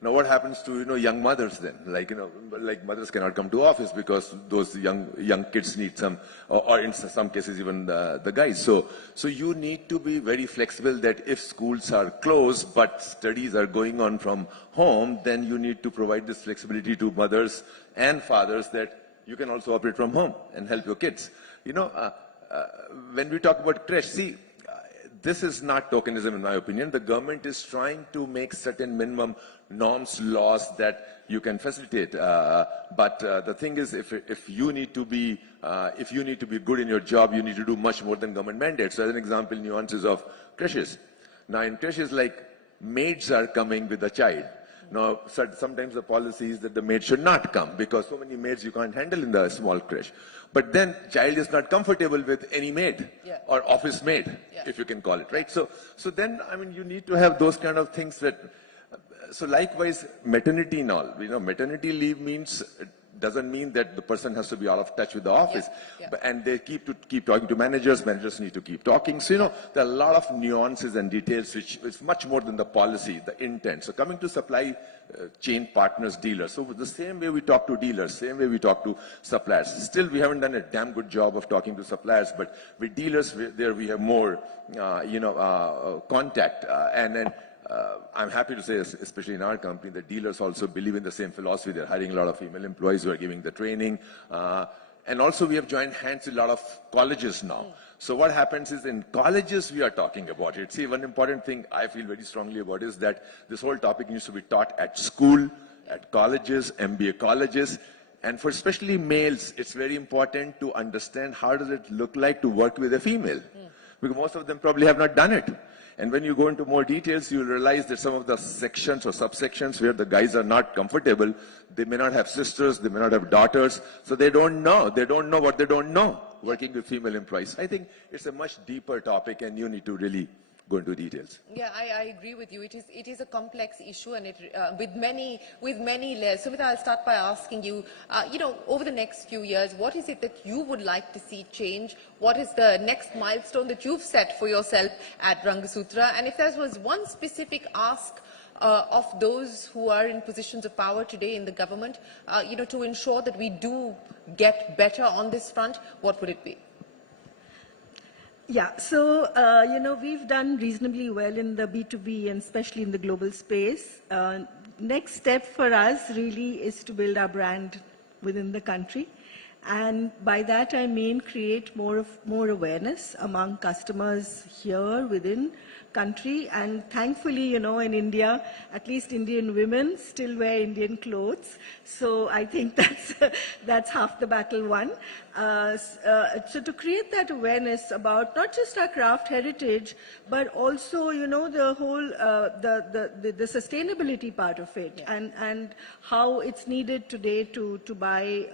Now, what happens to young mothers then? Like mothers cannot come to office because those young kids need some, or in some cases even the guys. So you need to be very flexible that if schools are closed but studies are going on from home, then you need to provide this flexibility to mothers and fathers that you can also operate from home and help your kids. When we talk about creche, see, this is not tokenism in my opinion. The government is trying to make certain minimum norms, laws that you can facilitate. But the thing is, if you need to be good in your job, you need to do much more than government mandates. So as an example, nuances of creches. Now in creches, like maids are coming with a child. Now, sometimes the policy is that the maid should not come because so many maids you can't handle in the small creche. But then child is not comfortable with any maid or office maid, if you can call it, right? So then, I mean, you need to have those kind of things that, so likewise, maternity and all, maternity leave doesn't mean that the person has to be out of touch with the office. And they keep talking to managers need to keep talking. So, there are a lot of nuances and details which is much more than the policy, the intent. So coming to supply chain partners, dealers. So the same way we talk to dealers, same way we talk to suppliers. Still, we haven't done a damn good job of talking to suppliers, but with dealers, there we have more, contact. And then I'm happy to say, especially in our company, the dealers also believe in the same philosophy. They're hiring a lot of female employees who are giving the training. And also we have joined hands with a lot of colleges now. So what happens is in colleges we are talking about it. See, one important thing I feel very strongly about is that this whole topic needs to be taught at school, at colleges, MBA colleges. And for especially males, it's very important to understand how does it look like to work with a female. Because most of them probably have not done it. And when you go into more details, you'll realize that some of the sections or subsections where the guys are not comfortable, they may not have sisters, they may not have daughters, so they don't know. They don't know what they don't know working with female employees. I think it's a much deeper topic and you need to really go into details. Yeah, I agree with you. It is a complex issue and with many layers. Sumita, I'll start by asking you, over the next few years, what is it that you would like to see change? What is the next milestone that you've set for yourself at Rangasutra? And if there was one specific ask of those who are in positions of power today in the government, to ensure that we do get better on this front, what would it be? Yeah, so, we've done reasonably well in the B2B and especially in the global space. Next step for us really is to build our brand within the country. And by that I mean create more awareness among customers here within country. And thankfully, in India, at least Indian women still wear Indian clothes. So I think that's half the battle won. So to create that awareness about not just our craft heritage, but also, the whole, the sustainability part of it, and how it's needed today to buy,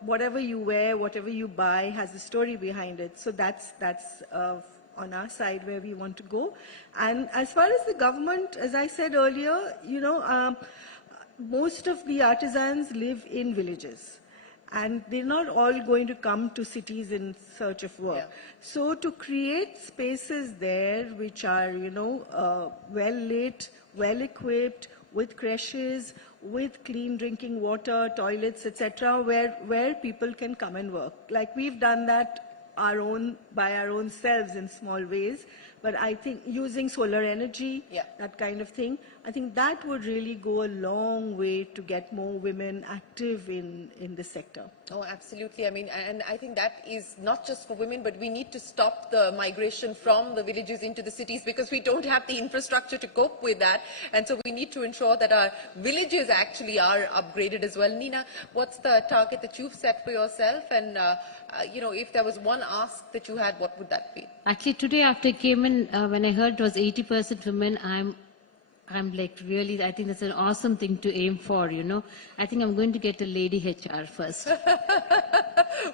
whatever you wear, whatever you buy has a story behind it. So that's on our side where we want to go. And as far as the government, as I said earlier, most of the artisans live in villages. And they're not all going to come to cities in search of work. Yeah. So to create spaces there which are, well lit, well equipped, with creches, with clean drinking water, toilets, etc., where people can come and work. Like we've done that by our own selves in small ways. but I think using solar energy, that kind of thing, I think that would really go a long way to get more women active in this sector. Oh, absolutely. I mean, and I think that is not just for women, but we need to stop the migration from the villages into the cities because we don't have the infrastructure to cope with that. And so we need to ensure that our villages actually are upgraded as well. Nina, what's the target that you've set for yourself? And, you know, if there was one ask that you had, what would that be? Actually, today after I came in, when I heard it was 80% women, I'm like really, I think that's an awesome thing to aim for, you know. I think I'm going to get a lady HR first.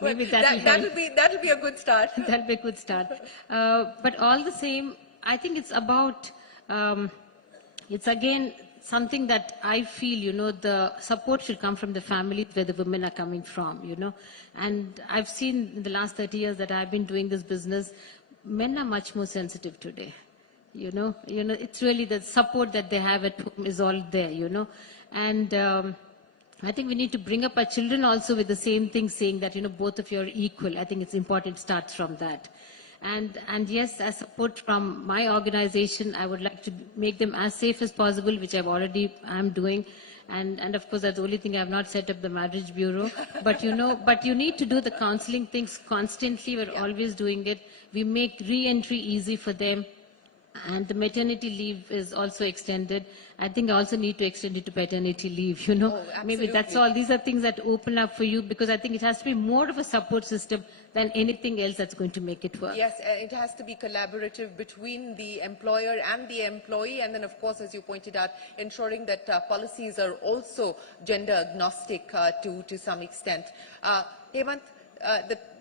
Maybe that'll be a good start. That'll be a good start. But all the same, I think it's about, it's again something that I feel, you know, the support should come from the family where the women are coming from, you know. And I've seen in the last 30 years that I've been doing this business, men are much more sensitive today. You know, it's really the support that they have at home is all there, you know. And I think we need to bring up our children also with the same thing, saying that, you know, both of you are equal. I think it's important it starts from that. And yes, as support from my organization, I would like to make them as safe as possible, which I'm doing. And of course, that's the only thing I've not set up the marriage bureau. But you know, but you need to do the counseling things constantly. We're always doing it. We make re-entry easy for them. And the maternity leave is also extended. I think I also need to extend it to paternity leave, you know. Maybe that's all. These are things that open up for you because I think it has to be more of a support system than anything else that's going to make it work. Yes, it has to be collaborative between the employer and the employee. And then, of course, as you pointed out, ensuring that policies are also gender agnostic to some extent. Hemant,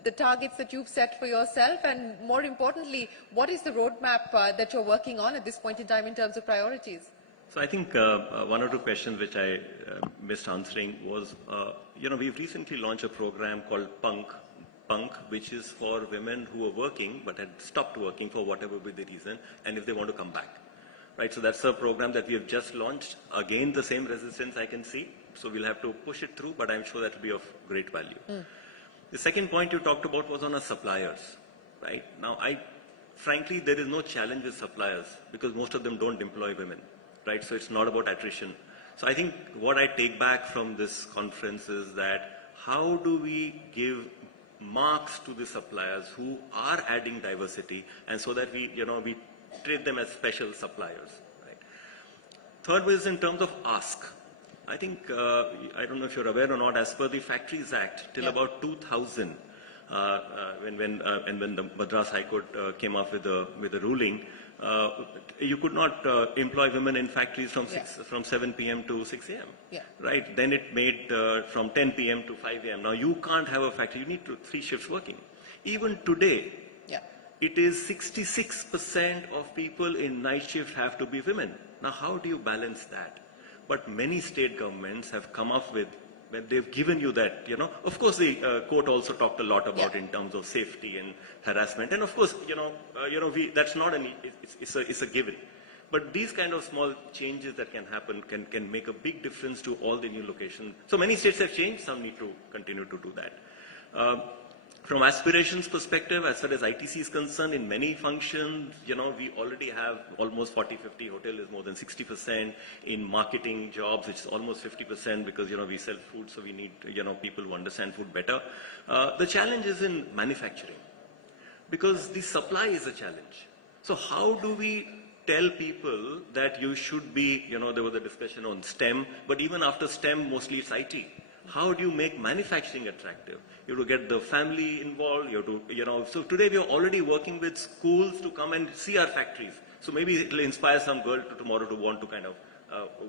the targets that you've set for yourself, and more importantly, what is the roadmap that you're working on at this point in time in terms of priorities? So I think one or two questions which I missed answering was, you know, we've recently launched a program called Punk, which is for women who are working but had stopped working for whatever be the reason, and if they want to come back. Right, so that's a program that we have just launched. Again, the same resistance I can see, so we'll have to push it through, but I'm sure that will be of great value. The second point you talked about was on our suppliers, right? Now, frankly, there is no challenge with suppliers because most of them don't employ women, right? So it's not about attrition. So I think what I take back from this conference is that how do we give marks to the suppliers who are adding diversity, and so that we, you know, we treat them as special suppliers, right? Third was in terms of ask. I think, I don't know if you're aware or not, as per the Factories Act, till about 2000, when the Madras High Court came up with a ruling, you could not employ women in factories from 7 p.m. to 6 a.m. Right? Then it made from 10 p.m. to 5 a.m. Now you can't have a factory, you need 3 shifts working. Even today, it is 66% of people in night shift have to be women. Now how do you balance that? But many state governments have come up with, when they've given you that, you know. Of course, the court also talked a lot about in terms of safety and harassment. And of course, that's not it's a given. But these kind of small changes that can happen can make a big difference to all the new locations. So many states have changed, some need to continue to do that. From aspirations perspective, as far as ITC is concerned, in many functions, you know, we already have almost 40-50, hotel is more than 60%. In marketing jobs, it's almost 50% because, you know, we sell food, so we need, you know, people who understand food better. The challenge is in manufacturing because the supply is a challenge. So how do we tell people that you should be, you know, there was a discussion on STEM, but even after STEM, mostly it's IT. How do you make manufacturing attractive? You have to get the family involved, you have to, you know, so today we are already working with schools to come and see our factories. So maybe it will inspire some girl tomorrow to want to kind of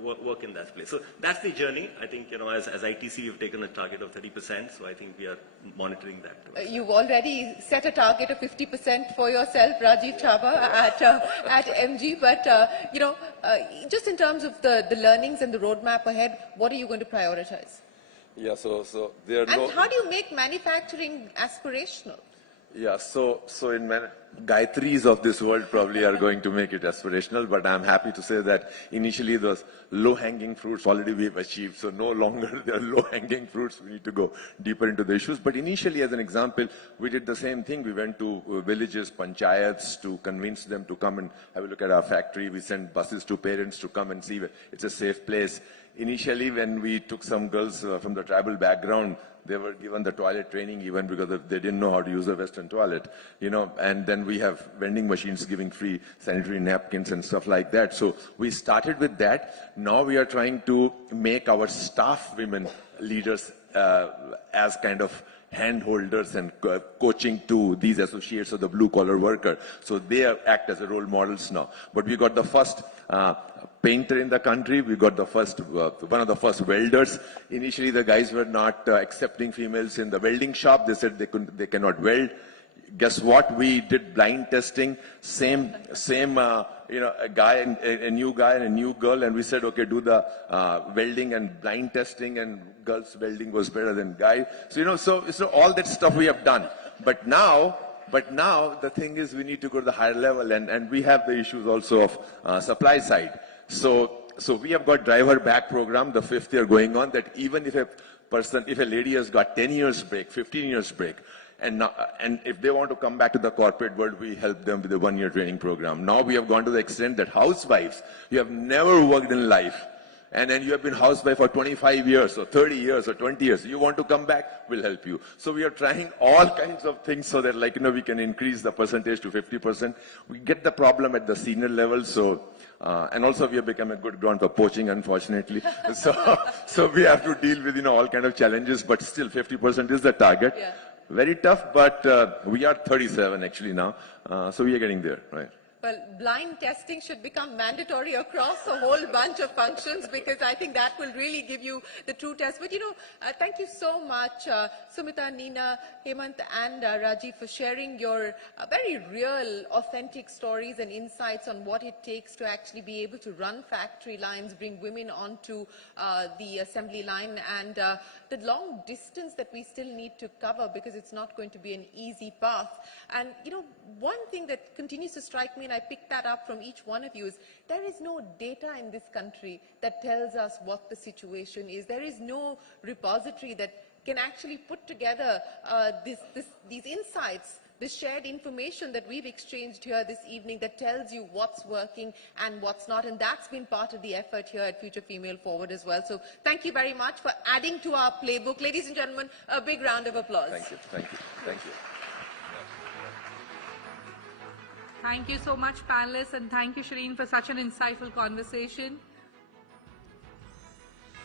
work in that place. So that's the journey. I think, you know, as ITC, we've taken a target of 30%, so I think we are monitoring that. You've already set a target of 50% for yourself, Rajiv Chaba, at MG, but, you know, just in terms of the learnings and the roadmap ahead, what are you going to prioritize? Yeah, so there are and how do you make manufacturing aspirational? Yeah, so in Gayatris of this world probably are going to make it aspirational, but I'm happy to say that initially those low-hanging fruits already we've achieved, so no longer there are low-hanging fruits. We need to go deeper into the issues. But initially, as an example, we did the same thing. We went to villages, panchayats, to convince them to come and have a look at our factory. We sent buses to parents to come and see it's a safe place. Initially, when we took some girls from the tribal background, they were given the toilet training even because they didn't know how to use a Western toilet, and then we have vending machines giving free sanitary napkins and stuff like that. So we started with that. Now we are trying to make our staff women leaders as kind of hand holders and coaching to these associates of the blue collar worker. So they act as role models now. But we got the first painter in the country. We got the first, one of the first welders. Initially, the guys were not accepting females in the welding shop. They said they cannot weld. Guess what? We did blind testing. Same, a guy, a new guy and a new girl, and we said, okay, do the welding and blind testing, and girls' welding was better than guy. So so all that stuff we have done. But now the thing is, we need to go to the higher level, and we have the issues also of supply side. So we have got driver back program, the 5th year going on, that even if a lady has got 10 years break, 15 years break, and if they want to come back to the corporate world, we help them with a 1-year training program. Now we have gone to the extent that housewives, you have never worked in life, and then you have been housewife for 25 years or 30 years or 20 years. You want to come back, we'll help you. So we are trying all kinds of things so that we can increase the percentage to 50%. We get the problem at the senior level, and also we have become a good ground for poaching, unfortunately. so we have to deal with all kind of challenges, but still 50% is the target. Yeah. Very tough, but we are 37 actually now, so we are getting there, right? Well, blind testing should become mandatory across a whole bunch of functions, because I think that will really give you the true test. But thank you so much, Sumita, Neena, Hemant and Rajiv, for sharing your very real, authentic stories and insights on what it takes to actually be able to run factory lines, bring women onto the assembly line, and the long distance that we still need to cover, because it's not going to be an easy path. And one thing that continues to strike me, and I picked that up from each one of you, is there is no data in this country that tells us what the situation is. There is no repository that can actually put together these insights, this shared information that we've exchanged here this evening, that tells you what's working and what's not. And that's been part of the effort here at Future Female Forward as well. So thank you very much for adding to our playbook. Ladies and gentlemen, a big round of applause. Thank you, thank you, thank you. Thank you so much, panelists, and thank you, Shireen, for such an insightful conversation.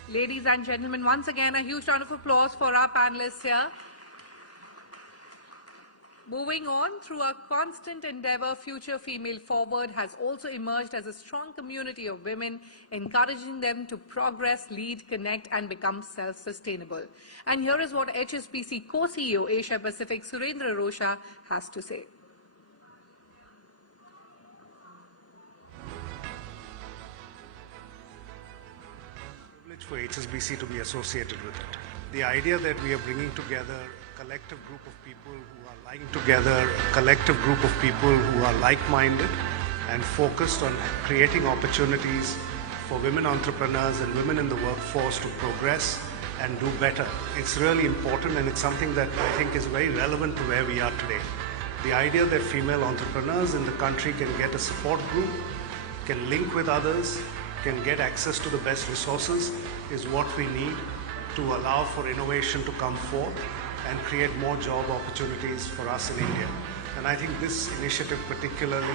Ladies and gentlemen, once again, a huge round of applause for our panelists here. Moving on, through a constant endeavor, Future Female Forward has also emerged as a strong community of women, encouraging them to progress, lead, connect, and become self-sustainable. And here is what HSBC co-CEO Asia Pacific, Surendra Rosha, has to say. For HSBC to be associated with it. The idea that we are bringing together a collective group of people who are like-minded and focused on creating opportunities for women entrepreneurs and women in the workforce to progress and do better. It's really important, and it's something that I think is very relevant to where we are today. The idea that female entrepreneurs in the country can get a support group, can link with others, can get access to the best resources is what we need to allow for innovation to come forth and create more job opportunities for us in India. And I think this initiative particularly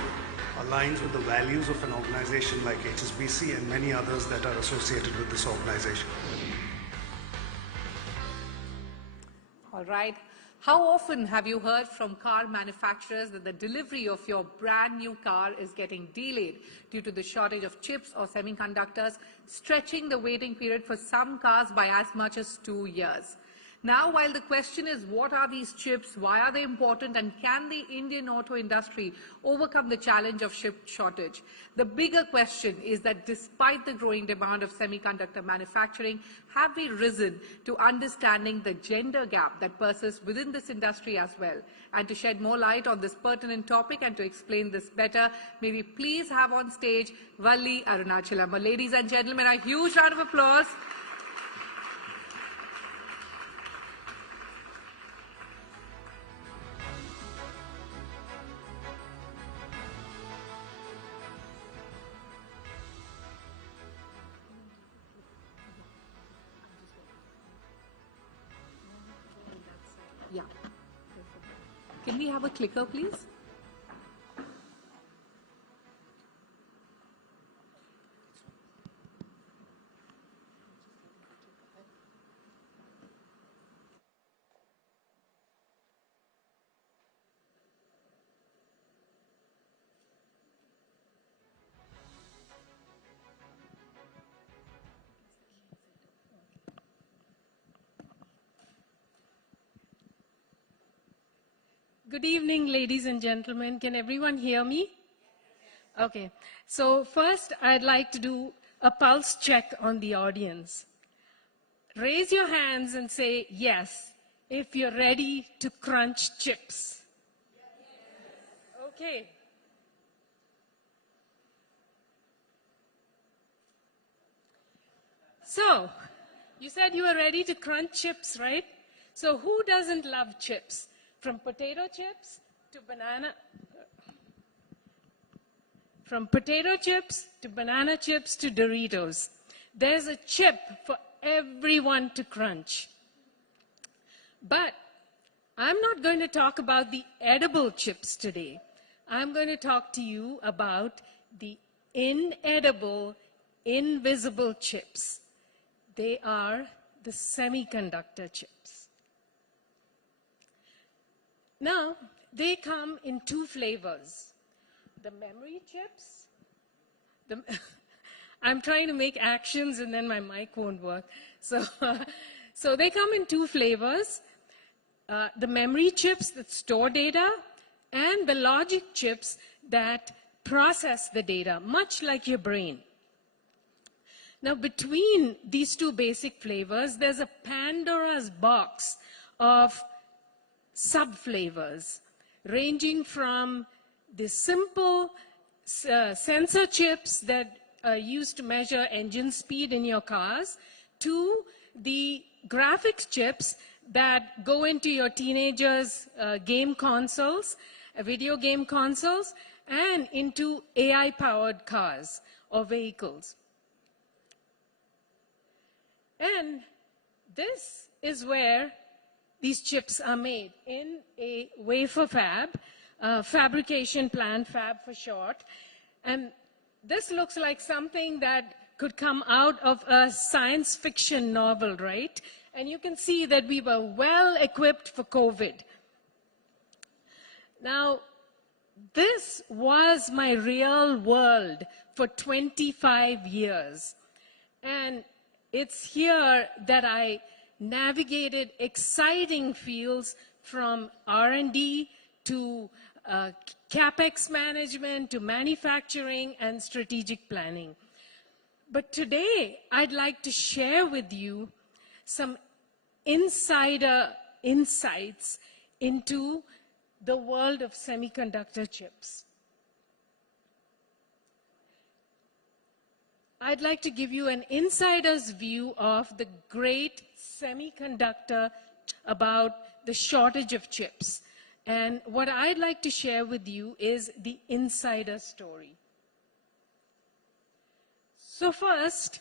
aligns with the values of an organization like HSBC and many others that are associated with this organization. All right. How often have you heard from car manufacturers that the delivery of your brand new car is getting delayed due to the shortage of chips or semiconductors, stretching the waiting period for some cars by as much as 2 years? Now, while the question is what are these chips, why are they important, and can the Indian auto industry overcome the challenge of chip shortage, the bigger question is that despite the growing demand of semiconductor manufacturing, have we risen to understanding the gender gap that persists within this industry as well? And to shed more light on this pertinent topic and to explain this better, may we please have on stage Valli Arunachalam. Ladies and gentlemen, a huge round of applause. Yeah. Can we have a clicker, please? Good evening, ladies and gentlemen. Can everyone hear me? Okay. So first, I'd like to do a pulse check on the audience. Raise your hands and say yes if you're ready to crunch chips. Okay. So, you said you were ready to crunch chips, right? So who doesn't love chips? From potato chips to banana chips to Doritos. There's a chip for everyone to crunch. But I'm not going to talk about the edible chips today. I'm going to talk to you about the inedible, invisible chips. They are the semiconductor chips. Now, they come in two flavors. The memory chips. I'm trying to make actions and then my mic won't work. So they come in two flavors. The memory chips that store data and the logic chips that process the data, much like your brain. Now, between these two basic flavors, there's a Pandora's box of sub-flavors, ranging from the simple sensor chips that are used to measure engine speed in your cars, to the graphics chips that go into your teenagers' game consoles, video game consoles, and into AI-powered cars or vehicles. And this is where these chips are made, in a wafer fab, fabrication plant, fab for short. And this looks like something that could come out of a science fiction novel, right? And you can see that we were well equipped for COVID. Now, this was my real world for 25 years. And it's here that I navigated exciting fields from R&D to CapEx management to manufacturing and strategic planning. But today, I'd like to share with you some insider insights into the world of semiconductor chips. I'd like to give you an insider's view of the great semiconductor, about the shortage of chips. And what I'd like to share with you is the insider story. So first,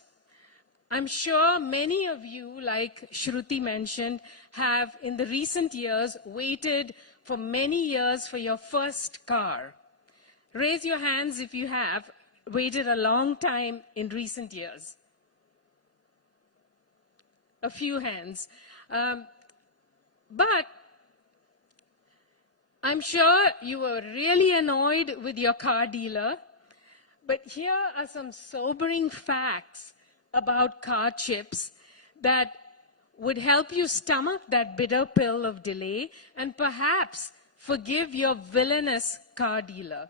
I'm sure many of you, like Shruti mentioned, have in the recent years waited for many years for your first car. Raise your hands if you have waited a long time in recent years. A few hands. But I'm sure you were really annoyed with your car dealer. But here are some sobering facts about car chips that would help you stomach that bitter pill of delay and perhaps forgive your villainous car dealer.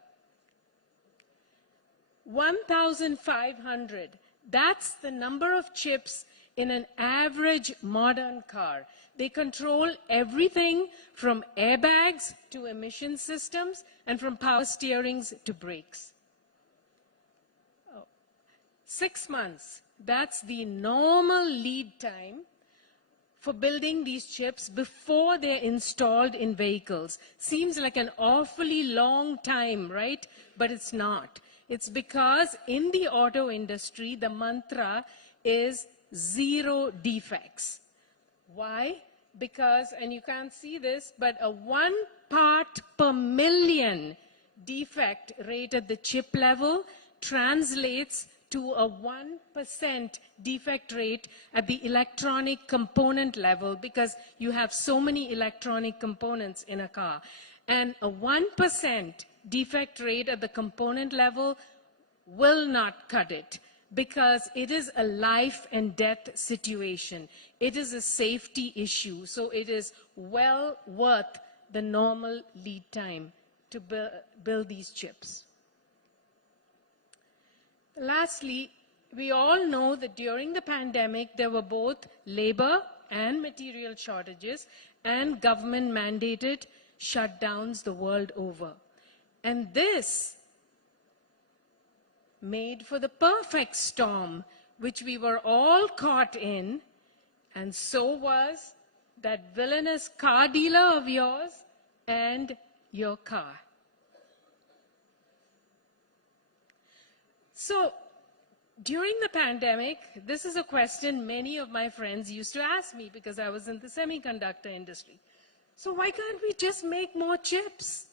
1,500, that's the number of chips in an average modern car. They control everything from airbags to emission systems and from power steerings to brakes. 6 months, that's the normal lead time for building these chips before they're installed in vehicles. Seems like an awfully long time, right? But it's not. It's because in the auto industry, the mantra is 0 defects. Why? Because, and you can't see this, but a 1 part per million defect rate at the chip level translates to a 1% defect rate at the electronic component level, because you have so many electronic components in a car. And a 1% defect rate at the component level will not cut it, because it is a life and death situation. It is a safety issue, so it is well worth the normal lead time to build these chips. Lastly, we all know that during the pandemic, there were both labor and material shortages and government-mandated shutdowns the world over. And this made for the perfect storm, which we were all caught in, and so was that villainous car dealer of yours and your car. So, during the pandemic, this is a question many of my friends used to ask me because I was in the semiconductor industry. So why can't we just make more chips?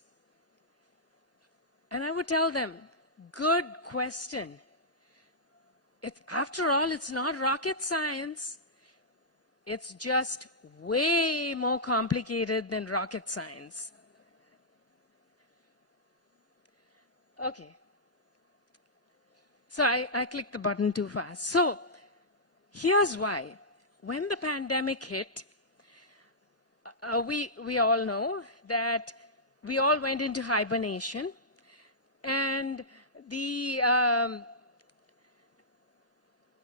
And I would tell them, good question. After all, it's not rocket science. It's just way more complicated than rocket science. Okay. So I clicked the button too fast. So here's why. When the pandemic hit, we all know that we all went into hibernation, and the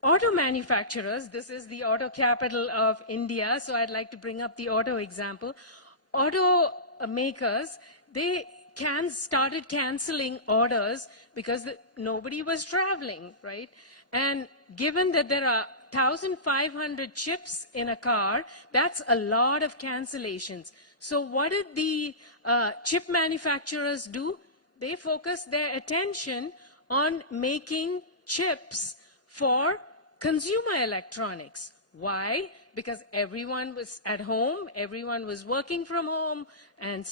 auto manufacturers, this is the auto capital of India, so I'd like to bring up the auto example. Auto makers, they started canceling orders because nobody was traveling, right? And given that there are 1,500 chips in a car, that's a lot of cancellations. So what did the chip manufacturers do? They focused their attention on making chips for consumer electronics. Why? Because everyone was at home, everyone was working from home and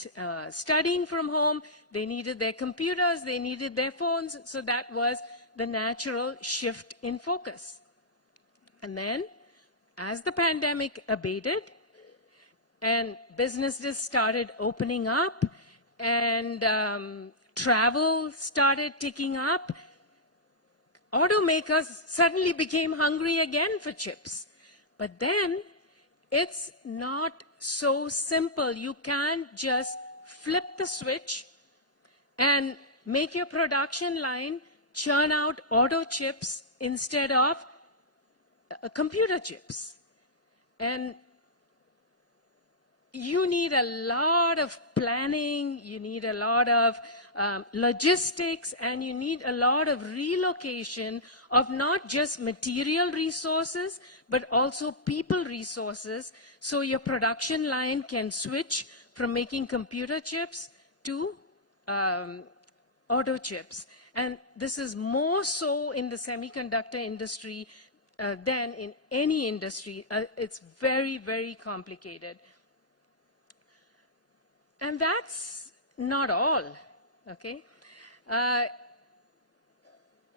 studying from home. They needed their computers, they needed their phones, so that was the natural shift in focus. And then, as the pandemic abated and businesses started opening up and travel started ticking up, automakers suddenly became hungry again for chips. But then, it's not so simple. You can't just flip the switch and make your production line churn out auto chips instead of computer chips. And you need a lot of planning, you need a lot of logistics, and you need a lot of relocation of not just material resources, but also people resources, so your production line can switch from making computer chips to auto chips. And this is more so in the semiconductor industry than in any industry. It's very, very complicated. And that's not all, okay?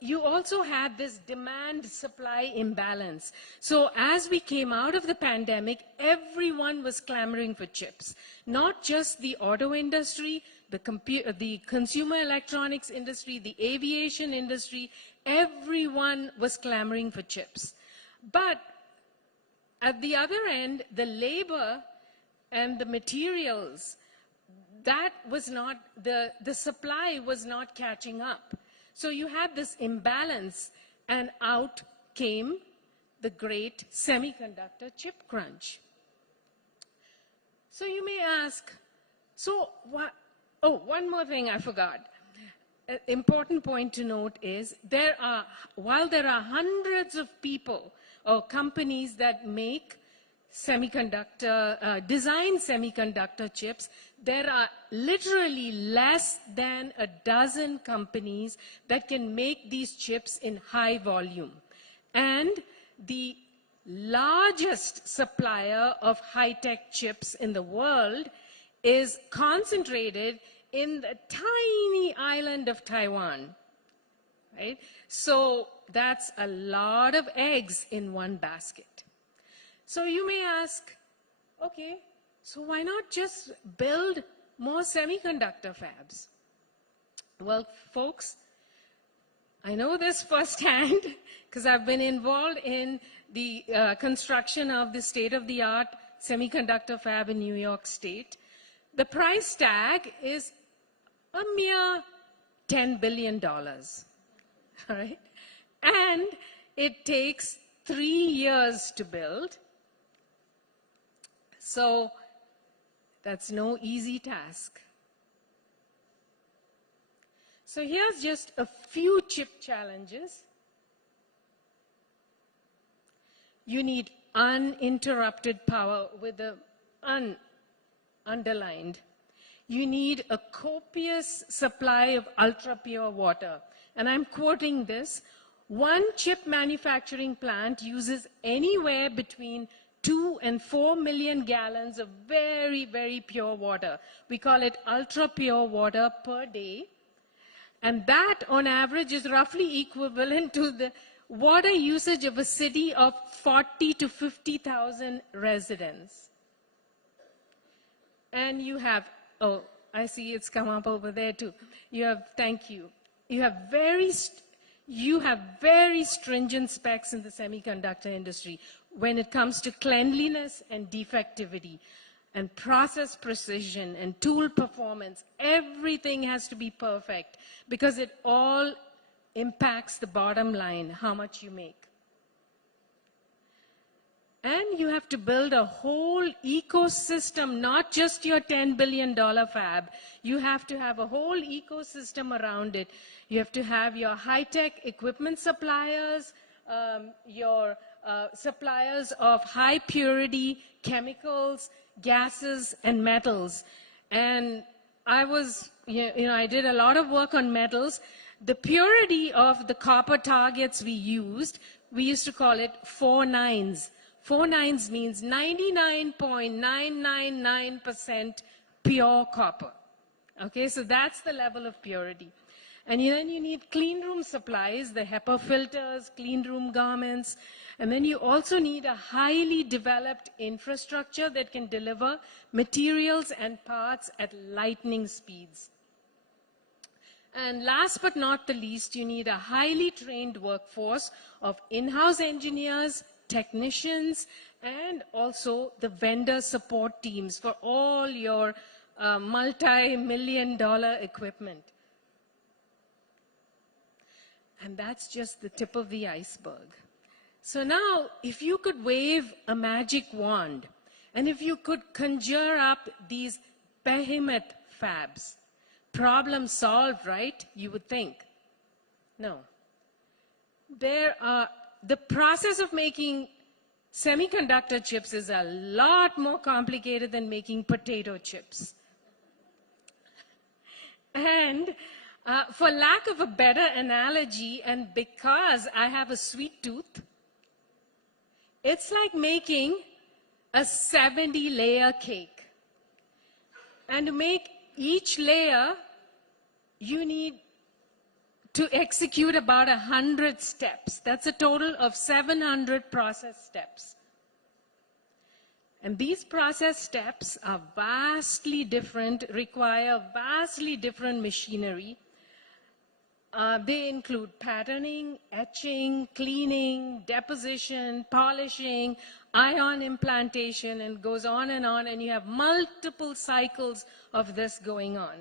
You also had this demand-supply imbalance. So as we came out of the pandemic, everyone was clamoring for chips. Not just the auto industry, the consumer electronics industry, the aviation industry, everyone was clamoring for chips. But at the other end, the labor and the materials, that was not, the supply was not catching up. So you had this imbalance, and out came the great semiconductor chip crunch. So you may ask, so what? Oh, one more thing I forgot. An important point to note is while there are hundreds of people or companies that make design semiconductor chips, there are literally less than a dozen companies that can make these chips in high volume. And the largest supplier of high-tech chips in the world is concentrated in the tiny island of Taiwan, right? So that's a lot of eggs in one basket. So you may ask, okay, so why not just build more semiconductor fabs? Well, folks, I know this firsthand because I've been involved in the construction of the state-of-the-art semiconductor fab in New York State. The price tag is a mere $10 billion, all right? And it takes 3 years to build. So that's no easy task. So here's just a few chip challenges. You need uninterrupted power with the underlined. You need a copious supply of ultra-pure water. And I'm quoting this. One chip manufacturing plant uses anywhere between 2 and 4 million gallons of very, very pure water. We call it ultra-pure water per day. And that, on average, is roughly equivalent to the water usage of a city of 40 to 50,000 residents. And you have, oh, I see it's come up over there too. You have, thank you. You have very stringent specs in the semiconductor industry when it comes to cleanliness and defectivity and process precision and tool performance. Everything has to be perfect because it all impacts the bottom line, how much you make. And you have to build a whole ecosystem, not just your $10 billion fab. You have to have a whole ecosystem around it. You have to have your high-tech equipment suppliers, your suppliers of high-purity chemicals, gases, and metals. And I did a lot of work on metals. The purity of the copper targets we used to call it 4 nines. 4 nines means 99.999% pure copper. Okay, so that's the level of purity. And then you need clean room supplies, the HEPA filters, clean room garments. And then you also need a highly developed infrastructure that can deliver materials and parts at lightning speeds. And last but not the least, you need a highly trained workforce of in-house engineers, technicians, and also the vendor support teams for all your multi-million-dollar equipment. And that's just the tip of the iceberg. So now, if you could wave a magic wand, and if you could conjure up these behemoth fabs, problem solved, right? You would think. No. The process of making semiconductor chips is a lot more complicated than making potato chips. And for lack of a better analogy, and because I have a sweet tooth, it's like making a 70-layer cake. And to make each layer, you need to execute about 100 steps. That's a total of 700 process steps. And these process steps are vastly different, require vastly different machinery. They include patterning, etching, cleaning, deposition, polishing, ion implantation, and goes on, and you have multiple cycles of this going on.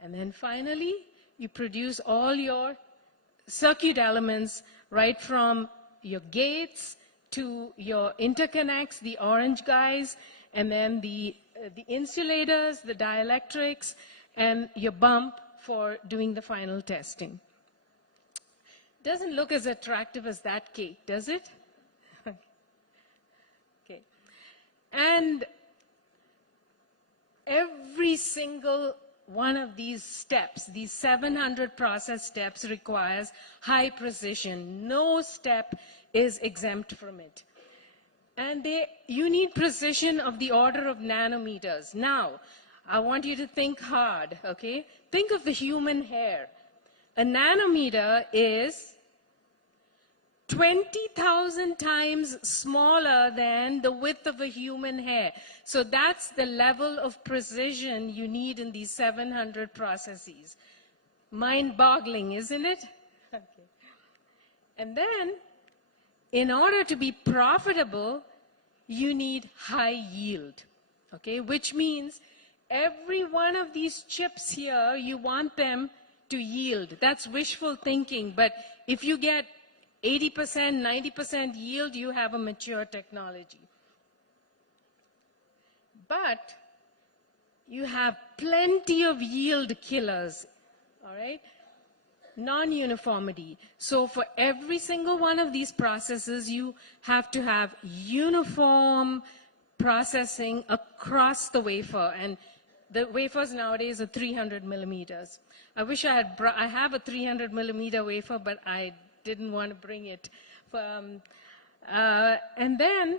And then finally, you produce all your circuit elements, right from your gates to your interconnects, the orange guys, and then the insulators, the dielectrics, and your bump for doing the final testing. Doesn't look as attractive as that cake, does it? Okay. And every single one of these steps, these 700 process steps, requires high precision. No step is exempt from it. And you need precision of the order of nanometers. Now, I want you to think hard, okay? Think of the human hair. A nanometer is 20,000 times smaller than the width of a human hair. So that's the level of precision you need in these 700 processes. Mind-boggling, isn't it? Okay. And then, in order to be profitable, you need high yield, okay? Which means every one of these chips here, you want them to yield. That's wishful thinking, but if you get 80%, 90% yield, you have a mature technology. But you have plenty of yield killers, all right? Non-uniformity. So for every single one of these processes, you have to have uniform processing across the wafer. And the wafers nowadays are 300 millimeters. I wish I have a 300 millimeter wafer, but I didn't want to bring it. And then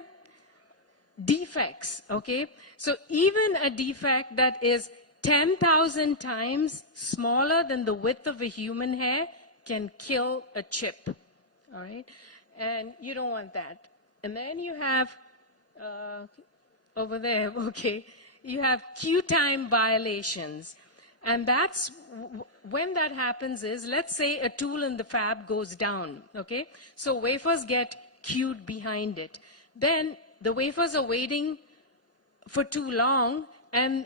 defects, okay? So even a defect that is 10,000 times smaller than the width of a human hair can kill a chip, all right? And you don't want that. And then you have, over there, okay, you have queue time violations. And that's, when that happens is, let's say a tool in the fab goes down, okay? So wafers get queued behind it. Then the wafers are waiting for too long, and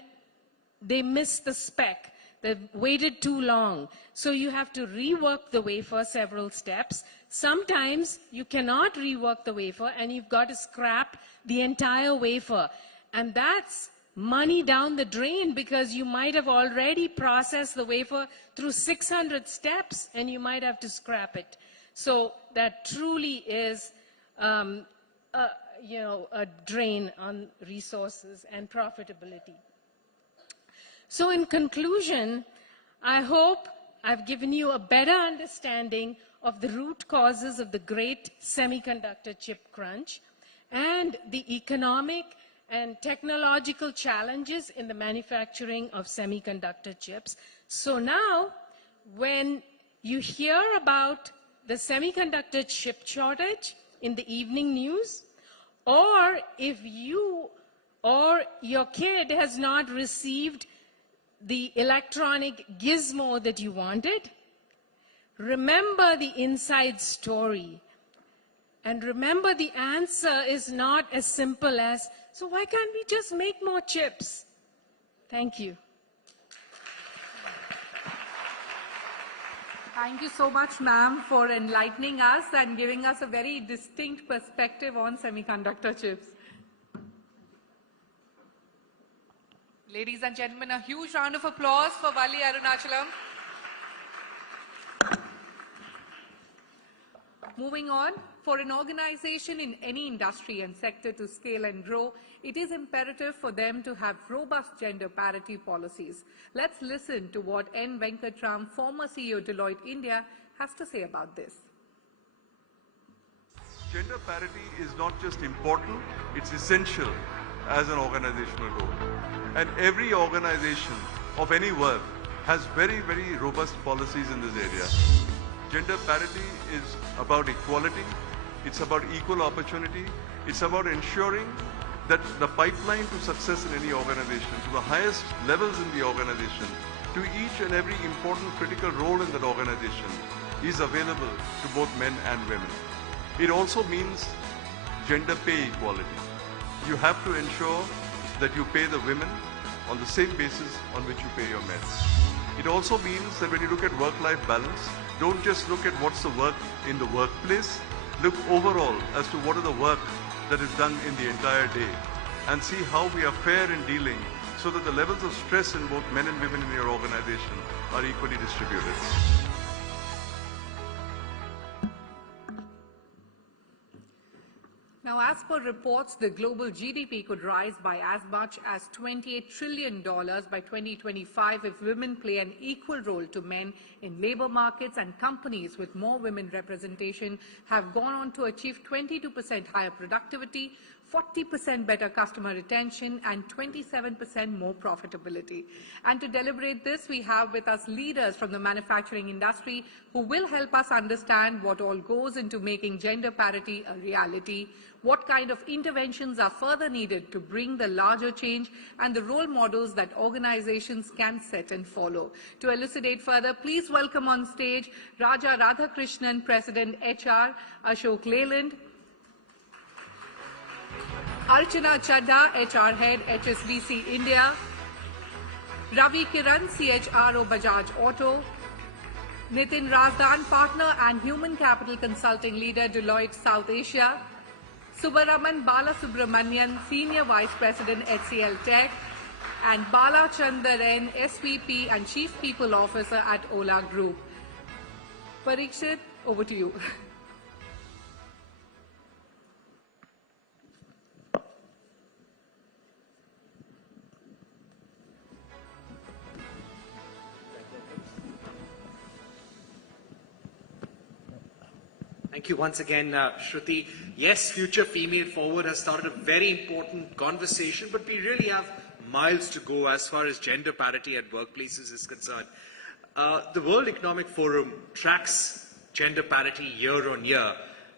they miss the spec. They've waited too long. So you have to rework the wafer several steps. Sometimes you cannot rework the wafer, and you've got to scrap the entire wafer. And that's money down the drain, because you might have already processed the wafer through 600 steps, and you might have to scrap it. So that truly is a drain on resources and profitability. So in conclusion, I hope I've given you a better understanding of the root causes of the great semiconductor chip crunch and the economic and technological challenges in the manufacturing of semiconductor chips. So now, when you hear about the semiconductor chip shortage in the evening news, or if you or your kid has not received the electronic gizmo that you wanted, remember the inside story. And remember, the answer is not as simple as, so why can't we just make more chips? Thank you. Thank you so much, ma'am, for enlightening us and giving us a very distinct perspective on semiconductor chips. Ladies and gentlemen, a huge round of applause for Vali Arunachalam. Moving on, for an organization in any industry and sector to scale and grow, it is imperative for them to have robust gender parity policies. Let's listen to what N. Venkatram, former CEO Deloitte India, has to say about this. Gender parity is not just important, it's essential as an organizational goal. And every organization of any worth has very, very robust policies in this area. Gender parity is about equality, it's about equal opportunity, it's about ensuring that the pipeline to success in any organization, to the highest levels in the organization, to each and every important critical role in that organization is available to both men and women. It also means gender pay equality. You have to ensure that you pay the women on the same basis on which you pay your men. It also means that when you look at work-life balance, don't just look at what's the work in the workplace, look overall as to what are the work that is done in the entire day and see how we are fair in dealing so that the levels of stress in both men and women in your organization are equally distributed. Now, as per reports, the global GDP could rise by as much as $28 trillion by 2025 if women play an equal role to men in labor markets, and companies with more women representation have gone on to achieve 22% higher productivity, 40% better customer retention, and 27% more profitability. And to deliberate this, we have with us leaders from the manufacturing industry who will help us understand what all goes into making gender parity a reality, what kind of interventions are further needed to bring the larger change, and the role models that organizations can set and follow. To elucidate further, please welcome on stage Raja Radhakrishnan, President HR, Ashok Leyland, Archana Chadha, HR Head, HSBC India, Ravi Kiran, CHRO, Bajaj Auto, Nitin Razdan, Partner and Human Capital Consulting Leader, Deloitte South Asia, Subaraman Balasubramanian, Senior Vice President, HCL Tech, and Bala Chandran, SVP and Chief People Officer at Ola Group. Parikshit, over to you. Thank you once again, Shruti. Yes, Future Female Forward has started a very important conversation, but we really have miles to go as far as gender parity at workplaces is concerned. The World Economic Forum tracks gender parity year on year,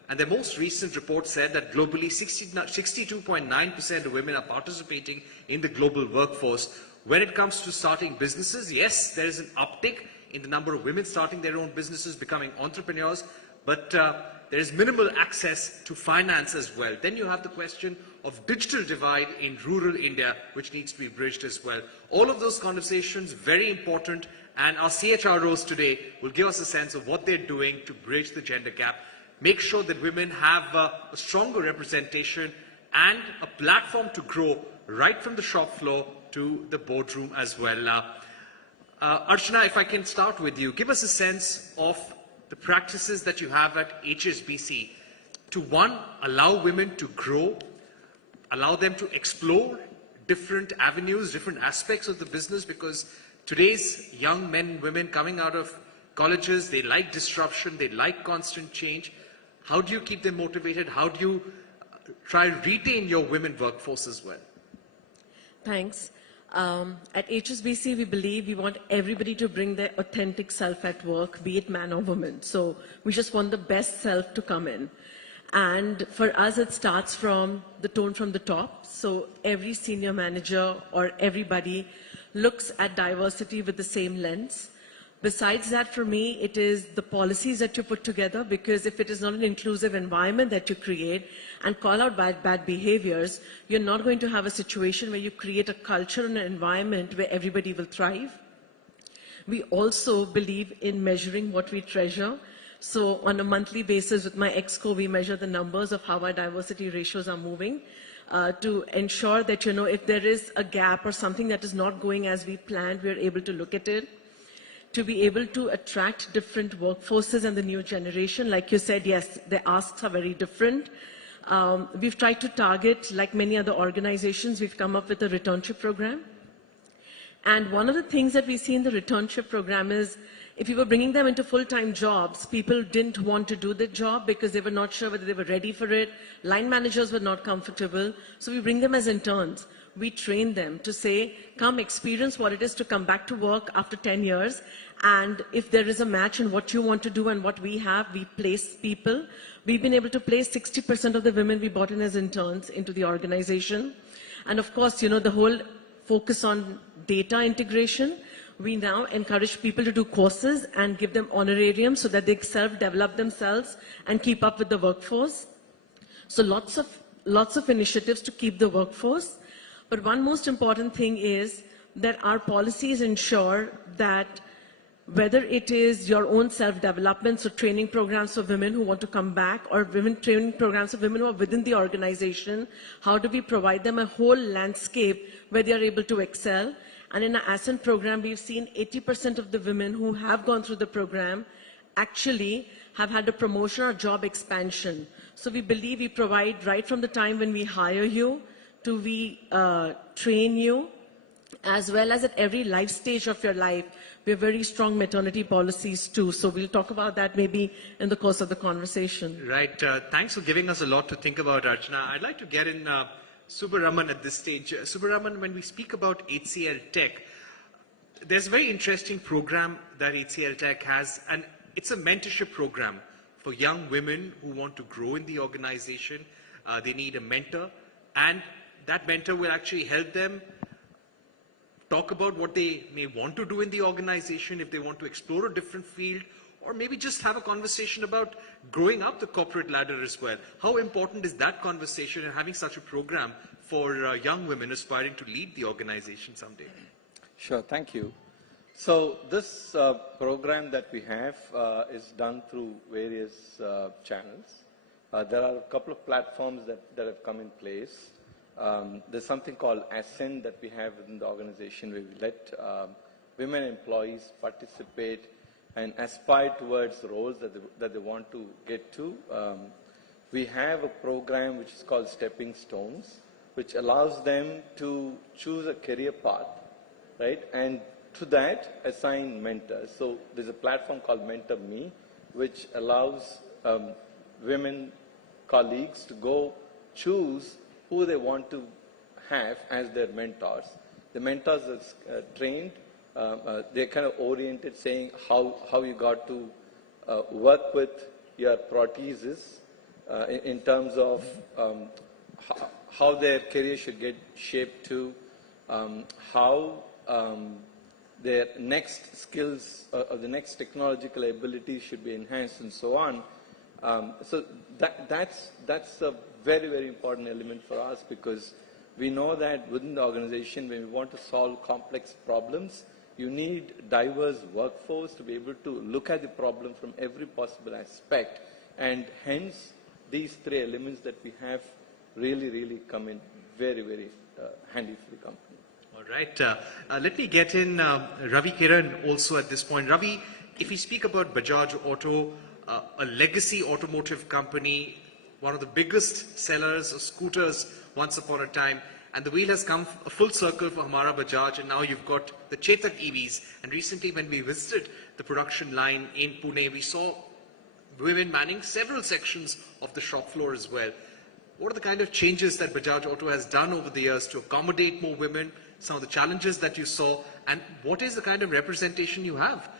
and their most recent report said that globally 62.9% of women are participating in the global workforce. When it comes to starting businesses, yes, there is an uptick in the number of women starting their own businesses, becoming entrepreneurs, but there is minimal access to finance as well. Then you have the question of digital divide in rural India, which needs to be bridged as well. All of those conversations, very important, and our CHROs today will give us a sense of what they're doing to bridge the gender gap, make sure that women have a stronger representation and a platform to grow right from the shop floor to the boardroom as well. Archana, if I can start with you, give us a sense of the practices that you have at HSBC to, one, allow women to grow, allow them to explore different avenues, different aspects of the business, because today's young men and women coming out of colleges, they like disruption, they like constant change. How do you keep them motivated? How do you try and retain your women workforce as well? Thanks. At HSBC, we believe we want everybody to bring their authentic self at work, be it man or woman. So we just want the best self to come in. And for us, it starts from the tone from the top. So every senior manager or everybody looks at diversity with the same lens. Besides that, for me, it is the policies that you put together, because if it is not an inclusive environment that you create and call out bad behaviors, you're not going to have a situation where you create a culture and an environment where everybody will thrive. We also believe in measuring what we treasure. So on a monthly basis with my ExCo, we measure the numbers of how our diversity ratios are moving to ensure that, you know, if there is a gap or something that is not going as we planned, we're able to look at it. To be able to attract different workforces and the new generation. Like you said, yes, the asks are very different. We've tried to target, like many other organizations, we've come up with a returnship program. And one of the things that we see in the returnship program is, if you were bringing them into full-time jobs, people didn't want to do the job because they were not sure whether they were ready for it. Line managers were not comfortable. So we bring them as interns. We train them to say, come experience what it is to come back to work after 10 years. And if there is a match in what you want to do and what we have, we place people. We've been able to place 60% of the women we brought in as interns into the organization. And of course, you know, the whole focus on data integration. we now encourage people to do courses and give them honorarium so that they self-develop themselves and keep up with the workforce. So lots of initiatives to keep the workforce. But one most important thing is that our policies ensure that whether it is your own self-development, so training programs for women who want to come back, or training programs for women who are within the organization, how do we provide them a whole landscape where they are able to excel? And in our Ascent program, we've seen 80% of the women who have gone through the program actually have had a promotion or job expansion. So we believe we provide right from the time when we hire you to we train you, as well as at every life stage of your life. We have very strong maternity policies too. So we'll talk about that maybe in the course of the conversation. Right. Thanks for giving us a lot to think about, Archana. I'd like to get in Subbaraman at this stage. Subbaraman, when we speak about HCL Tech, there's a very interesting program that HCL Tech has, and it's a mentorship program for young women who want to grow in the organization. They need a mentor, and that mentor will actually help them talk about what they may want to do in the organization, if they want to explore a different field, or maybe just have a conversation about growing up the corporate ladder as well. How important is that conversation and having such a program for young women aspiring to lead the organization someday? Sure, thank you. So this program that we have is done through various channels. There are a couple of platforms that have come in place. There's something called Ascent that we have within the organization, where we let women employees participate and aspire towards roles that they want to get to. We have a program which is called Stepping Stones, which allows them to choose a career path, right? And to that, assign mentors. So there's a platform called Mentor Me, which allows women colleagues to go choose who they want to have as their mentors. The mentors are trained, they're kind of oriented, saying how you got to work with your prosthesis in terms of how their career should get shaped to, how their next skills or the next technological abilities should be enhanced, and so on. So that's a very, very important element for us, because we know that within the organization, when we want to solve complex problems, you need diverse workforce to be able to look at the problem from every possible aspect, and hence these three elements that we have really come in very, very handy for the company. All right. Let me get in Ravi Kiran also at this point. Ravi, if we speak about Bajaj Auto, a legacy automotive company, one of the biggest sellers of scooters once upon a time, and the wheel has come a full circle for Hamara Bajaj, and now you've got the Chetak EVs. And recently when we visited the production line in Pune, we saw women manning several sections of the shop floor as well. What are the kind of changes that Bajaj Auto has done over the years to accommodate more women, some of the challenges that you saw, and what is the kind of representation you have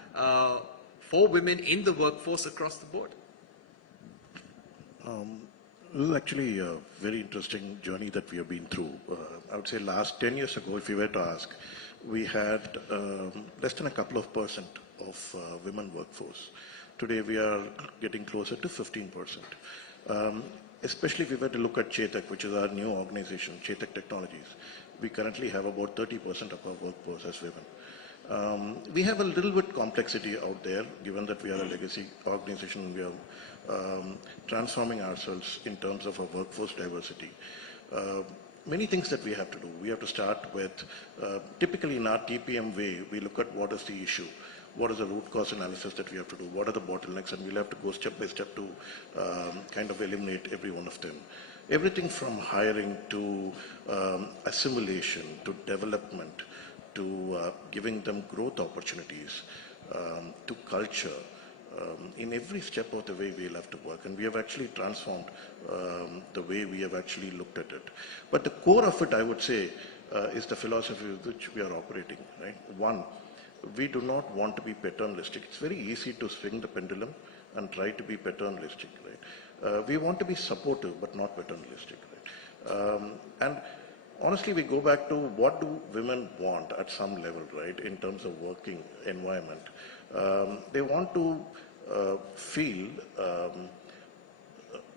for women in the workforce across the board? This is actually a very interesting journey that we have been through. I would say last 10 years ago, if you were to ask, we had less than a couple of % of women workforce. Today we are getting closer to 15%. Especially if we were to look at Chetak, which is our new organization, Chetak Technologies, we currently have about 30% of our workforce as women. We have a little bit complexity out there, given that we are a legacy organization. We are transforming ourselves in terms of our workforce diversity. Many things that we have to do. We have to start with, typically in our TPM way, we look at what is the issue. What is the root cause analysis that we have to do? What are the bottlenecks? And we'll have to go step by step to kind of eliminate every one of them. Everything from hiring to assimilation to development to giving them growth opportunities to culture. In every step of the way we'll have to work, and we have actually transformed the way we have actually looked at it. But the core of it, I would say, is the philosophy with which we are operating. Right? One, we do not want to be paternalistic. It's very easy to swing the pendulum and try to be paternalistic. Right? We want to be supportive, but not paternalistic. Right? And honestly, we go back to what do women want at some level, right, in terms of working environment. They want to feel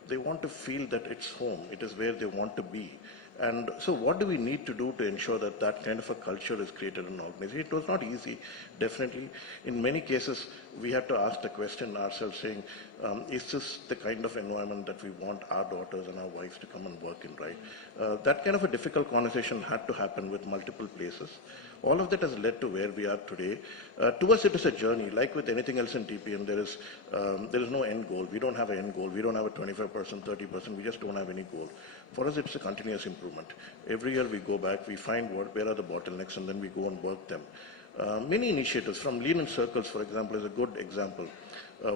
that it's home, it is where they want to be. And so what do we need to do to ensure that that kind of a culture is created in an organization? It was not easy, definitely. In many cases, we had to ask the question ourselves saying, is this the kind of environment that we want our daughters and our wives to come and work in, right? That kind of a difficult conversation had to happen with multiple places. All of that has led to where we are today. To us, it is a journey. Like with anything else in TPN, there is no end goal. We don't have an end goal. We don't have a 25%, 30%. We just don't have any goal. For us, it's a continuous improvement. Every year we go back, we find where are the bottlenecks, and then we go and work them. Many initiatives, from Lean in Circles, for example, is a good example.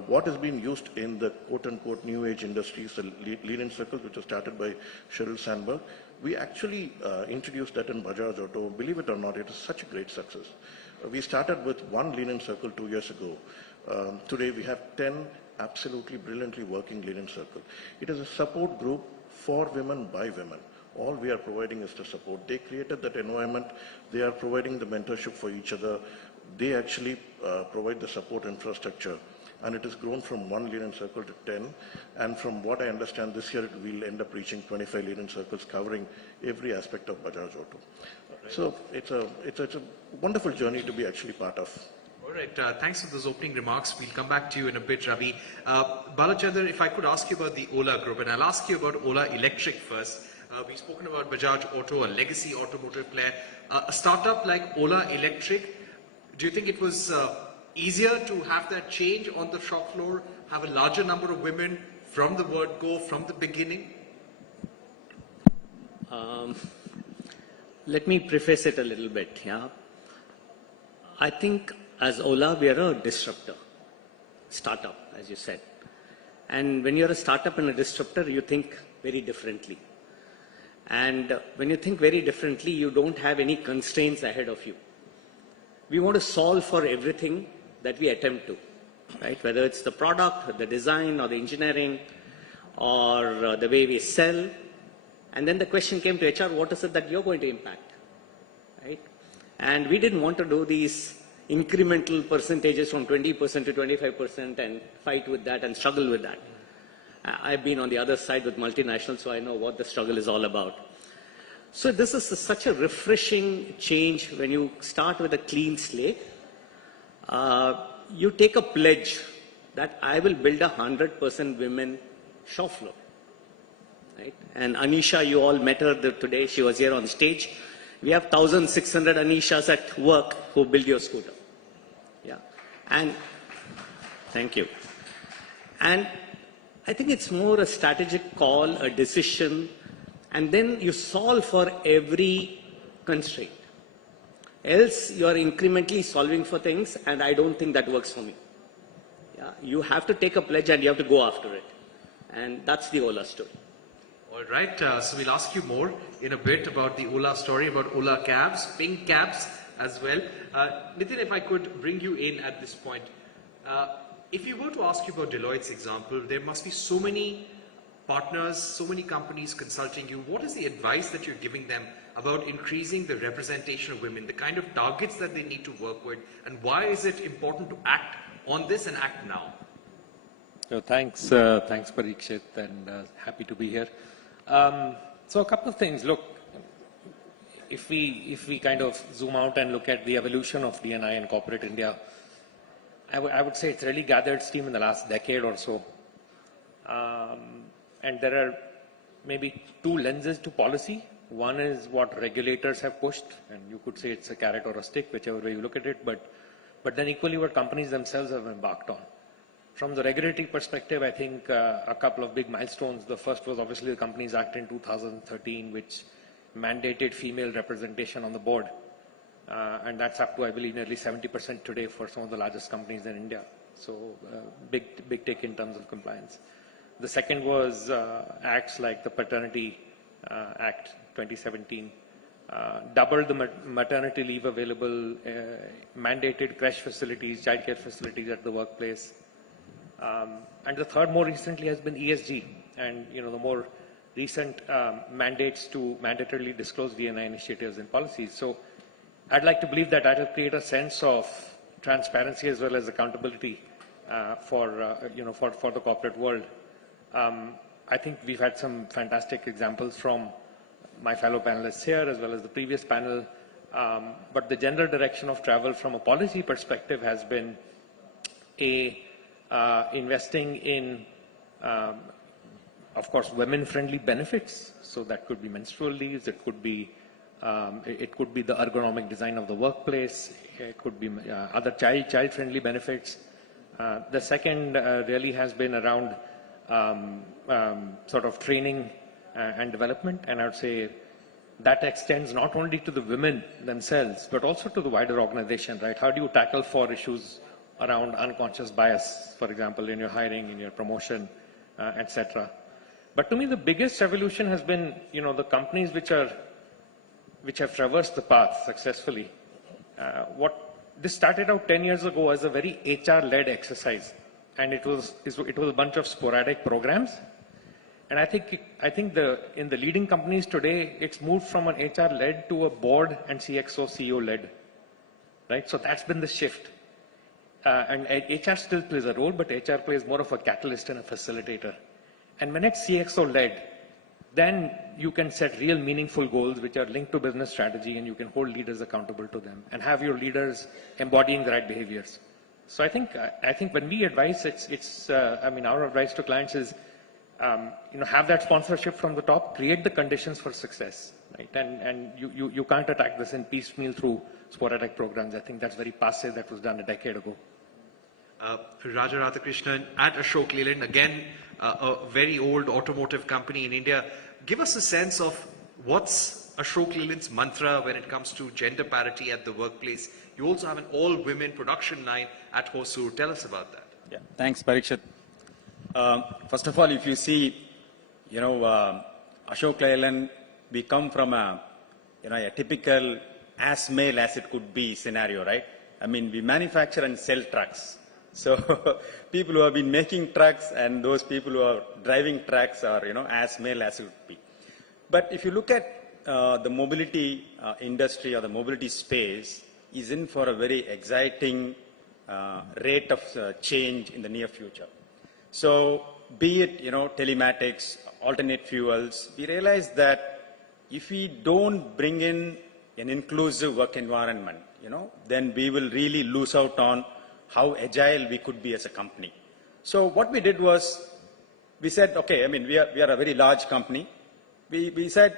What has been used in the quote-unquote new age industries, the Lean in Circles, which was started by Sheryl Sandberg, we actually introduced that in Bajaj Auto. Believe it or not, it is such a great success. We started with one Lean in Circle 2 years ago. Today we have 10 absolutely brilliantly working Lean in Circle. It is a support group for women by women. All we are providing is the support. They created that environment. They are providing the mentorship for each other. They actually provide the support infrastructure. And it has grown from one Lean in Circle to 10. And from what I understand, this year we'll end up reaching 25 Lean in Circles covering every aspect of Bajaj Auto. So it's a wonderful journey to be actually part of. All right, thanks for those opening remarks. We'll come back to you in a bit, Ravi. Balachandran, if I could ask you about the Ola Group, and I'll ask you about Ola Electric first. We've spoken about Bajaj Auto, a legacy automotive player. A startup like Ola Electric, do you think it was easier to have that change on the shop floor, have a larger number of women from the word go, from the beginning? Let me preface it a little bit. Yeah, I think as Ola, we are a disruptor, startup, as you said. And when you're a startup and a disruptor, you think very differently. And when you think very differently, you don't have any constraints ahead of you. We want to solve for everything that we attempt to, right? Whether it's the product, the design, or the engineering, or the way we sell. And then the question came to HR, what is it that you're going to impact, right? And we didn't want to do these incremental percentages from 20% to 25% and fight with that and struggle with that. I've been on the other side with multinationals, so I know what the struggle is all about. So this is such a refreshing change when you start with a clean slate. You take a pledge that I will build 100% women shop floor. Right? And Anisha, you all met her today. She was here on stage. We have 1,600 Anishas at work who build your scooter. Yeah. And thank you. And I think it's more a strategic call, a decision, and then you solve for every constraint. Else you are incrementally solving for things, and I don't think that works for me. Yeah. You have to take a pledge and you have to go after it. And that's the Ola story. All right, so we'll ask you more in a bit about the Ola story, about Ola cabs, pink cabs as well. Nitin, if I could bring you in at this point. If you were to ask you about Deloitte's example, there must be so many partners, so many companies consulting you. What is the advice that you're giving them about increasing the representation of women, the kind of targets that they need to work with, and why is it important to act on this and act now? So thanks Parikshit, and happy to be here. So a couple of things. Look, if we kind of zoom out and look at the evolution of D&I in corporate India, I would say it's really gathered steam in the last decade or so. And there are maybe two lenses to policy. One is what regulators have pushed, and you could say it's a carrot or a stick, whichever way you look at it, but then equally what companies themselves have embarked on. From the regulatory perspective, I think a couple of big milestones. The first was obviously the Companies Act in 2013, which mandated female representation on the board. And that's up to, I believe, nearly 70% today for some of the largest companies in India. So big take in terms of compliance. The second was acts like the Paternity Act 2017, doubled the maternity leave available, mandated creche facilities, childcare facilities at the workplace. And the third more recently has been ESG, and the more recent mandates to mandatorily disclose D&I initiatives and policies. So I'd like to believe that that will create a sense of transparency as well as accountability for the corporate world. I think we've had some fantastic examples from my fellow panelists here as well as the previous panel. But the general direction of travel from a policy perspective has been investing in, of course, women-friendly benefits. So that could be menstrual leaves, it could be the ergonomic design of the workplace, it could be other child-friendly benefits. The second really has been around sort of training and development, and I would say that extends not only to the women themselves, but also to the wider organization, right? How do you tackle for issues around unconscious bias, for example, in your hiring, in your promotion, etc. But to me, the biggest revolution has been, the companies which have traversed the path successfully. This started out 10 years ago as a very HR-led exercise, and it was a bunch of sporadic programs. And I think in the leading companies today, it's moved from an HR-led to a board and CXO, CEO-led, right? So that's been the shift. And HR still plays a role, but HR plays more of a catalyst and a facilitator. And when it's CXO-led, then you can set real meaningful goals which are linked to business strategy, and you can hold leaders accountable to them and have your leaders embodying the right behaviors. So I think when we advise, our advice to clients is, have that sponsorship from the top, create the conditions for success, right? And you can't attack this in piecemeal through sporadic programs. I think that's very passe. That was done a decade ago. Raja Radhakrishnan at Ashok Leyland, again, a very old automotive company in India. Give us a sense of what's Ashok Leyland's mantra when it comes to gender parity at the workplace. You also have an all-women production line at Hosur. Tell us about that. Yeah, thanks, Parikshit. First of all, if you see, Ashok Leyland, we come from a typical as male as it could be scenario, right? I mean, we manufacture and sell trucks. So people who have been making trucks and those people who are driving trucks are, as male as it would be. But if you look at the mobility industry or the mobility space, is in for a very exciting rate of change in the near future. So be it, telematics, alternate fuels, we realize that if we don't bring in an inclusive work environment, then we will really lose out on how agile we could be as a company. So what we did was, we said, okay, we are a very large company. We said,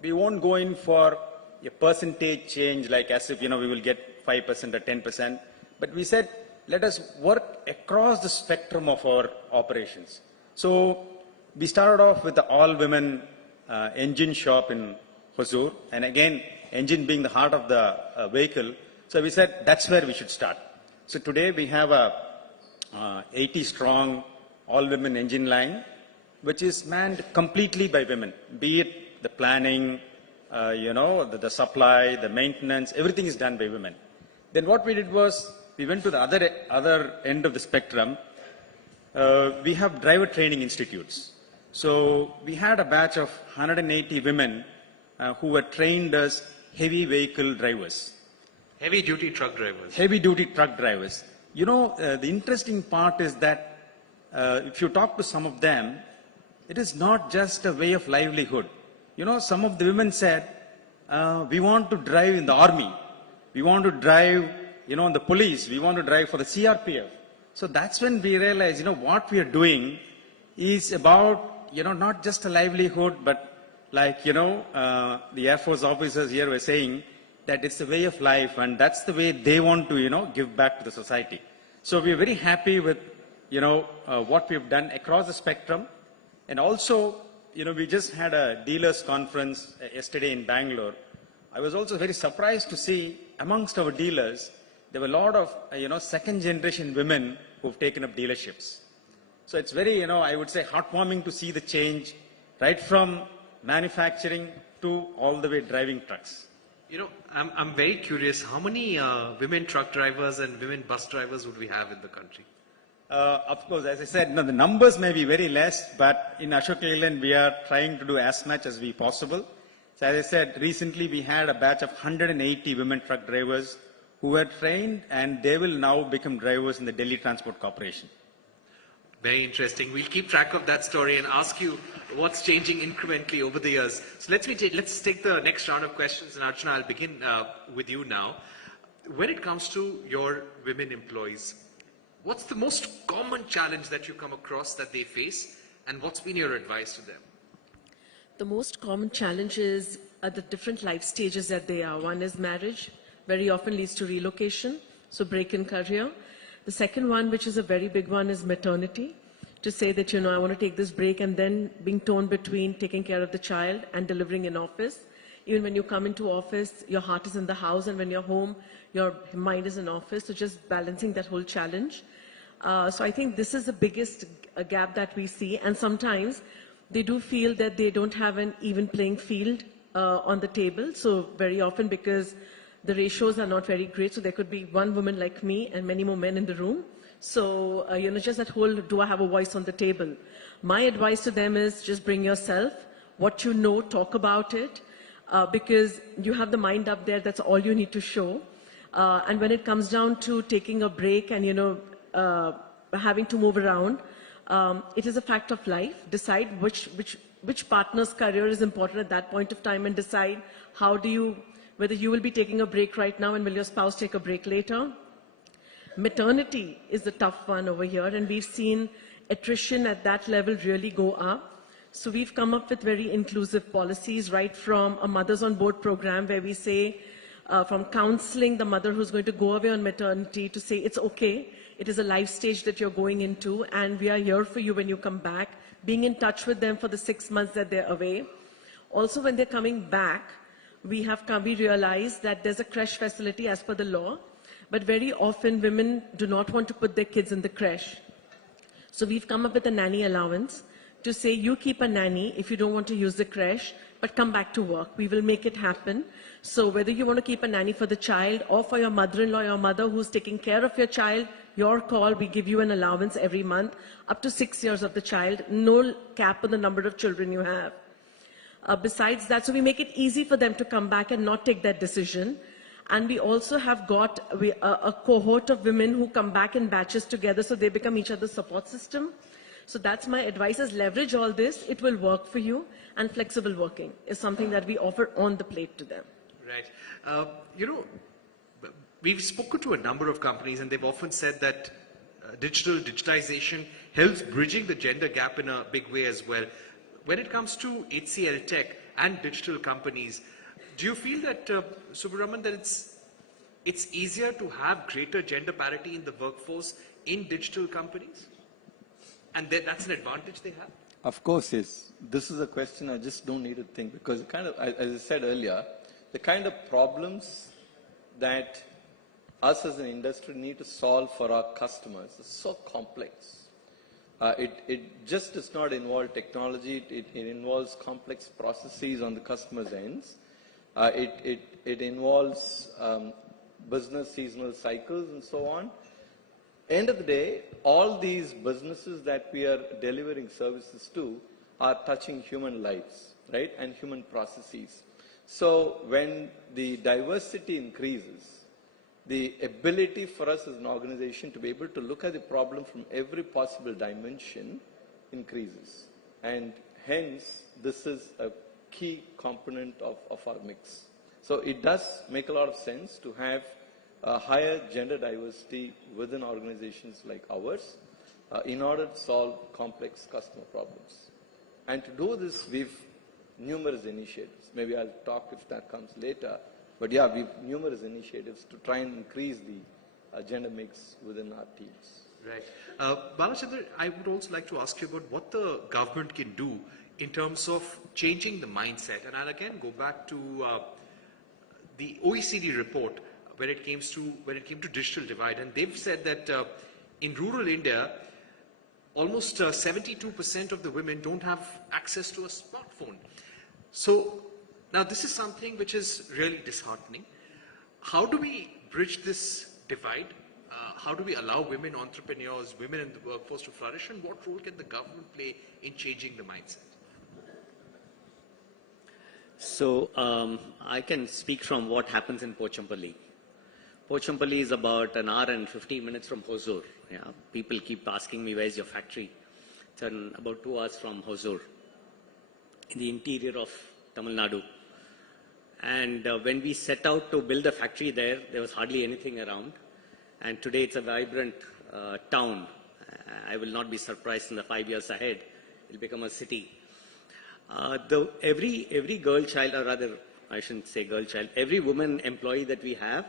we won't go in for a percentage change, like as if, we will get 5% or 10%. But we said, let us work across the spectrum of our operations. So we started off with the all-women engine shop in Hosur. And again, engine being the heart of the vehicle. So we said, that's where we should start. So today we have a 80-strong all-women engine line, which is manned completely by women, be it the planning, the supply, the maintenance, everything is done by women. Then what we did was, we went to the other end of the spectrum. We have driver training institutes. So we had a batch of 180 women who were trained as heavy vehicle drivers. Heavy-duty truck drivers. Heavy-duty truck drivers. The interesting part is that if you talk to some of them, it is not just a way of livelihood. Some of the women said, we want to drive in the army. We want to drive, in the police. We want to drive for the CRPF. So that's when we realized, what we are doing is about, not just a livelihood, but like, the Air Force officers here were saying, that it's a way of life, and that's the way they want to, give back to the society. So we're very happy with, what we've done across the spectrum. And also, we just had a dealers conference yesterday in Bangalore. I was also very surprised to see amongst our dealers, there were a lot of, second generation women who've taken up dealerships. So it's very, I would say heartwarming to see the change right from manufacturing to all the way driving trucks. I'm very curious, how many women truck drivers and women bus drivers would we have in the country? Of course, as I said, no, the numbers may be very less, but in Ashok Leyland, we are trying to do as much as we possible. So as I said, recently we had a batch of 180 women truck drivers who were trained, and they will now become drivers in the Delhi Transport Corporation. Very interesting. We'll keep track of that story and ask you what's changing incrementally over the years. So let's take the next round of questions, and Archana, I'll begin with you now. When it comes to your women employees, what's the most common challenge that you come across that they face, and what's been your advice to them? The most common challenges are the different life stages that they are. One is marriage, very often leads to relocation, so break in career. The second one, which is a very big one, is maternity. To say that, I want to take this break, and then being torn between taking care of the child and delivering in office. Even when you come into office, your heart is in the house, and when you're home, your mind is in office. So just balancing that whole challenge. So I think this is the biggest gap that we see. And sometimes they do feel that they don't have an even playing field on the table. So very often, because the ratios are not very great, so there could be one woman like me and many more men in the room. So, just that whole, do I have a voice on the table? My advice to them is just bring yourself, what you know, talk about it, because you have the mind up there, that's all you need to show. And when it comes down to taking a break and, having to move around, it is a fact of life. Decide which partner's career is important at that point of time, and decide whether you will be taking a break right now and will your spouse take a break later. Maternity is the tough one over here, and we've seen attrition at that level really go up. So we've come up with very inclusive policies, right from a Mothers on Board program, where we say, from counseling the mother who's going to go away on maternity, to say it's okay, it is a life stage that you're going into, and we are here for you when you come back, being in touch with them for the 6 months that they're away. Also, when they're coming back, we realize that there's a creche facility as per the law, but very often women do not want to put their kids in the creche. So we've come up with a nanny allowance to say, you keep a nanny if you don't want to use the creche, but come back to work. We will make it happen. So whether you want to keep a nanny for the child or for your mother-in-law, your mother who's taking care of your child, your call, we give you an allowance every month, up to 6 years of the child, no cap on the number of children you have. Besides that, so we make it easy for them to come back and not take that decision. And we also have got a cohort of women who come back in batches together, so they become each other's support system. So that's my advice, is leverage all this. It will work for you. And flexible working is something that we offer on the plate to them. Right. We've spoken to a number of companies, and they've often said that digitization helps bridging the gender gap in a big way as well. When it comes to HCL Tech and digital companies, do you feel that, Subramanian, that it's easier to have greater gender parity in the workforce in digital companies? And that's an advantage they have? Of course, yes. This is a question I just don't need to think, because as I said earlier, the kind of problems that us as an industry need to solve for our customers is so complex. It just does not involve technology. It involves complex processes on the customer's ends. It involves business seasonal cycles and so on. End of the day, all these businesses that we are delivering services to are touching human lives, right, and human processes. So when the diversity increases, the ability for us as an organization to be able to look at the problem from every possible dimension increases. And hence, this is a key component of our mix. So it does make a lot of sense to have higher gender diversity within organizations like ours in order to solve complex customer problems. And to do this, we've numerous initiatives. Maybe I'll talk if that comes later. But yeah, we've numerous initiatives to try and increase the gender mix within our teams. Right. Balachandra, I would also like to ask you about what the government can do in terms of changing the mindset. And I'll again go back to the OECD report when it came to digital divide. And they've said that in rural India, almost 72% of the women don't have access to a smartphone. So now this is something which is really disheartening. How do we bridge this divide? How do we allow women entrepreneurs, women in the workforce to flourish, and what role can the government play in changing the mindset? So I can speak from what happens in Pochampalli. Pochampalli is about an hour and 15 minutes from Hosur. Yeah, people keep asking me, where's your factory? It's about 2 hours from Hosur, in the interior of Tamil Nadu. And when we set out to build a factory there, there was hardly anything around. And today it's a vibrant town. I will not be surprised in the 5 years ahead, it will become a city. Every girl child, or rather, I shouldn't say girl child, every woman employee that we have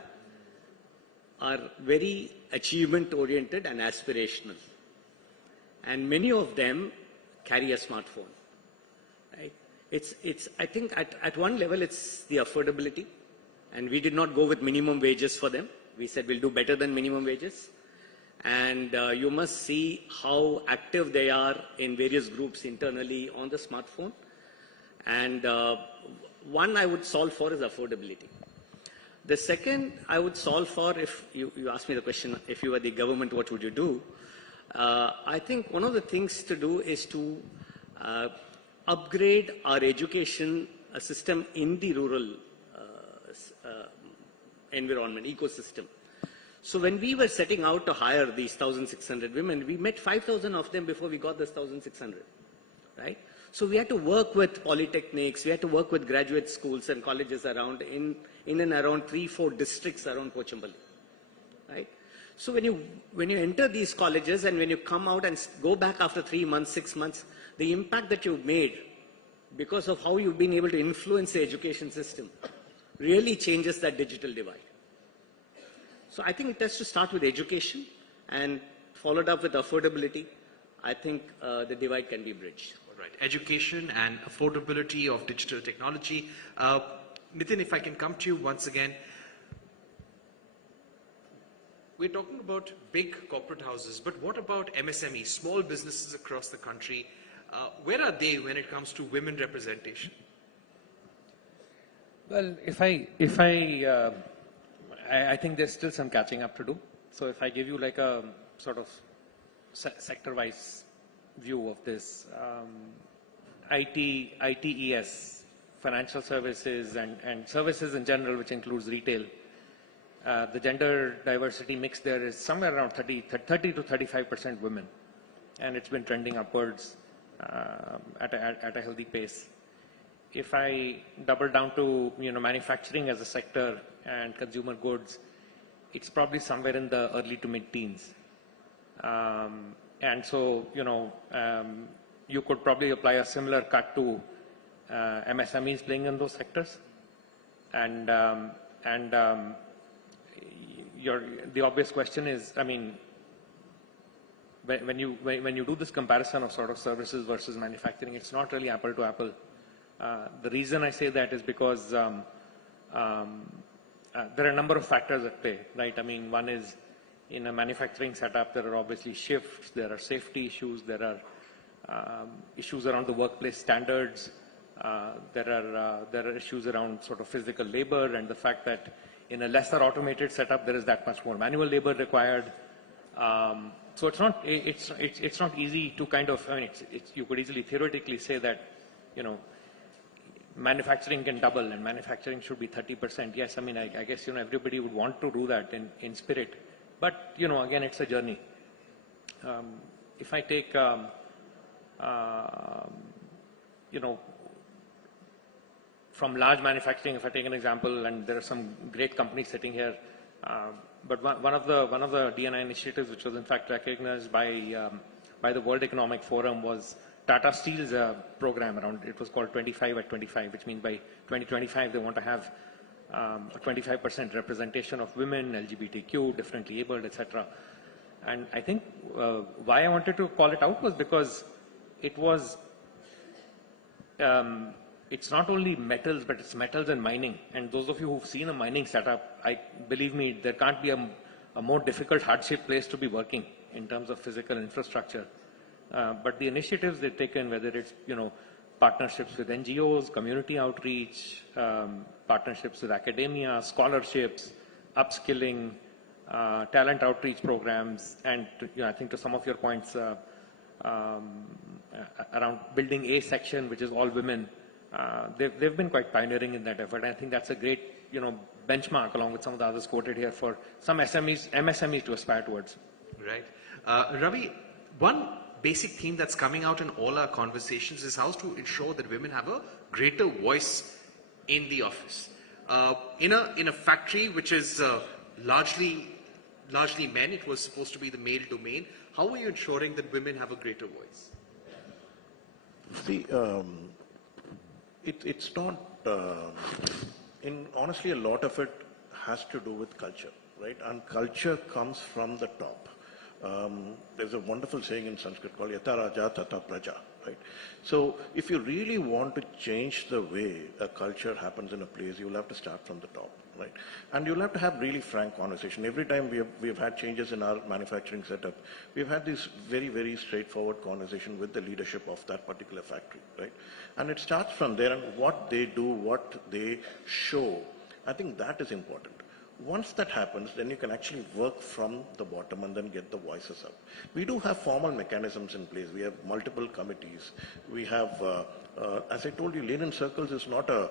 are very achievement oriented and aspirational. And many of them carry a smartphone. Right? I think at one level it's the affordability, and we did not go with minimum wages for them. We said we'll do better than minimum wages. And you must see how active they are in various groups internally on the smartphone. And one I would solve for is affordability. The second I would solve for, if you ask me the question, if you were the government, what would you do? I think one of the things to do is to upgrade our education system in the rural environment, ecosystem. So when we were setting out to hire these 1,600 women, we met 5,000 of them before we got this 1,600, right? So we had to work with polytechnics, we had to work with graduate schools and colleges around, in and around 3-4 districts around Pochampalli, right? So when you enter these colleges and when you come out and go back after 3 months, 6 months, the impact that you've made because of how you've been able to influence the education system really changes that digital divide. So I think it has to start with education and followed up with affordability. I think the divide can be bridged. All right, education and affordability of digital technology. Nitin, if I can come to you once again. We're talking about big corporate houses, but what about MSMEs, small businesses across the country? Where are they when it comes to women representation? Well, I think there's still some catching up to do. So if I give you like a sort of sector-wise view of this, ITES, financial services and services in general, which includes retail, the gender diversity mix there is somewhere around 30 to 35% women, and it's been trending upwards at a healthy pace. If I double down to manufacturing as a sector and consumer goods, it's probably somewhere in the early to mid-teens. And so you could probably apply a similar cut to MSMEs playing in those sectors. And the obvious question is, I mean, when you do this comparison of sort of services versus manufacturing, it's not really apple to apple. The reason I say that is because there are a number of factors at play, right? I mean, one is in a manufacturing setup, there are obviously shifts, there are safety issues, there are issues around the workplace standards, there are issues around sort of physical labor and the fact that in a lesser automated setup, there is that much more manual labor required. So it's not easy to kind of, I mean, you could easily theoretically say that, manufacturing can double and manufacturing should be 30%. Yes, I mean, I guess, everybody would want to do that in spirit. But, again, it's a journey. If I take, from large manufacturing, if I take an example, and there are some great companies sitting here, but one of the D&I initiatives, which was in fact recognized by the World Economic Forum, was Tata Steel's program around, it was called 25 at 25, which means by 2025 they want to have a 25% representation of women, LGBTQ, differently abled, etc. And I think why I wanted to call it out was because it was, it's not only metals, but it's metals and mining. And those of you who've seen a mining setup, believe me, there can't be a more difficult hardship place to be working in terms of physical infrastructure. But the initiatives they've taken, whether it's partnerships with NGOs, community outreach, partnerships with academia, scholarships, upskilling, talent outreach programs, and I think to some of your points around building a section which is all women, they've been quite pioneering in that effort. I think that's a great benchmark, along with some of the others quoted here, for some MSMEs to aspire towards. Right. Ravi, one basic theme that's coming out in all our conversations is how to ensure that women have a greater voice in the office. In a factory which is largely men, it was supposed to be the male domain. How are you ensuring that women have a greater voice? See, it's not, honestly, a lot of it has to do with culture, right? And culture comes from the top. There's a wonderful saying in Sanskrit called Yata Raja Tata Praja, right? So if you really want to change the way a culture happens in a place, you'll have to start from the top, right? And you'll have to have really frank conversation. Every time we've had changes in our manufacturing setup, we've had this very, very straightforward conversation with the leadership of that particular factory, right? And it starts from there, and what they do, what they show, I think that is important. Once that happens, then you can actually work from the bottom and then get the voices up. We do have formal mechanisms in place. We have multiple committees. We have, as I told you, lean-in circles is not a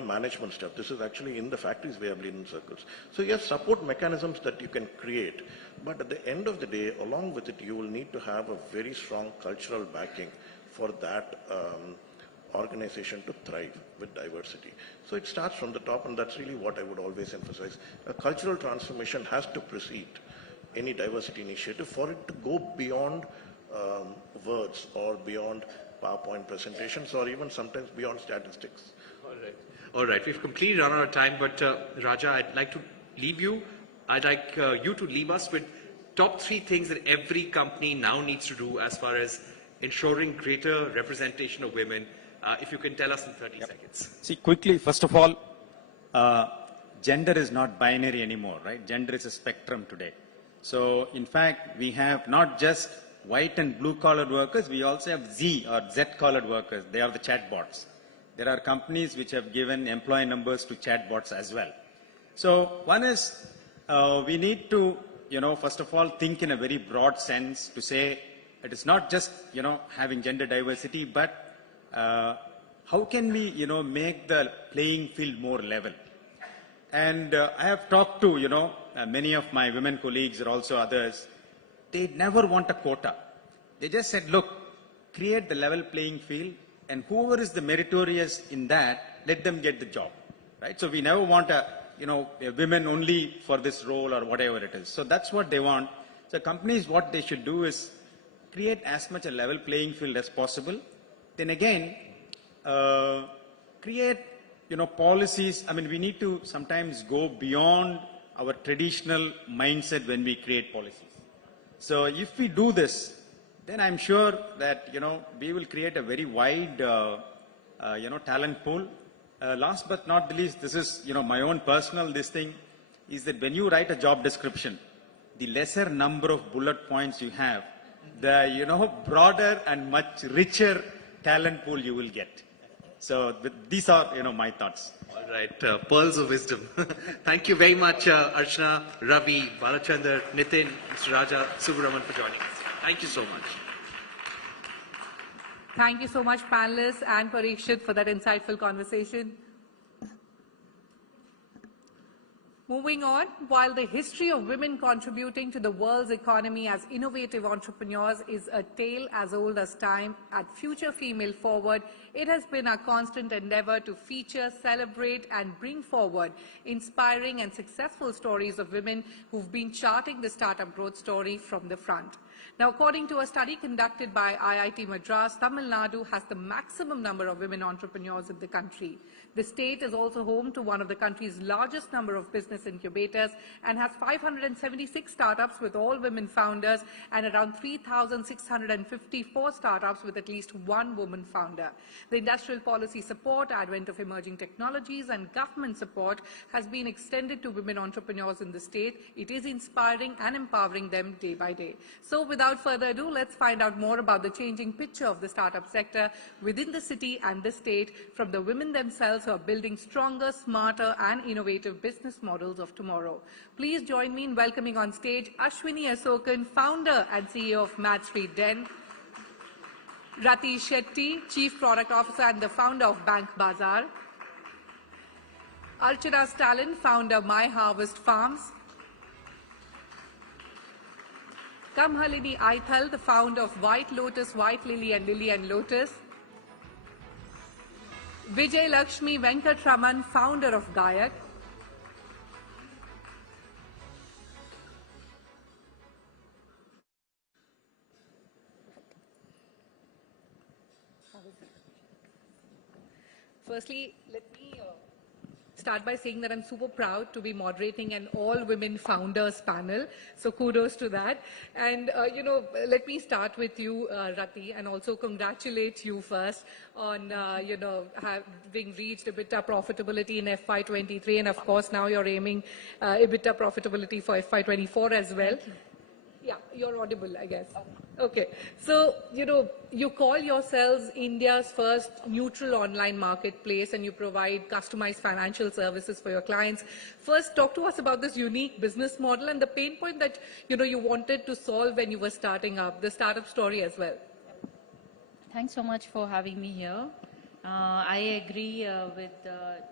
management step. This is actually in the factories we have lean-in circles. So you have support mechanisms that you can create. But at the end of the day, along with it, you will need to have a very strong cultural backing for that organization to thrive with diversity. So it starts from the top, and that's really what I would always emphasize. A cultural transformation has to precede any diversity initiative for it to go beyond words or beyond PowerPoint presentations or even sometimes beyond statistics. All right. We've completely run out of time, but Raja, I'd like to leave you. I'd like you to leave us with top 3 things that every company now needs to do as far as ensuring greater representation of women. If you can tell us in 30 seconds. See, quickly, first of all, gender is not binary anymore, right? Gender is a spectrum today. So, in fact, we have not just white and blue-collar workers, we also have Z or Z-collared workers. They are the chatbots. There are companies which have given employee numbers to chatbots as well. So, one is we need to, first of all, think in a very broad sense to say it is not just, having gender diversity, but how can we, make the playing field more level? And I have talked to, many of my women colleagues or also others. They never want a quota. They just said, look, create the level playing field, and whoever is the meritorious in that, let them get the job, right? So we never want a women only for this role or whatever it is. So that's what they want. So companies, what they should do is create as much a level playing field as possible. Then again, create, policies. I mean, we need to sometimes go beyond our traditional mindset when we create policies. So if we do this, then I'm sure that, we will create a very wide, talent pool. Last but not the least, this is, my own personal thing, is that when you write a job description, the lesser number of bullet points you have, the, broader and much richer talent pool you will get. So these are, my thoughts. All right, pearls of wisdom. Thank you very much, Archana, Ravi, Balachandar, Nitin, Mr. Raja, Subramanian for joining us. Thank you so much. Thank you so much, panelists and Parikshit, for that insightful conversation. Moving on, while the history of women contributing to the world's economy as innovative entrepreneurs is a tale as old as time, at Future Female Forward, it has been our constant endeavor to feature, celebrate and bring forward inspiring and successful stories of women who've been charting the startup growth story from the front. Now, according to a study conducted by IIT Madras, Tamil Nadu has the maximum number of women entrepreneurs in the country. The state is also home to one of the country's largest number of business incubators and has 576 startups with all women founders and around 3,654 startups with at least one woman founder. The industrial policy support, advent of emerging technologies and government support has been extended to women entrepreneurs in the state. It is inspiring and empowering them day by day. So without further ado, let's find out more about the changing picture of the startup sector within the city and the state from the women themselves who are building stronger, smarter and innovative business models of tomorrow. Please join me in welcoming on stage Ashwini Asokan, founder and CEO of Mad Street Den, Rati Shetty, Chief Product Officer and the founder of Bank Bazaar, Archana Stalin, founder My Harvest Farms, Kamhalini Aithal, the founder of White Lotus, White Lily and Lily and Lotus, Vijay Lakshmi Venkatraman, founder of Gayak, Firstly, let me start by saying that I'm super proud to be moderating an all-women founders panel. So kudos to that. And, let me start with you, Rati, and also congratulate you first on, having reached EBITDA profitability in FY23. And of course, now you're aiming EBITDA profitability for FY24 as well. Yeah, you're audible, I guess. Okay. So, you call yourselves India's first neutral online marketplace and you provide customized financial services for your clients. First, talk to us about this unique business model and the pain point that, you wanted to solve when you were starting up, the startup story as well. Thanks so much for having me here. I agree with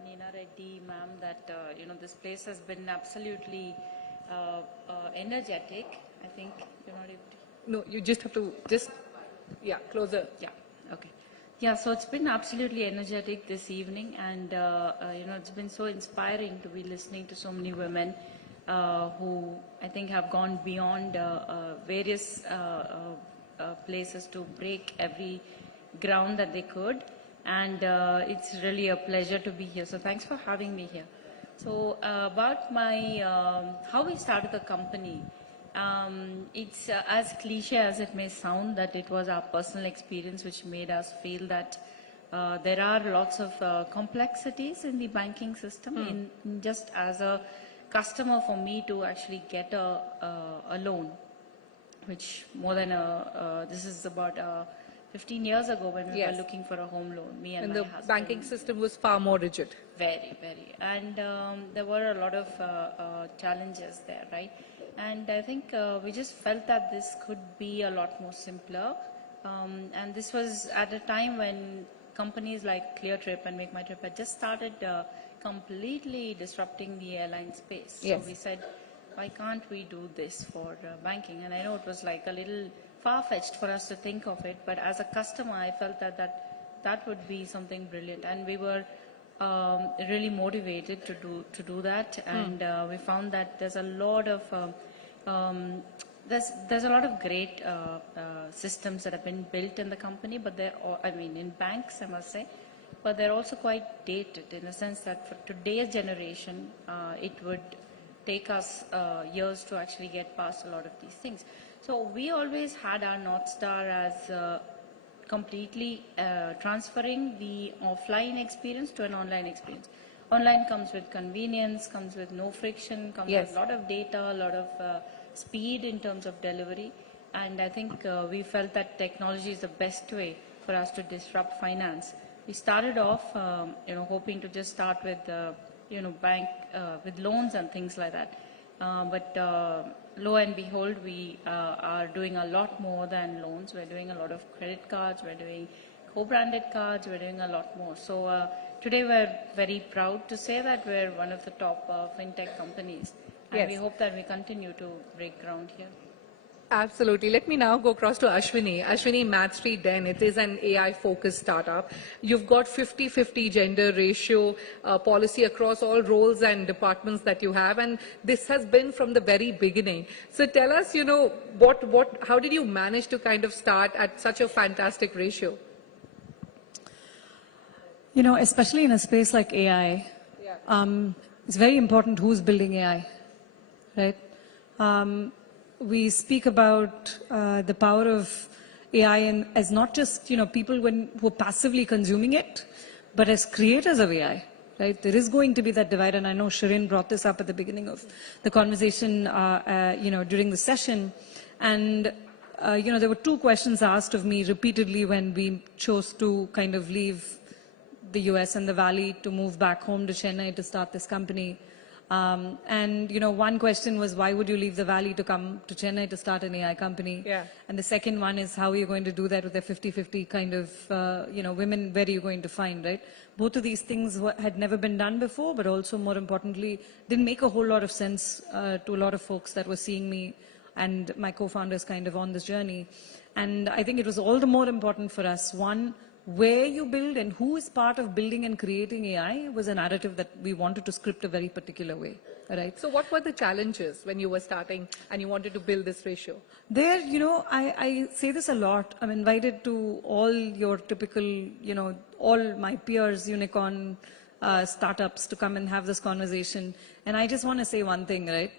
Neena Reddy, ma'am, that, this place has been absolutely energetic. I think you're not able to... No, you just have to, closer. Yeah, okay. Yeah, so it's been absolutely energetic this evening and, it's been so inspiring to be listening to so many women who I think have gone beyond various places to break every ground that they could. And it's really a pleasure to be here. So thanks for having me here. So about my, how we started the company. It's as cliche as it may sound that it was our personal experience which made us feel that there are lots of complexities in the banking system. In just as a customer, for me to actually get a loan, which more than this is about 15 years ago when we were looking for a home loan, me and my husband. And the banking system was far more rigid. Very, very. And there were a lot of challenges there, right? And I think we just felt that this could be a lot more simpler. And this was at a time when companies like ClearTrip and Make My Trip had just started completely disrupting the airline space. Yes. So we said, why can't we do this for banking? And I know it was like a little far-fetched for us to think of it, but as a customer, I felt that would be something brilliant. And we were really motivated to do that. And we found that there's a lot of there's a lot of great systems that have been built in the company, but they're in banks, I must say, but they're also quite dated in the sense that for today's generation, it would take us years to actually get past a lot of these things. So we always had our North Star as completely transferring the offline experience to an online experience. Online comes with convenience, comes with no friction, comes with a lot of data, a lot of speed in terms of delivery. And I think we felt that technology is the best way for us to disrupt finance. We started off, hoping to just start with, bank with loans and things like that. But lo and behold, we are doing a lot more than loans. We're doing a lot of credit cards, we're doing co-branded cards, we're doing a lot more. So today we're very proud to say that we're one of the top fintech companies. And we hope that we continue to break ground here. Absolutely. Let me now go across to Ashwini. Ashwini, Mad Street Den, it is an AI-focused startup. You've got 50-50 gender ratio policy across all roles and departments that you have, and this has been from the very beginning. So tell us, how did you manage to kind of start at such a fantastic ratio? Especially in a space like AI, it's very important who's building AI, right? We speak about the power of AI as not just people who are passively consuming it, but as creators of AI. Right? There is going to be that divide, and I know Shirin brought this up at the beginning of the conversation, during the session. And there were two questions asked of me repeatedly when we chose to kind of leave the US and the Valley to move back home to Chennai to start this company. One question was, why would you leave the Valley to come to Chennai to start an AI company? Yeah. And the second one is, how are you going to do that with a 50-50 kind of, women, where are you going to find, right? Both of these things had never been done before, but also more importantly, didn't make a whole lot of sense to a lot of folks that were seeing me and my co-founders kind of on this journey. And I think it was all the more important for us. One, where you build and who is part of building and creating AI was a narrative that we wanted to script a very particular way, right? So what were the challenges when you were starting and you wanted to build this ratio? There, I say this a lot. I'm invited to all your typical, all my peers, unicorn startups to come and have this conversation. And I just want to say one thing, right?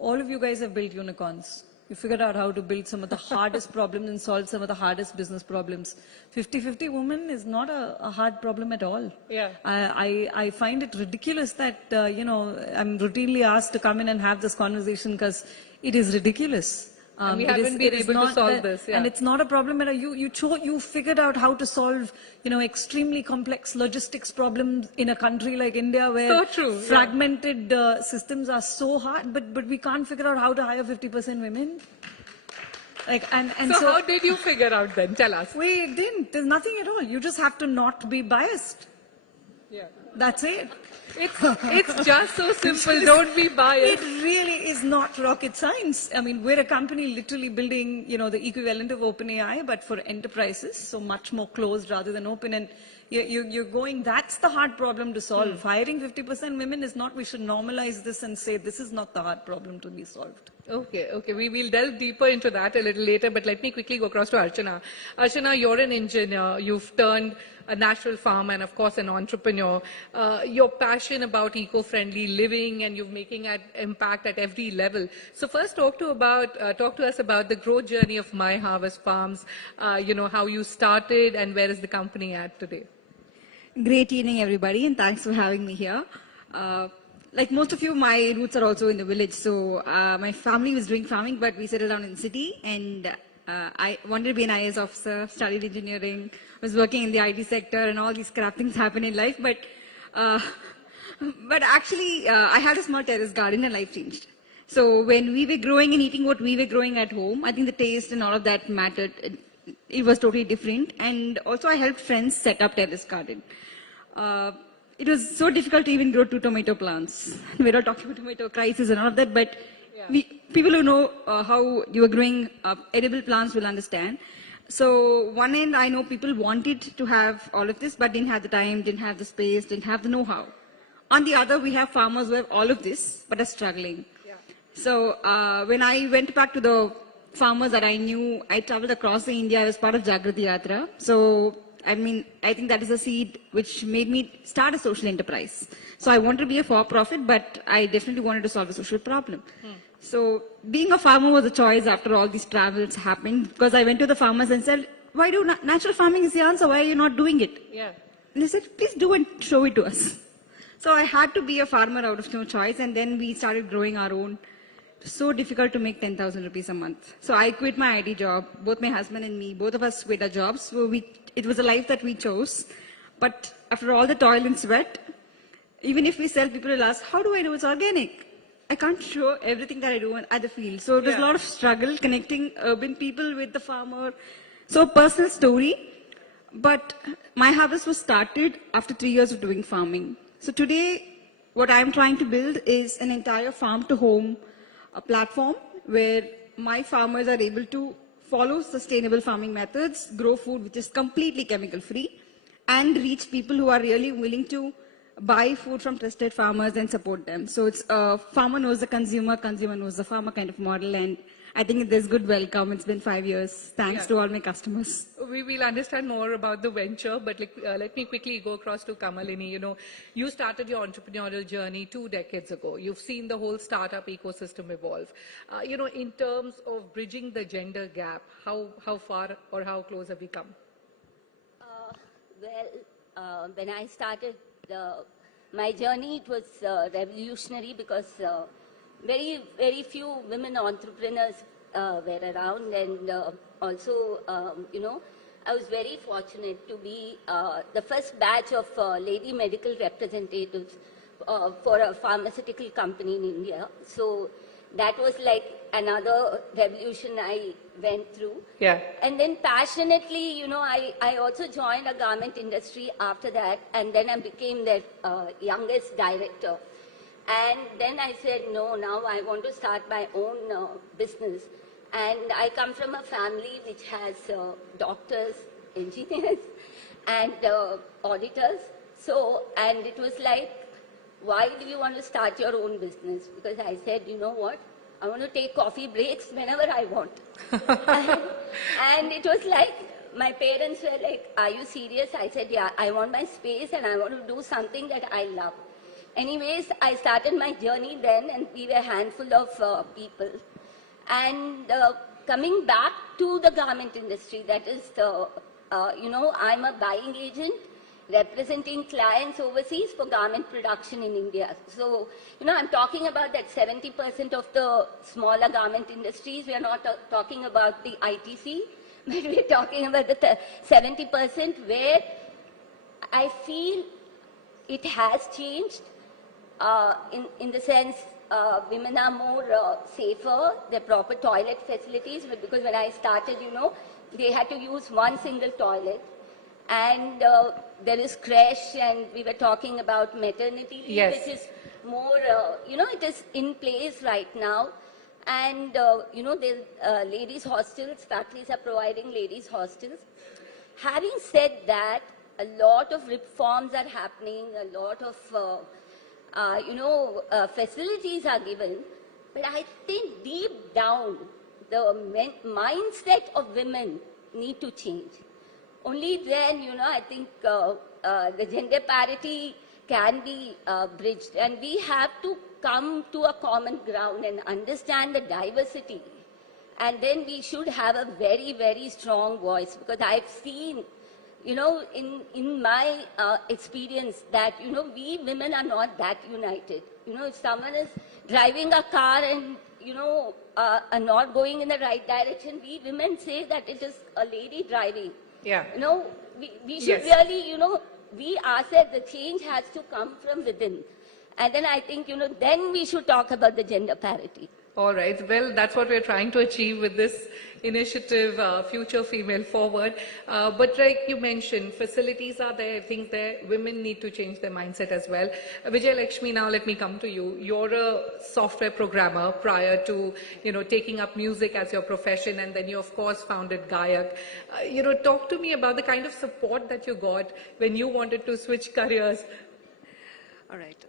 All of you guys have built unicorns. You figured out how to build some of the hardest problems and solve some of the hardest business problems. 50-50 women is not a hard problem at all. Yeah. I find it ridiculous that, I'm routinely asked to come in and have this conversation because it is ridiculous. And we haven't been able to solve this. Yeah. And it's not a problem at all. You figured out how to solve, extremely complex logistics problems in a country like India where fragmented systems are so hard, but we can't figure out how to hire 50% women. So how did you figure out then? Tell us. We didn't. There's nothing at all. You just have to not be biased. Yeah. That's it. It's just so simple. Don't be biased. It really is not rocket science. I mean, we're a company literally building, the equivalent of OpenAI, but for enterprises, so much more closed rather than open. And you're going, that's the hard problem to solve. Hiring 50% women is not, we should normalize this and say, this is not the hard problem to be solved. Okay. We will delve deeper into that a little later, but let me quickly go across to Archana. Archana, you're an engineer. You've turned a natural farmer and, of course, an entrepreneur. Your passion about eco-friendly living and you're making an impact at every level. So first, talk to us about the growth journey of My Harvest Farms, how you started and where is the company at today? Great evening, everybody, and thanks for having me here. Like most of you, my roots are also in the village. So my family was doing farming, but we settled down in the city. And I wanted to be an IAS officer, studied engineering, was working in the IT sector, and all these crap things happen in life. But actually, I had a small terrace garden, and life changed. So when we were growing and eating what we were growing at home, I think the taste and all of that mattered. It was totally different. And also, I helped friends set up terrace garden. It was so difficult to even grow 2 tomato plants. We're all talking about tomato crisis and all of that, but people who know how you are growing edible plants will understand. So one end, I know people wanted to have all of this, but didn't have the time, didn't have the space, didn't have the know-how. On the other, we have farmers who have all of this, but are struggling. Yeah. So when I went back to the farmers that I knew, I traveled across the India. I was part of Jagrati Yatra. So I think that is a seed which made me start a social enterprise. So I wanted to be a for-profit, but I definitely wanted to solve a social problem. So being a farmer was a choice after all these travels happened, because I went to the farmers and said, why do natural farming is the answer? Why are you not doing it? Yeah. And they said, please do and show it to us. So I had to be a farmer out of no choice, and then we started growing our own. So difficult to make 10,000 rupees a month. So I quit my IT job. Both my husband and me, both of us quit our jobs. So it was a life that we chose. But after all the toil and sweat, even if we sell, people will ask, how do I know it's organic? I can't show everything that I do at the field. So it was a lot of struggle connecting urban people with the farmer. So personal story. But My Harvest was started after 3 years of doing farming. So today, what I'm trying to build is an entire farm-to-home platform where my farmers are able to follow sustainable farming methods, grow food which is completely chemical-free, and reach people who are really willing to buy food from trusted farmers and support them. So it's farmer knows the consumer, consumer knows the farmer kind of model, and I think there's good welcome. It's been 5 years. Thanks to all my customers. We will understand more about the venture, but let me quickly go across to Kamalini. You started your entrepreneurial journey 2 decades ago. You've seen the whole startup ecosystem evolve. In terms of bridging the gender gap, how far or how close have we come? When I started my journey, it was revolutionary because very few women entrepreneurs were around, and also, I was very fortunate to be the first batch of lady medical representatives for a pharmaceutical company in India. So that was like another revolution I went through. Yeah. And then passionately, I also joined a garment industry after that, and then I became their youngest director. And then I said, no, now I want to start my own business. And I come from a family which has doctors, engineers, and auditors. So, and it was like, why do you want to start your own business? Because I said, you know what? I want to take coffee breaks whenever I want. and it was like, my parents were like, are you serious? I said, yeah, I want my space and I want to do something that I love. Anyways, I started my journey then, and we were a handful of people. And coming back to the garment industry, that is the, I'm a buying agent representing clients overseas for garment production in India. So, I'm talking about that 70% of the smaller garment industries. We are not talking about the ITC, but we're talking about the 70% where I feel it has changed in the sense women are more safer, the proper toilet facilities, because when I started, they had to use one single toilet. And there is creche, and we were talking about maternity leave, Yes. which is more, it is in place right now. And, there's ladies' hostels, factories are providing ladies' hostels. Having said that, a lot of reforms are happening, a lot of, facilities are given. But I think deep down, the mindset of women need to change. Only then, I think the gender parity can be bridged. And we have to come to a common ground and understand the diversity. And then we should have a very, very strong voice. Because I've seen, in my experience that, we women are not that united. If someone is driving a car and, are not going in the right direction, we women say that it is a lady driving. Yeah. We should Yes. really, we ourselves, the change has to come from within. And then I think, then we should talk about the gender parity. All right. Well, that's what we're trying to achieve with this initiative, Future Female Forward. But like you mentioned, facilities are there. I think women need to change their mindset as well. Vijay Lakshmi, now let me come to you. You're a software programmer prior to, taking up music as your profession, and then you, of course, founded Gayak. Talk to me about the kind of support that you got when you wanted to switch careers. All right.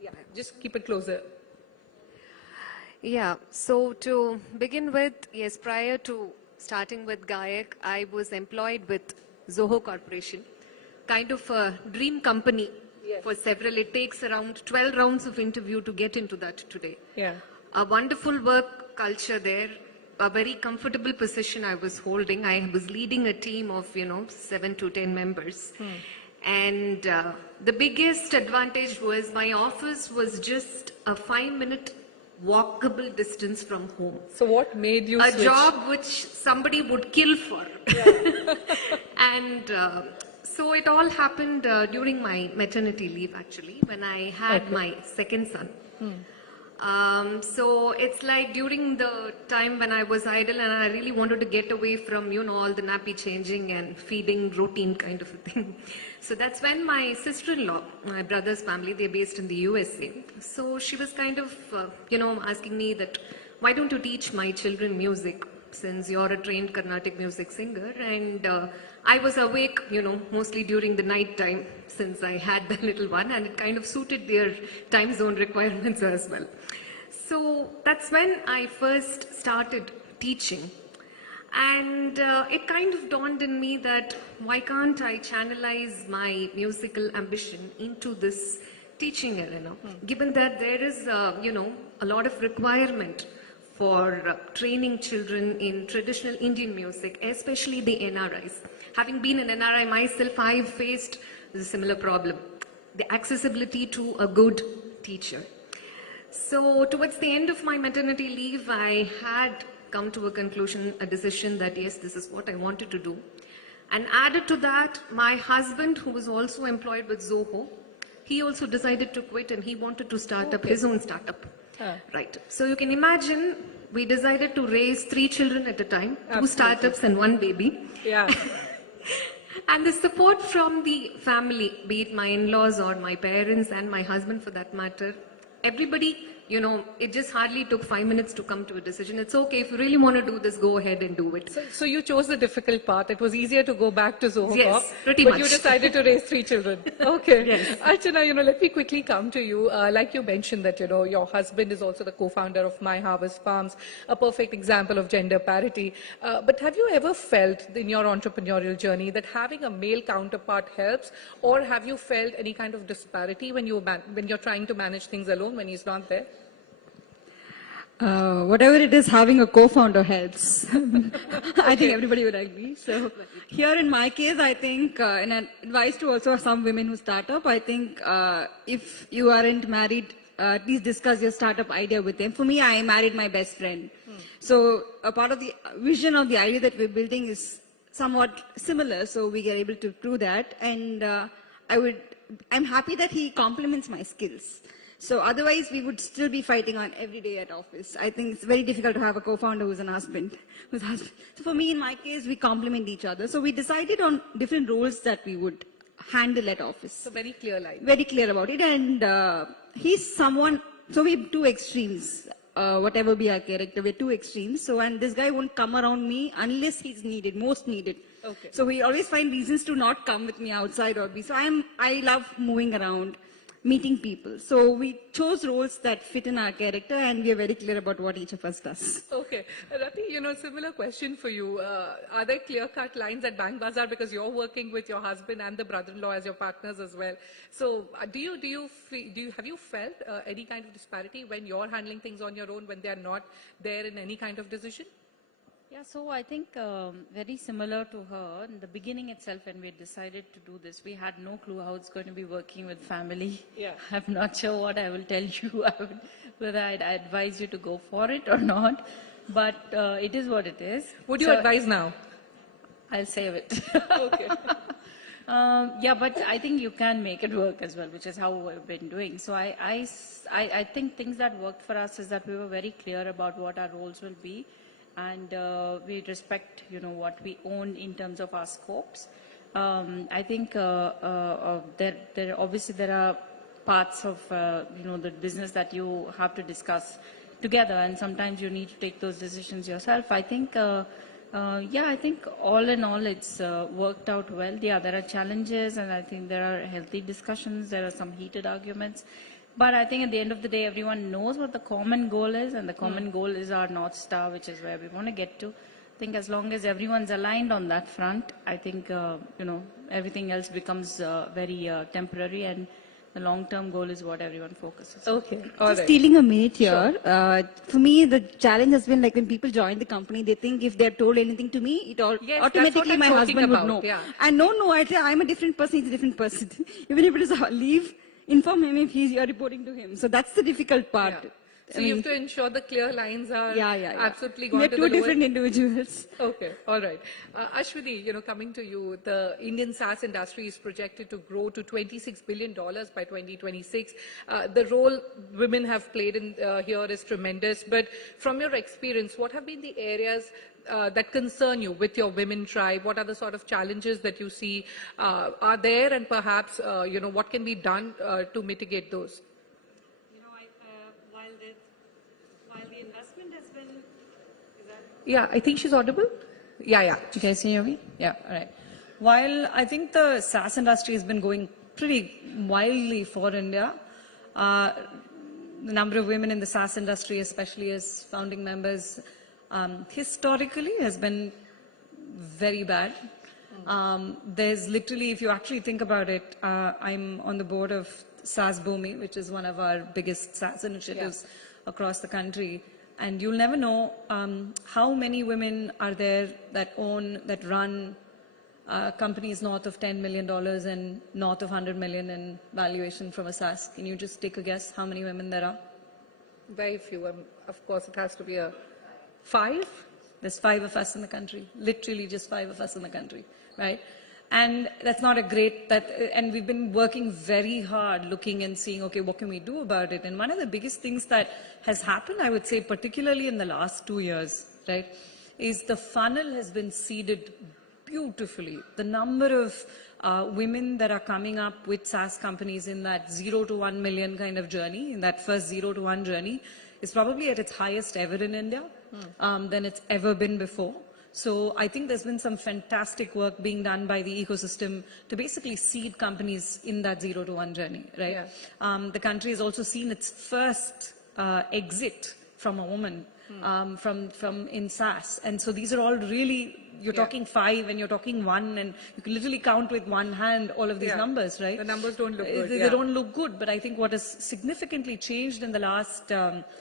Yeah, just keep it closer. Yeah, so to begin with, yes, prior to starting with Gayak, I was employed with Zoho Corporation, kind of a dream company for several. It takes around 12 rounds of interview to get into that today. Yeah. A wonderful work culture there, a very comfortable position I was holding. I was leading a team of, 7 to 10 members. And the biggest advantage was my office was just a 5-minute walkable distance from home. So what made you switch? A job which somebody would kill for. And so it all happened during my maternity leave, actually, when I had my second son. So it's like during the time when I was idle and I really wanted to get away from, all the nappy changing and feeding routine kind of a thing. So that's when my sister-in-law, my brother's family, they're based in the USA. So she was kind of, asking me that, why don't you teach my children music, since you're a trained Carnatic music singer? And I was awake, mostly during the night time, since I had the little one, and it kind of suited their time zone requirements as well. So that's when I first started teaching. And it kind of dawned in me that why can't I channelize my musical ambition into this teaching arena, given that there is, a lot of requirement for training children in traditional Indian music, especially the NRIs. Having been an NRI myself, I've faced a similar problem, the accessibility to a good teacher. So towards the end of my maternity leave, I had come to a conclusion, a decision that yes, this is what I wanted to do. And added to that, my husband, who was also employed with Zoho, he also decided to quit and he wanted to start up his own startup. Right. So you can imagine, we decided to raise 3 children at a time, 2 startups and 1 baby. Yeah. And the support from the family, be it my in-laws or my parents and my husband for that matter, everybody, you know, it just hardly took 5 minutes to come to a decision. It's okay, if you really want to do this, go ahead and do it. So you chose the difficult path. It was easier to go back to Zoho. Yes, pretty but much. You decided to raise 3 children. Okay. Yes. Archana, you know, let me quickly come to you. Like you mentioned that, you know, your husband is also the co-founder of My Harvest Farms, a perfect example of gender parity. But have you ever felt in your entrepreneurial journey that having a male counterpart helps, or have you felt any kind of disparity when you're trying to manage things alone when he's not there? Whatever it is, having a co-founder helps. I think everybody would agree. So here in my case, I think, and an advice to also some women who start up, I think if you aren't married, please discuss your startup idea with them. For me, I married my best friend. So a part of the vision of the idea that we're building is somewhat similar, so we are able to prove that. And I'm happy that he complements my skills. So otherwise, we would still be fighting on every day at office. I think it's very difficult to have a co-founder who's an husband. So for me, in my case, we complement each other. So we decided on different roles that we would handle at office. So very clear line. Very clear about it. And he's someone, so we have 2 extremes. Whatever be our character, we're 2 extremes. So, and this guy won't come around me unless he's needed, most needed. Okay. So we always find reasons to not come with me outside or be. So I love moving around, meeting people. So we chose roles that fit in our character, and we are very clear about what each of us does. Okay. Rati, you know, similar question for you. Are there clear-cut lines at Bank Bazaar, because you're working with your husband and the brother-in-law as your partners as well? So have you felt any kind of disparity when you're handling things on your own, when they're not there in any kind of decision? Yeah, so I think very similar to her. In the beginning itself, when we decided to do this, we had no clue how it's going to be working with family. Yeah. I'm not sure what I will tell you, whether I'd advise you to go for it or not. But it is what it is. Would you advise now? I'll save it. Okay. Yeah, but I think you can make it work as well, which is how we've been doing. So I think things that worked for us is that we were very clear about what our roles will be. And we respect, you know, what we own in terms of our scopes. I think obviously there are parts of, you know, the business that you have to discuss together, and sometimes you need to take those decisions yourself. I think, yeah, I think all in all it's worked out well. Yeah, there are challenges, and I think there are healthy discussions. There are some heated arguments. But I think at the end of the day, everyone knows what the common goal is, and the common goal is our North Star, which is where we want to get to. I think as long as everyone's aligned on that front, I think, you know, everything else becomes very temporary, and the long-term goal is what everyone focuses on. Okay. Just stealing a minute here. Sure. For me, the challenge has been like when people join the company, they think if they're told anything to me, it automatically my husband would know. Yeah. And no, I say I'm a different person, he's a different person. Even if it is a leave, inform him if you're reporting to him. So that's the difficult part. Yeah. So you have to ensure the clear lines are absolutely We're gone to the 2 different individuals. Okay, all right. Ashwini, you know, coming to you, the Indian SaaS industry is projected to grow to $26 billion by 2026. The role women have played in here is tremendous. But from your experience, what have been the areas that concern you with your women tribe? What are the sort of challenges that you see are there, and perhaps, you know, what can be done to mitigate those? While the investment has been... Yeah, I think she's audible. Yeah. You guys hear me? Yeah, all right. While I think the SaaS industry has been going pretty wildly for India, the number of women in the SaaS industry, especially as founding members, historically has been very bad. There's literally, if you actually think about it, I'm on the board of SaaS Bhumi, which is one of our biggest SaaS initiatives across the country. And you'll never know how many women are there that run companies north of $10 million and north of $100 million in valuation from a SaaS. Can you just take a guess how many women there are? Very few. Of course, it has to be a 5. There's 5 of us in the country, literally just 5 of us in the country, right? And that's not a great, and we've been working very hard looking and seeing, okay, what can we do about it? And one of the biggest things that has happened, I would say, particularly in the last 2 years, right, is the funnel has been seeded beautifully. The number of women that are coming up with SaaS companies in that 0 to 1 million kind of journey, in that first 0 to 1 journey, is probably at its highest ever in India than it's ever been before. So I think there's been some fantastic work being done by the ecosystem to basically seed companies in that 0 to 1 journey, right? Yeah. The country has also seen its first exit from a woman from in SaaS. And so these are all really, you're talking 5 and you're talking 1, and you can literally count with one hand all of these numbers, right? The numbers don't look good. They don't look good, but I think what has significantly changed in the last,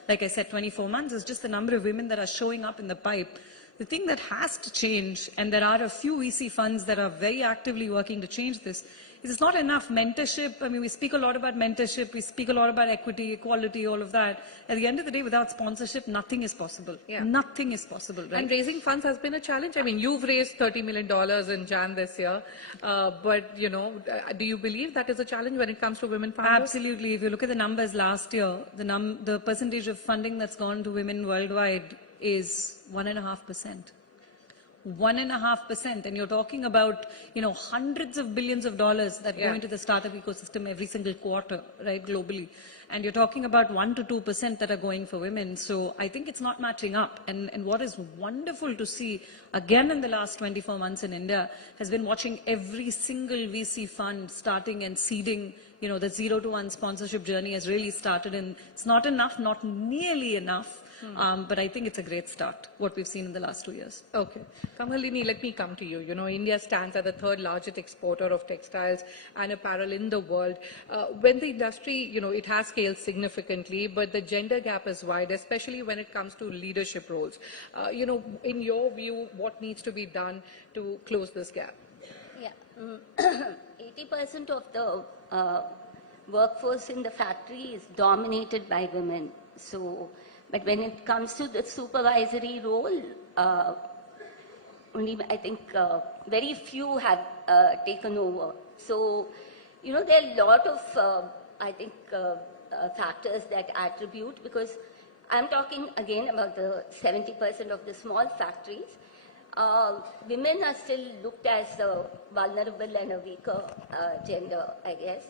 like I said, 24 months is just the number of women that are showing up in the pipe. The thing that has to change, and there are a few VC funds that are very actively working to change this, is it's not enough mentorship. I mean, we speak a lot about mentorship, we speak a lot about equity, equality, all of that. At the end of the day, without sponsorship, nothing is possible. Yeah. Nothing is possible, right? And raising funds has been a challenge. I mean, you've raised $30 million in Jan this year, but, you know, do you believe that is a challenge when it comes to women founders? Absolutely. If you look at the numbers last year, the percentage of funding that's gone to women worldwide is 1.5%. 1.5%, and you're talking about, you know, hundreds of billions of dollars that go into the startup ecosystem every single quarter, right, globally. And you're talking about 1 to 2% that are going for women. So I think it's not matching up. And what is wonderful to see, again in the last 24 months in India, has been watching every single VC fund starting and seeding, you know, the 0 to 1 sponsorship journey has really started. And it's not enough, not nearly enough. But I think it's a great start, what we've seen in the last 2 years. Okay. Kamalini, let me come to you. You know, India stands as the 3rd largest exporter of textiles and apparel in the world. When the industry, you know, it has scaled significantly, but the gender gap is wide, especially when it comes to leadership roles. You know, in your view, what needs to be done to close this gap? Yeah. 80% of the workforce in the factory is dominated by women. So, but when it comes to the supervisory role, only I think very few have taken over. So, you know, there are a lot of, I think, factors that attribute, because I'm talking again about the 70% of the small factories. Women are still looked as a vulnerable and a weaker gender, I guess.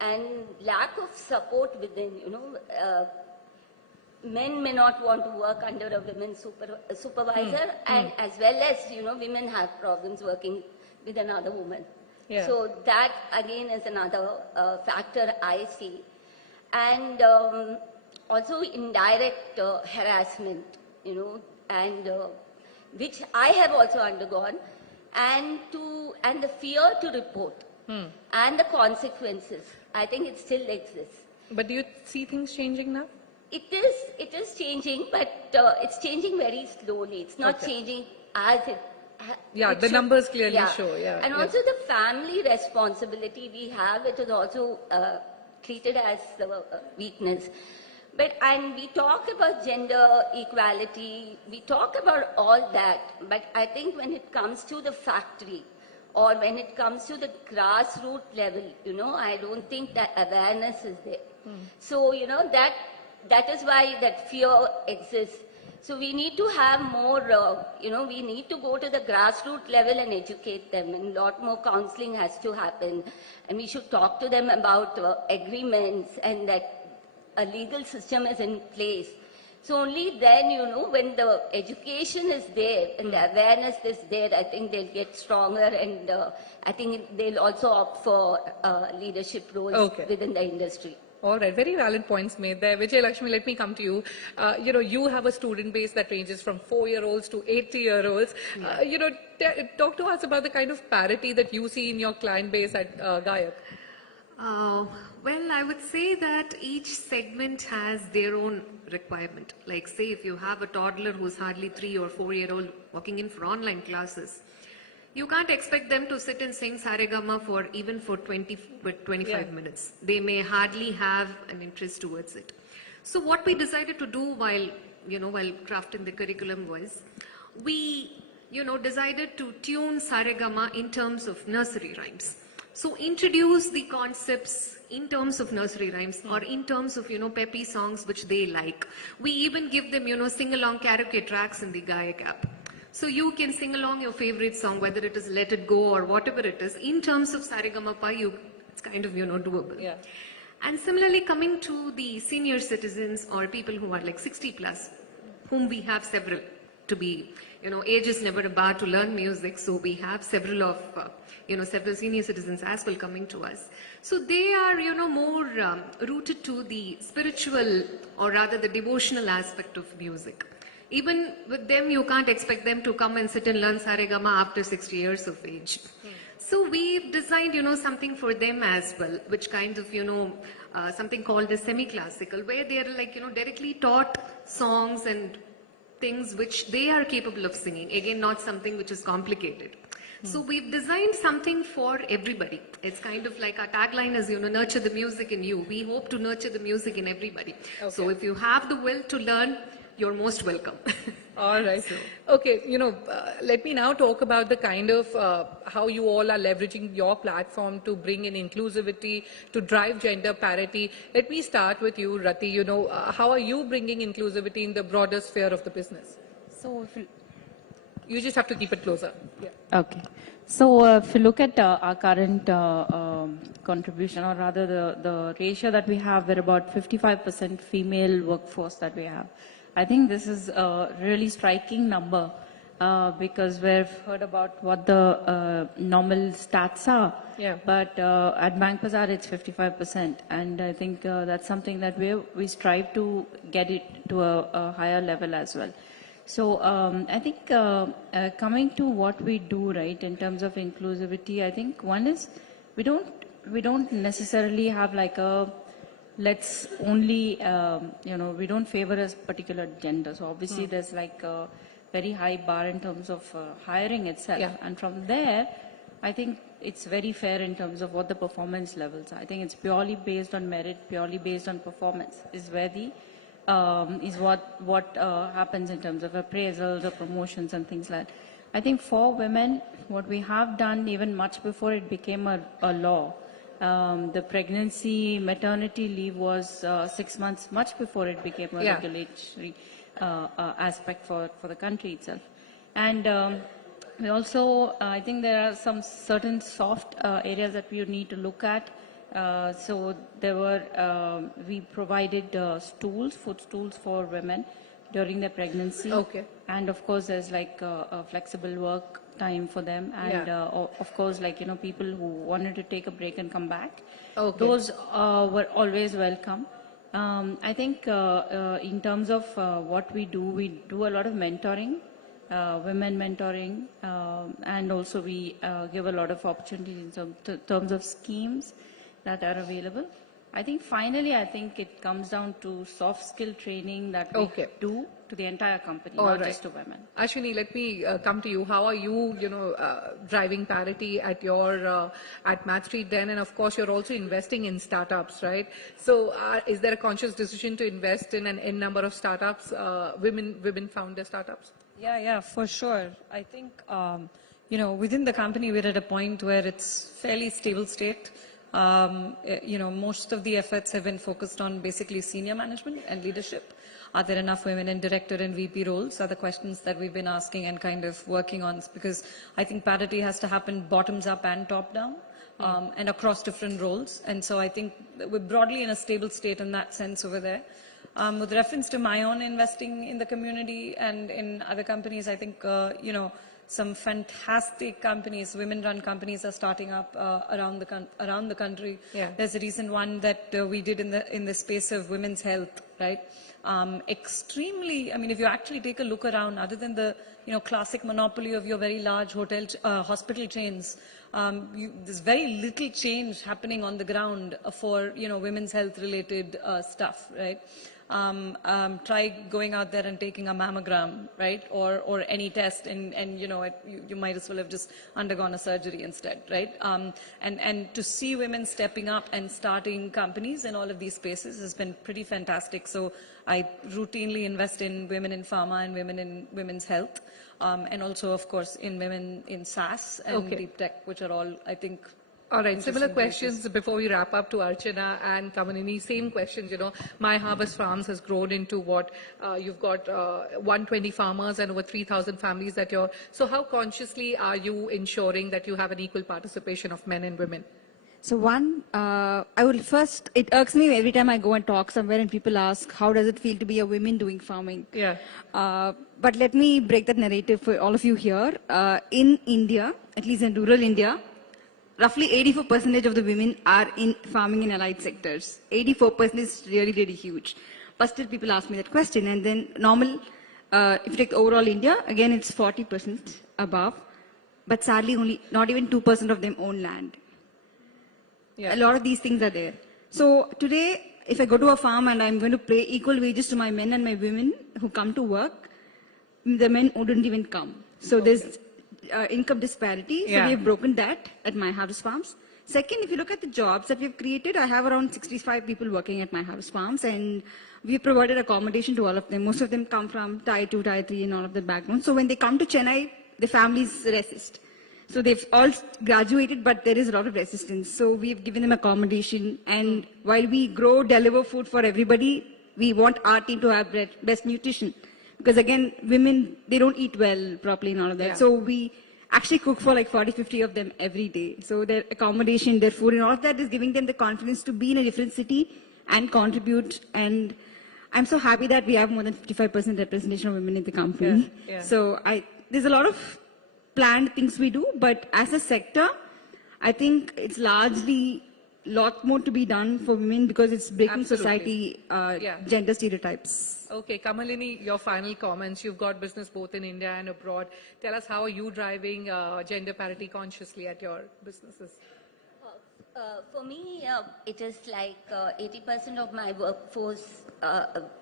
And lack of support within, you know, men may not want to work under a women supervisor, and as well as, you know, women have problems working with another woman. Yeah. So that again is another factor I see. And also indirect harassment, you know, and which I have also undergone, and the fear to report and the consequences. I think it still exists. But do you see things changing now? It is changing, but it's changing very slowly. It's not changing as it. The numbers clearly show. Yeah, and also the family responsibility we have, it is also treated as a weakness. And we talk about gender equality, we talk about all that, but I think when it comes to the factory, or when it comes to the grassroots level, you know, I don't think that awareness is there. So, you know, that is why that fear exists. So we need to have more, you know, we need to go to the grassroots level and educate them, and a lot more counseling has to happen. And we should talk to them about agreements, and that a legal system is in place. So only then, you know, when the education is there and the awareness is there, I think they'll get stronger, and I think they'll also opt for leadership roles within the industry. All right, very valid points made there. Vijay Lakshmi, let me come to you. You know, you have a student base that ranges from 4-year-olds to 80-year-olds. You know, talk to us about the kind of parity that you see in your client base at Gayak. Well, I would say that each segment has their own requirement. Like, say, if you have a toddler who's hardly 3 or 4-year-old walking in for online classes, you can't expect them to sit and sing Saregama for even for 25 minutes. They may hardly have an interest towards it. So what we decided to do while crafting the curriculum was, we, decided to tune Saregama in terms of nursery rhymes. So introduce the concepts in terms of nursery rhymes or in terms of, peppy songs which they like. We even give them, sing-along karaoke tracks in the Gayak app. So you can sing along your favorite song, whether it is Let It Go or whatever it is. In terms of Saregamapa, it's kind of, doable. Yeah. And similarly, coming to the senior citizens or people who are like 60 plus, whom we have several to be, age is never a bar to learn music. So we have several of, several senior citizens as well coming to us. So they are, more rooted to the spiritual or rather the devotional aspect of music. Even with them, you can't expect them to come and sit and learn Saregama after 60 years of age. So we've designed, something for them as well, which kind of, something called a semi-classical, where they are like, directly taught songs and things which they are capable of singing. Again, not something which is complicated. So we've designed something for everybody. It's kind of like our tagline is, nurture the music in you. We hope to nurture the music in everybody. Okay. So if you have the will to learn, you're most welcome. All right. Okay, let me now talk about the kind of how you all are leveraging your platform to bring in inclusivity, to drive gender parity. Let me start with you, Rati. How are you bringing inclusivity in the broader sphere of the business? So, you just have to keep it closer. Yeah. Okay. So, if you look at our current contribution, or rather the ratio that we have, we're about 55% female workforce that we have. I think this is a really striking number because we've heard about what the normal stats are. Yeah. But at Bank Bazaar, it's 55%. And I think that's something that we strive to get it to a higher level as well. So I think coming to what we do, right, in terms of inclusivity, I think one is we don't necessarily have like a let's only, we don't favor a particular gender. So obviously there's like a very high bar in terms of hiring itself. Yeah. And from there, I think it's very fair in terms of what the performance levels are. I think it's purely based on merit, purely based on performance is where the, is what happens in terms of appraisals or promotions and things like that. I think for women, what we have done even much before it became a law, the pregnancy, maternity leave was 6 months, much before it became a regulatory aspect for the country itself. And we also, I think there are some certain soft areas that we need to look at. So there were, we provided stools, food stools for women during their pregnancy. Okay. And of course, there's like a flexible work time for them, and of course, like people who wanted to take a break and come back. Okay. Those were always welcome. I think in terms of what we do a lot of mentoring, women mentoring, and also we give a lot of opportunities in terms of schemes that are available. I think finally, I think it comes down to soft skill training that we do to the entire company, not just to women. Ashwini, let me come to you. How are you, driving parity at your at Math Street then? And of course, you're also investing in startups, right? So, is there a conscious decision to invest in an N number of startups, women founder startups? Yeah, for sure. I think within the company, we're at a point where it's fairly stable state. Most of the efforts have been focused on basically senior management and leadership. Are there enough women in director and VP roles? Are the questions that we've been asking and kind of working on, because I think parity has to happen bottoms up and top down, and across different roles. And so I think we're broadly in a stable state in that sense over there. With reference to my own investing in the community and in other companies, I think, some fantastic companies, women-run companies are starting up around the country. Yeah. There's a recent one that we did in the space of women's health, right? Extremely, I mean, if you actually take a look around, other than the classic monopoly of your very large hospital chains, there's very little change happening on the ground for women's health related stuff, right? try going out there and taking a mammogram, right? Or any test, and you know, you might as well have just undergone a surgery instead, right? And to see women stepping up and starting companies in all of these spaces has been pretty fantastic. So I routinely invest in women in pharma and women in women's health, and also, of course, in women in SaaS and deep tech, which are all, I think. All right, similar questions before we wrap up to Archana and Kamalini. Same questions, you know, My Harvest Farms has grown into what you've got 120 farmers and over 3,000 families that you're. So how consciously are you ensuring that you have an equal participation of men and women? So one, I will first, it irks me every time I go and talk somewhere and people ask, how does it feel to be a woman doing farming? Yeah. But let me break that narrative for all of you here. In India, at least in rural India, roughly 84% of the women are in farming and allied sectors. 84% is really, really huge. But still people ask me that question. And then normal, if you take overall India, again it's 40% above. But sadly only not even 2% of them own land. Yeah. A lot of these things are there. So today, if I go to a farm and I'm going to pay equal wages to my men and my women who come to work, the men wouldn't even come. So there's income disparity. So we have broken that at My Harvest Farms. Second, if you look at the jobs that we've created, I have around 65 people working at My Harvest Farms, and we've provided accommodation to all of them. Most of them come from Tier 2, Tier 3 and all of the backgrounds. So when they come to Chennai, the families resist. So they've all graduated, but there is a lot of resistance. So we've given them accommodation, and while we deliver food for everybody, we want our team to have best nutrition. Because again, women, they don't eat well properly and all of that. Yeah. So we actually cook for like 40, 50 of them every day. So their accommodation, their food and all of that is giving them the confidence to be in a different city and contribute. And I'm so happy that we have more than 55% representation of women in the company. Yeah. Yeah. So there's a lot of planned things we do, but as a sector, I think it's largely lot more to be done for women because it's breaking society gender stereotypes. Okay, Kamalini, your final comments. You've got business both in India and abroad. Tell us, how are you driving gender parity consciously at your businesses? For me, it is like 80% of my workforce,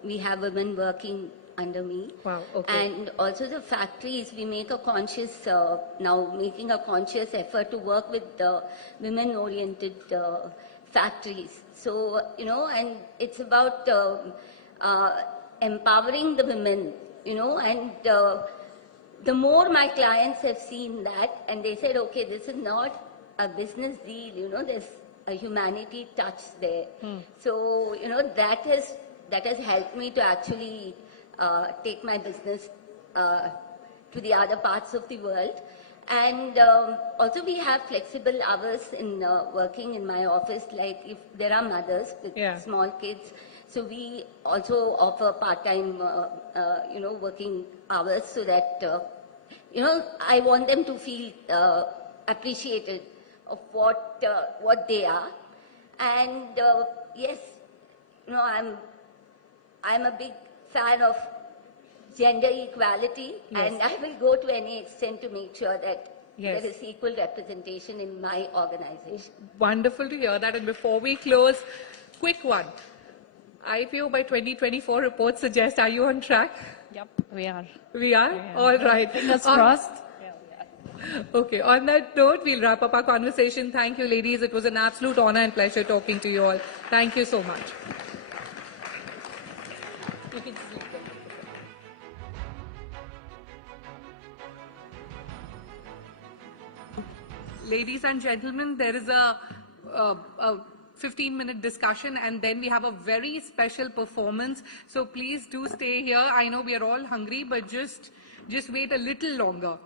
we have women working under me. Wow, okay. And also the factories, we make a conscious, now making a conscious effort to work with the women-oriented factories. So, you know, and it's about empowering the women, you know, and the more my clients have seen that, and they said, okay, this is not a business deal, you know, there's a humanity touch there. So, you know, that has helped me to actually take my business to the other parts of the world. And also we have flexible hours in working in my office, like if there are mothers with small kids, so we also offer part-time, you know, working hours so that, you know, I want them to feel appreciated of what they are. And yes, you know, I'm a big fan of gender equality, and I will go to any extent to make sure that there is equal representation in my organization. Wonderful to hear that. And before we close, quick one. IPO by 2024 reports suggest, are you on track? Yep, we are. We are? All right. Fingers crossed. Okay, on that note, we'll wrap up our conversation. Thank you, ladies. It was an absolute honor and pleasure talking to you all. Thank you so much. Ladies and gentlemen, there is a 15-minute discussion, and then we have a very special performance. So please do stay here. I know we are all hungry, but just wait a little longer.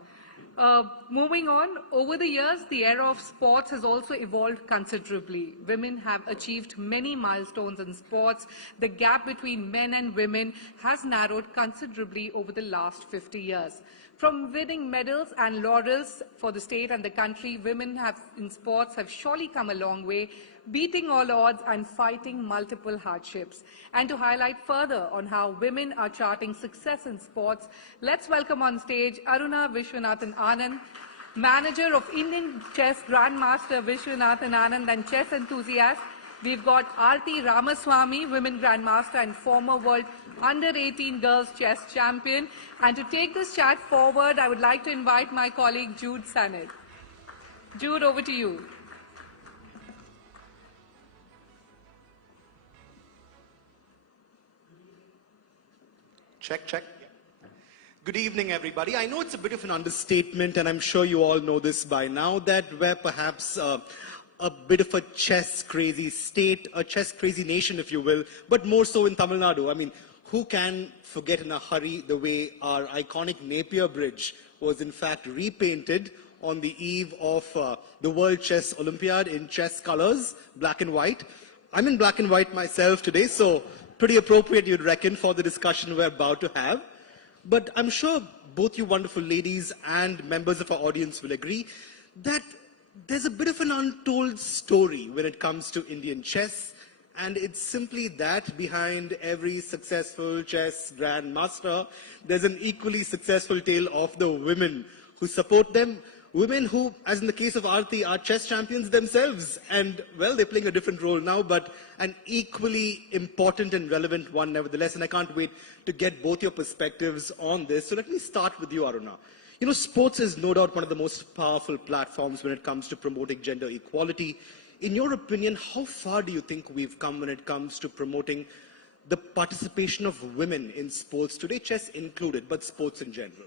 Moving on, over the years, the era of sports has also evolved considerably. Women have achieved many milestones in sports. The gap between men and women has narrowed considerably over the last 50 years. From winning medals and laurels for the state and the country, women in sports have surely come a long way, beating all odds and fighting multiple hardships. And to highlight further on how women are charting success in sports, let's welcome on stage Aruna Vishwanathan Anand, manager of Indian chess grandmaster Vishwanathan Anand and chess enthusiast, We've got Arti Ramaswamy, Women Grandmaster and former World Under-18 Girls Chess Champion. And to take this chat forward, I would like to invite my colleague Jude Sanid. Jude, over to you. Check, check. Good evening, everybody. I know it's a bit of an understatement, and I'm sure you all know this by now, that we're perhaps a bit of a chess-crazy state, a chess-crazy nation, if you will, but more so in Tamil Nadu. I mean, who can forget in a hurry the way our iconic Napier Bridge was in fact repainted on the eve of the World Chess Olympiad in chess colors, black and white. I'm in black and white myself today, so pretty appropriate, you'd reckon, for the discussion we're about to have. But I'm sure both you wonderful ladies and members of our audience will agree that there's a bit of an untold story when it comes to Indian chess, and it's simply that behind every successful chess grandmaster, there's an equally successful tale of the women who support them. Women who, as in the case of Arti, are chess champions themselves. And, well, they're playing a different role now, but an equally important and relevant one nevertheless. And I can't wait to get both your perspectives on this. So let me start with you, Aruna. You know, sports is no doubt one of the most powerful platforms when it comes to promoting gender equality. In your opinion, how far do you think we've come when it comes to promoting the participation of women in sports today, chess included, but sports in general?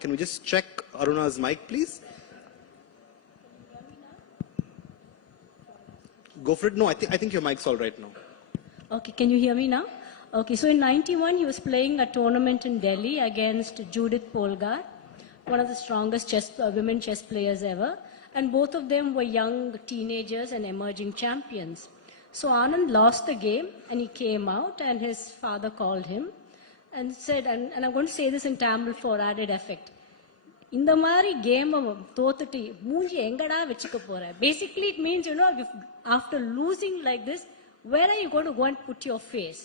Can we just check Aruna's mic, please? Go for it. No, I think your mic's all right now. Okay, can you hear me now? Okay, so in 91, he was playing a tournament in Delhi against Judith Polgar, one of the strongest women chess players ever. And both of them were young teenagers and emerging champions. So Anand lost the game and he came out and his father called him and said, and I'm going to say this in Tamil for added effect, இந்த மாதிரி game தோத்துட்டு மூஞ்சி எங்கடா வச்சுக்க போற. Basically it means, you know, after losing like this, where are you going to go and put your face?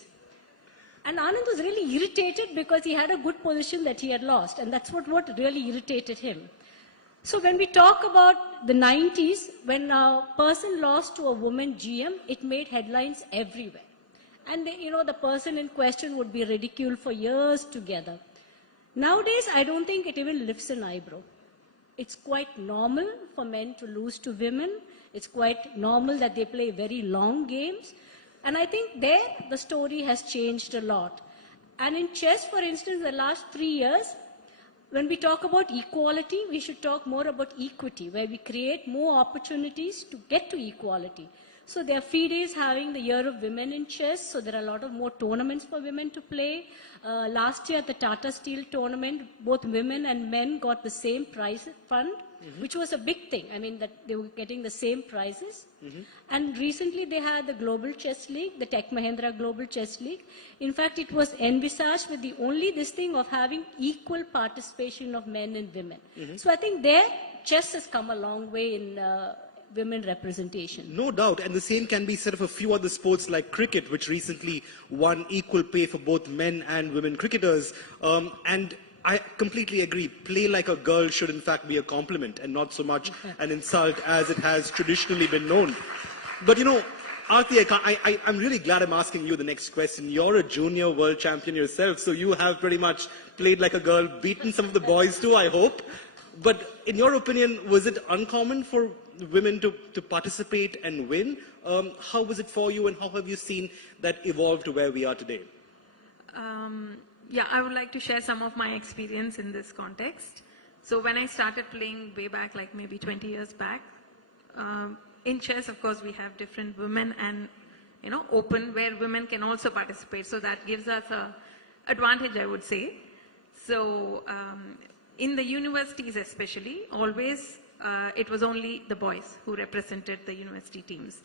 And Anand was really irritated because he had a good position that he had lost, and that's what really irritated him. So when we talk about the 90s, when a person lost to a woman GM, it made headlines everywhere. And you know, the person in question would be ridiculed for years together. Nowadays, I don't think it even lifts an eyebrow. It's quite normal for men to lose to women. It's quite normal that they play very long games. And I think there, the story has changed a lot. And in chess, for instance, the last 3 years, when we talk about equality, we should talk more about equity, where we create more opportunities to get to equality. So there are FIDE is having the Year of Women in Chess, so there are a lot of more tournaments for women to play. Last year at the Tata Steel tournament, both women and men got the same prize fund, which was a big thing. I mean, that they were getting the same prizes. And recently they had the Global Chess League, the Tech Mahindra Global Chess League. In fact, it was envisaged with the only this thing of having equal participation of men and women. So I think there, chess has come a long way in women representation. No doubt, and the same can be said of a few other sports like cricket, which recently won equal pay for both men and women cricketers. And I completely agree. Play like a girl should in fact be a compliment and not so much an insult as it has traditionally been known. But you know, Arti, I'm really glad I'm asking you the next question. You're a junior world champion yourself, so you have pretty much played like a girl, beaten some of the boys too, I hope. But in your opinion, was it uncommon for women to participate and win? How was it for you, and how have you seen that evolve to where we are today? Yeah, I would like to share some of my experience in this context. So when I started playing way back, like maybe 20 years back, in chess, of course, we have different women and, you know, open, where women can also participate. So that gives us a advantage, I would say. So in the universities especially, always it was only the boys who represented the university teams.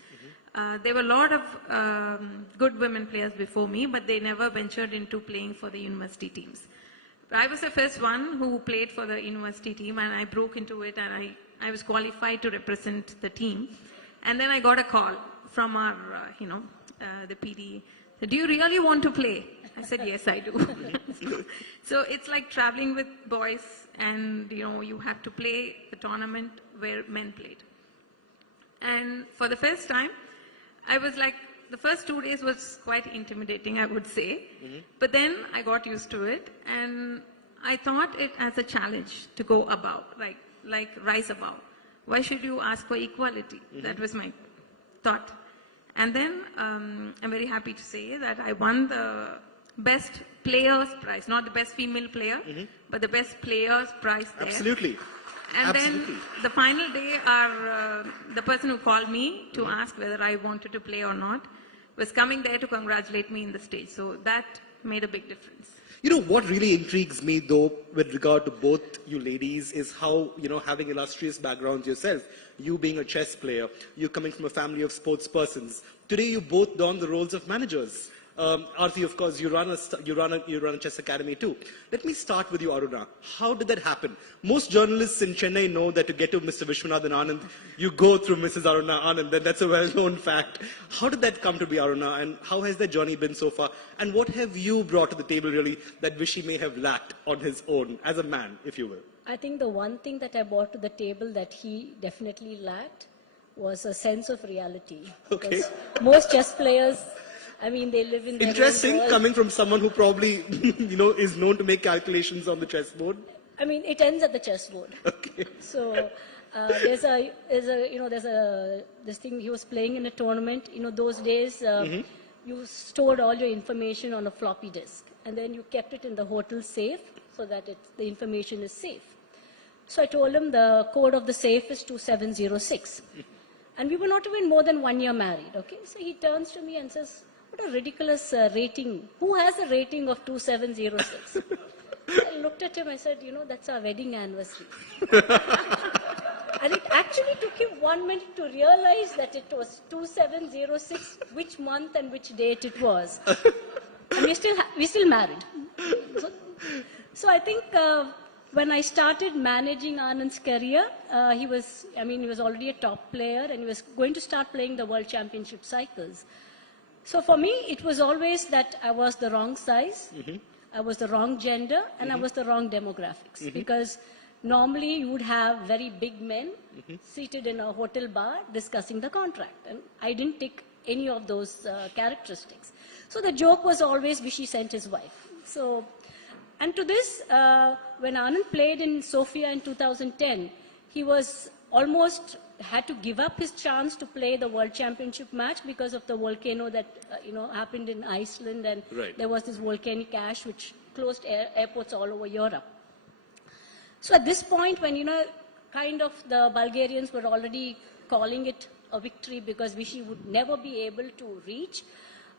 There were a lot of good women players before me, but they never ventured into playing for the university teams. I was the first one who played for the university team, and I broke into it, and I was qualified to represent the team. And then I got a call from our, the PD, do you really want to play? I said, yes, I do. So it's like traveling with boys and, you have to play the tournament where men played. And for the first time, I was like, the first 2 days was quite intimidating, I would say. But then I got used to it and I thought it as a challenge to go above, like rise above. Why should you ask for equality? That was my thought. And then I'm very happy to say that I won the Best Players Prize, not the Best Female Player, but the Best Players Prize there. Absolutely. And Absolutely. then the final day, the person who called me to ask whether I wanted to play or not was coming there to congratulate me in the stage. So that made a big difference. You know, what really intrigues me, though, with regard to both you ladies, is how, having illustrious backgrounds yourself, you being a chess player, you coming from a family of sports persons. Today, you both don the roles of managers. Aarti, of course, you run a chess academy too. Let me start with you, Aruna. How did that happen? Most journalists in Chennai know that to get to Mr. Vishwanathan Anand, you go through Mrs. Aruna Anand, and that's a well-known fact. How did that come to be, Aruna, and how has that journey been so far? And what have you brought to the table, really, that Vishy may have lacked on his own, as a man, if you will? I think the one thing that I brought to the table that he definitely lacked was a sense of reality. Okay. Because most chess players, they live in their Interesting, own world. coming from someone who probably, is known to make calculations on the chessboard. It ends at the chessboard. Okay. So there's this thing he was playing in a tournament. Those days you stored all your information on a floppy disk, and then you kept it in the hotel safe so that the information is safe. So I told him the code of the safe is 2706. And we were not even more than 1 year married, okay? So he turns to me and says, what a ridiculous rating. Who has a rating of 2706? I looked at him, I said, that's our wedding anniversary. And it actually took him 1 minute to realize that it was 2706, which month and which date it was. And we're still married. So I think when I started managing Anand's career, he was already a top player and he was going to start playing the World Championship cycles. So for me, it was always that I was the wrong size, I was the wrong gender, and I was the wrong demographics. Because normally you would have very big men seated in a hotel bar discussing the contract. And I didn't tick any of those characteristics. So the joke was always Vishy sent his wife. And to this, when Anand played in Sofia in 2010, he was almost had to give up his chance to play the World Championship match because of the volcano that happened in Iceland, and there was this volcanic ash which closed airports all over Europe. So at this point, when the Bulgarians were already calling it a victory because Vishy would never be able to reach,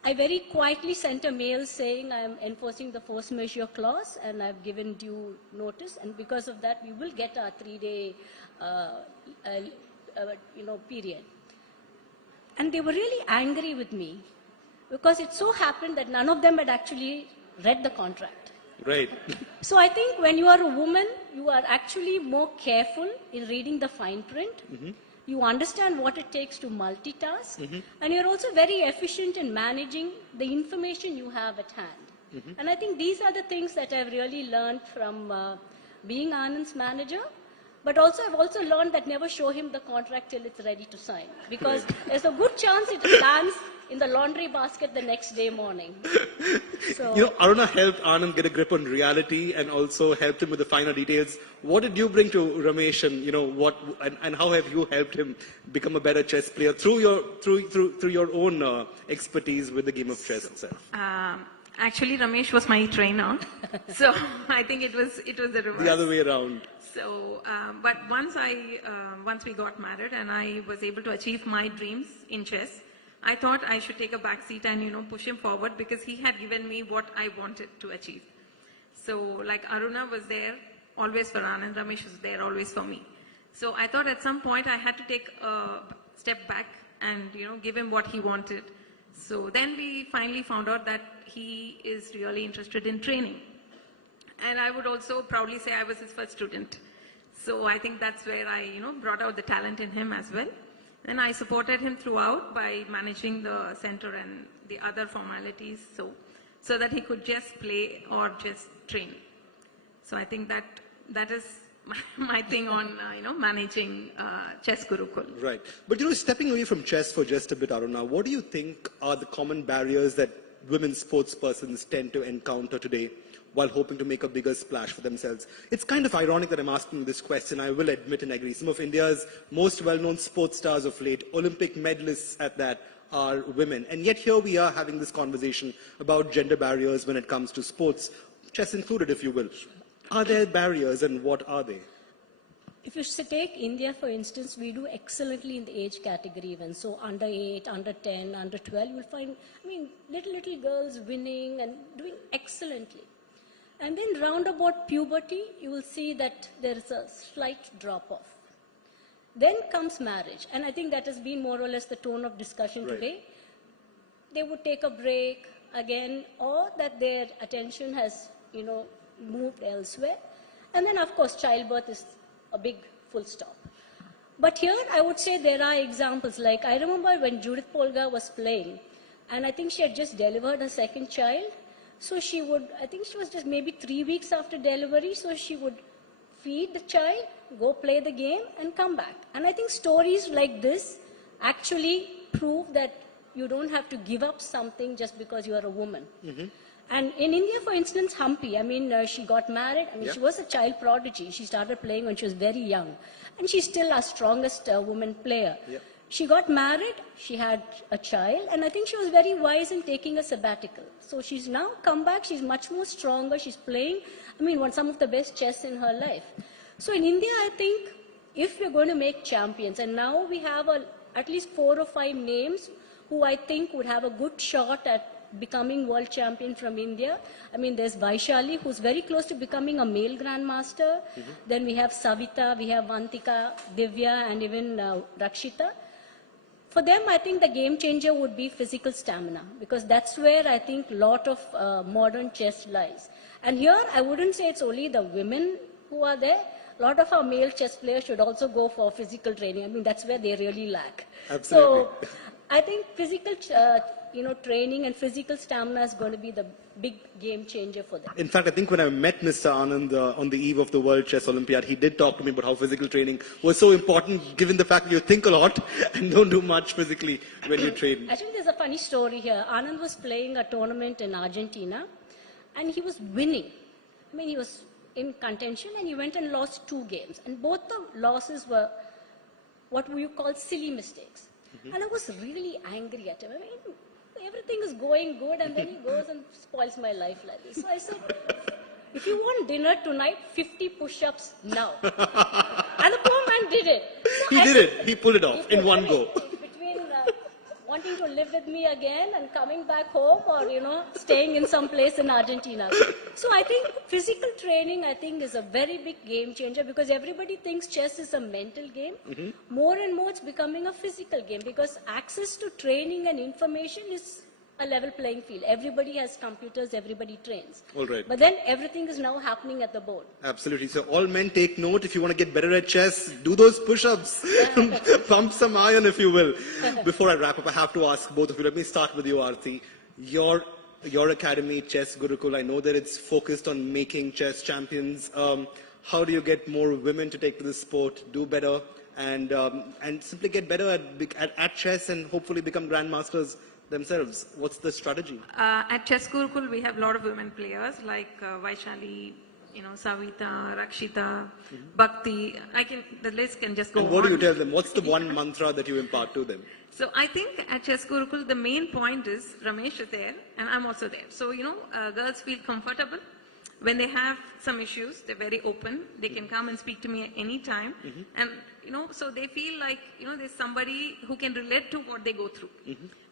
I very quietly sent a mail saying I am enforcing the force majeure clause and I've given due notice, and because of that we will get our 3-day period. And they were really angry with me because it so happened that none of them had actually read the contract. Right. So I think when you are a woman, you are actually more careful in reading the fine print. You understand what it takes to multitask, and you're also very efficient in managing the information you have at hand. And I think these are the things that I've really learned from being Anand's manager. But also, I've also learned that never show him the contract till it's ready to sign, because there's a good chance it lands in the laundry basket the next day morning. So, Aruna helped Anand get a grip on reality and also helped him with the finer details. What did you bring to Ramesh, and how have you helped him become a better chess player through your own expertise with the game of chess itself? Actually, Ramesh was my trainer, so I think it was the reverse. The other way around. So, but once we got married and I was able to achieve my dreams in chess, I thought I should take a back seat and push him forward, because he had given me what I wanted to achieve. So, like Aruna was there always for Anand, Ramesh was there always for me. So I thought at some point I had to take a step back and give him what he wanted. So then we finally found out that he is really interested in training. And I would also proudly say I was his first student. So I think that's where I, brought out the talent in him as well. Then I supported him throughout by managing the center and the other formalities, so that he could just play or just train. So I think that is my thing on managing Chess Gurukul. Right. But stepping away from chess for just a bit, Aruna, what do you think are the common barriers that women sports persons tend to encounter today while hoping to make a bigger splash for themselves? It's kind of ironic that I'm asking this question. I will admit and agree. Some of India's most well-known sports stars of late, Olympic medalists at that, are women. And yet here we are having this conversation about gender barriers when it comes to sports, chess included, if you will. Are there barriers, and what are they? If you take India, for instance, we do excellently in the age category even. So under 8, under 10, under 12, you'll find, little girls winning and doing excellently. And then round about puberty, you will see that there is a slight drop-off. Then comes marriage. And I think that has been more or less the tone of discussion today. They would take a break again, or that their attention has, moved elsewhere. And then, of course, childbirth is a big full stop. But here, I would say there are examples. Like, I remember when Judith Polgar was playing, and I think she had just delivered her second child. So she would, I think she was just maybe 3 weeks after delivery, so she would feed the child, go play the game, and come back. And I think stories like this actually prove that you don't have to give up something just because you are a woman. And in India, for instance, Humpy, she got married. She was a child prodigy. She started playing when she was very young. And she's still our strongest woman player. She got married, she had a child, and I think she was very wise in taking a sabbatical. So she's now come back, she's much more stronger, she's playing, some of the best chess in her life. So in India, I think, if we're going to make champions, and now we have at least 4 or 5 names who I think would have a good shot at becoming world champion from India. There's Vaishali, who's very close to becoming a male grandmaster. Then we have Savita, we have Vantika, Divya, and even Rakshita. For them, I think the game changer would be physical stamina, because that's where I think a lot of modern chess lies. And here, I wouldn't say it's only the women who are there. A lot of our male chess players should also go for physical training. That's where they really lack. Absolutely. So I think physical training and physical stamina is going to be the big game changer for them. In fact, I think when I met Mr. Anand on the eve of the World Chess Olympiad, he did talk to me about how physical training was so important, given the fact that you think a lot and don't do much physically when you train. Actually, there's a funny story here. Anand was playing a tournament in Argentina, and he was winning. He was in contention, and he went and lost 2 games. And both the losses were what we call silly mistakes. And I was really angry at him. Everything is going good, and then he goes and spoils my life like this. So I said, if you want dinner tonight, 50 push-ups now. And the poor man did it. So He did it. He pulled it off in one go. Between wanting to live with me again and coming back home, or, staying in some place in Argentina. So I think physical training, is a very big game changer, because everybody thinks chess is a mental game. More and more it's becoming a physical game, because access to training and information is a level playing field. Everybody has computers, everybody trains. All right. But then everything is now happening at the board. Absolutely. So all men take note. If you want to get better at chess, do those push-ups. Pump some iron, if you will. Before I wrap up, I have to ask both of you. Let me start with you, Aarti. Your academy, Chess Gurukul, I know that it's focused on making chess champions. How do you get more women to take to the sport, do better, and simply get better at chess and hopefully become grandmasters themselves? What's the strategy? At Chess Gurukul, we have a lot of women players like Vaishali, Savita, Rakshita, Bhakti. The list can just go on. And what do you tell them? What's the one mantra that you impart to them? So I think at Chess Gurukul, the main point is Ramesh is there and I'm also there. So, girls feel comfortable. When they have some issues, they're very open. They can come and speak to me at any time. And, so they feel like, there's somebody who can relate to what they go through.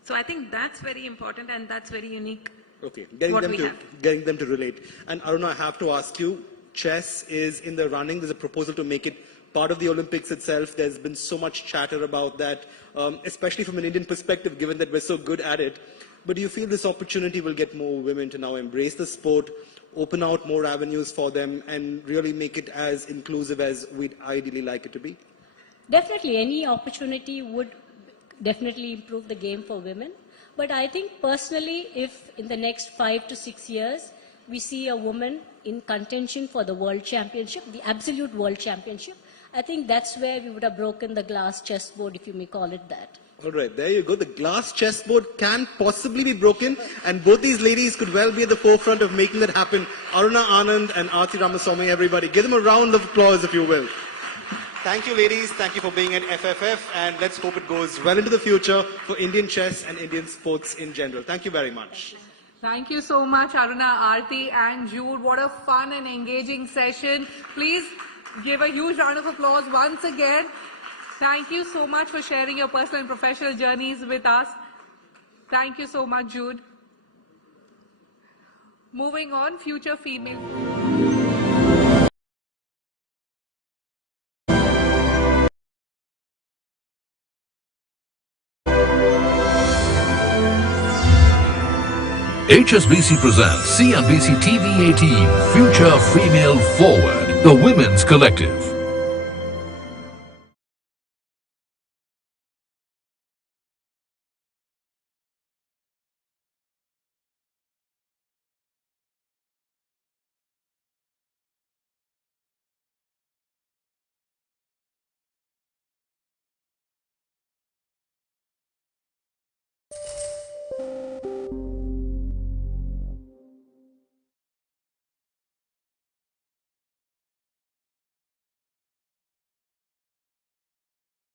So I think that's very important, and that's very unique. Okay, getting them to relate. And Aruna, I have to ask you, chess is in the running. There's a proposal to make it part of the Olympics itself. There's been so much chatter about that, especially from an Indian perspective, given that we're so good at it. But do you feel this opportunity will get more women to now embrace the sport, open out more avenues for them, and really make it as inclusive as we'd ideally like it to be? Definitely, any opportunity would definitely improve the game for women. But I think personally, if in the next 5 to 6 years, we see a woman in contention for the world championship, the absolute world championship, I think that's where we would have broken the glass chessboard, if you may call it that. All right, there you go. The glass chessboard can possibly be broken, and both these ladies could well be at the forefront of making that happen. Aruna Anand and Aarti Ramaswamy, everybody, give them a round of applause, if you will. Thank you, ladies. Thank you for being at FFF, and let's hope it goes well into the future for Indian chess and Indian sports in general. Thank you very much. Thank you so much, Aruna, Aarti and Jude. What a fun and engaging session. Please give a huge round of applause once again. Thank you so much for sharing your personal and professional journeys with us. Thank you so much, Jude. Moving on, future female. HSBC presents CNBC-TV18 Future Female Forward, the Women's Collective.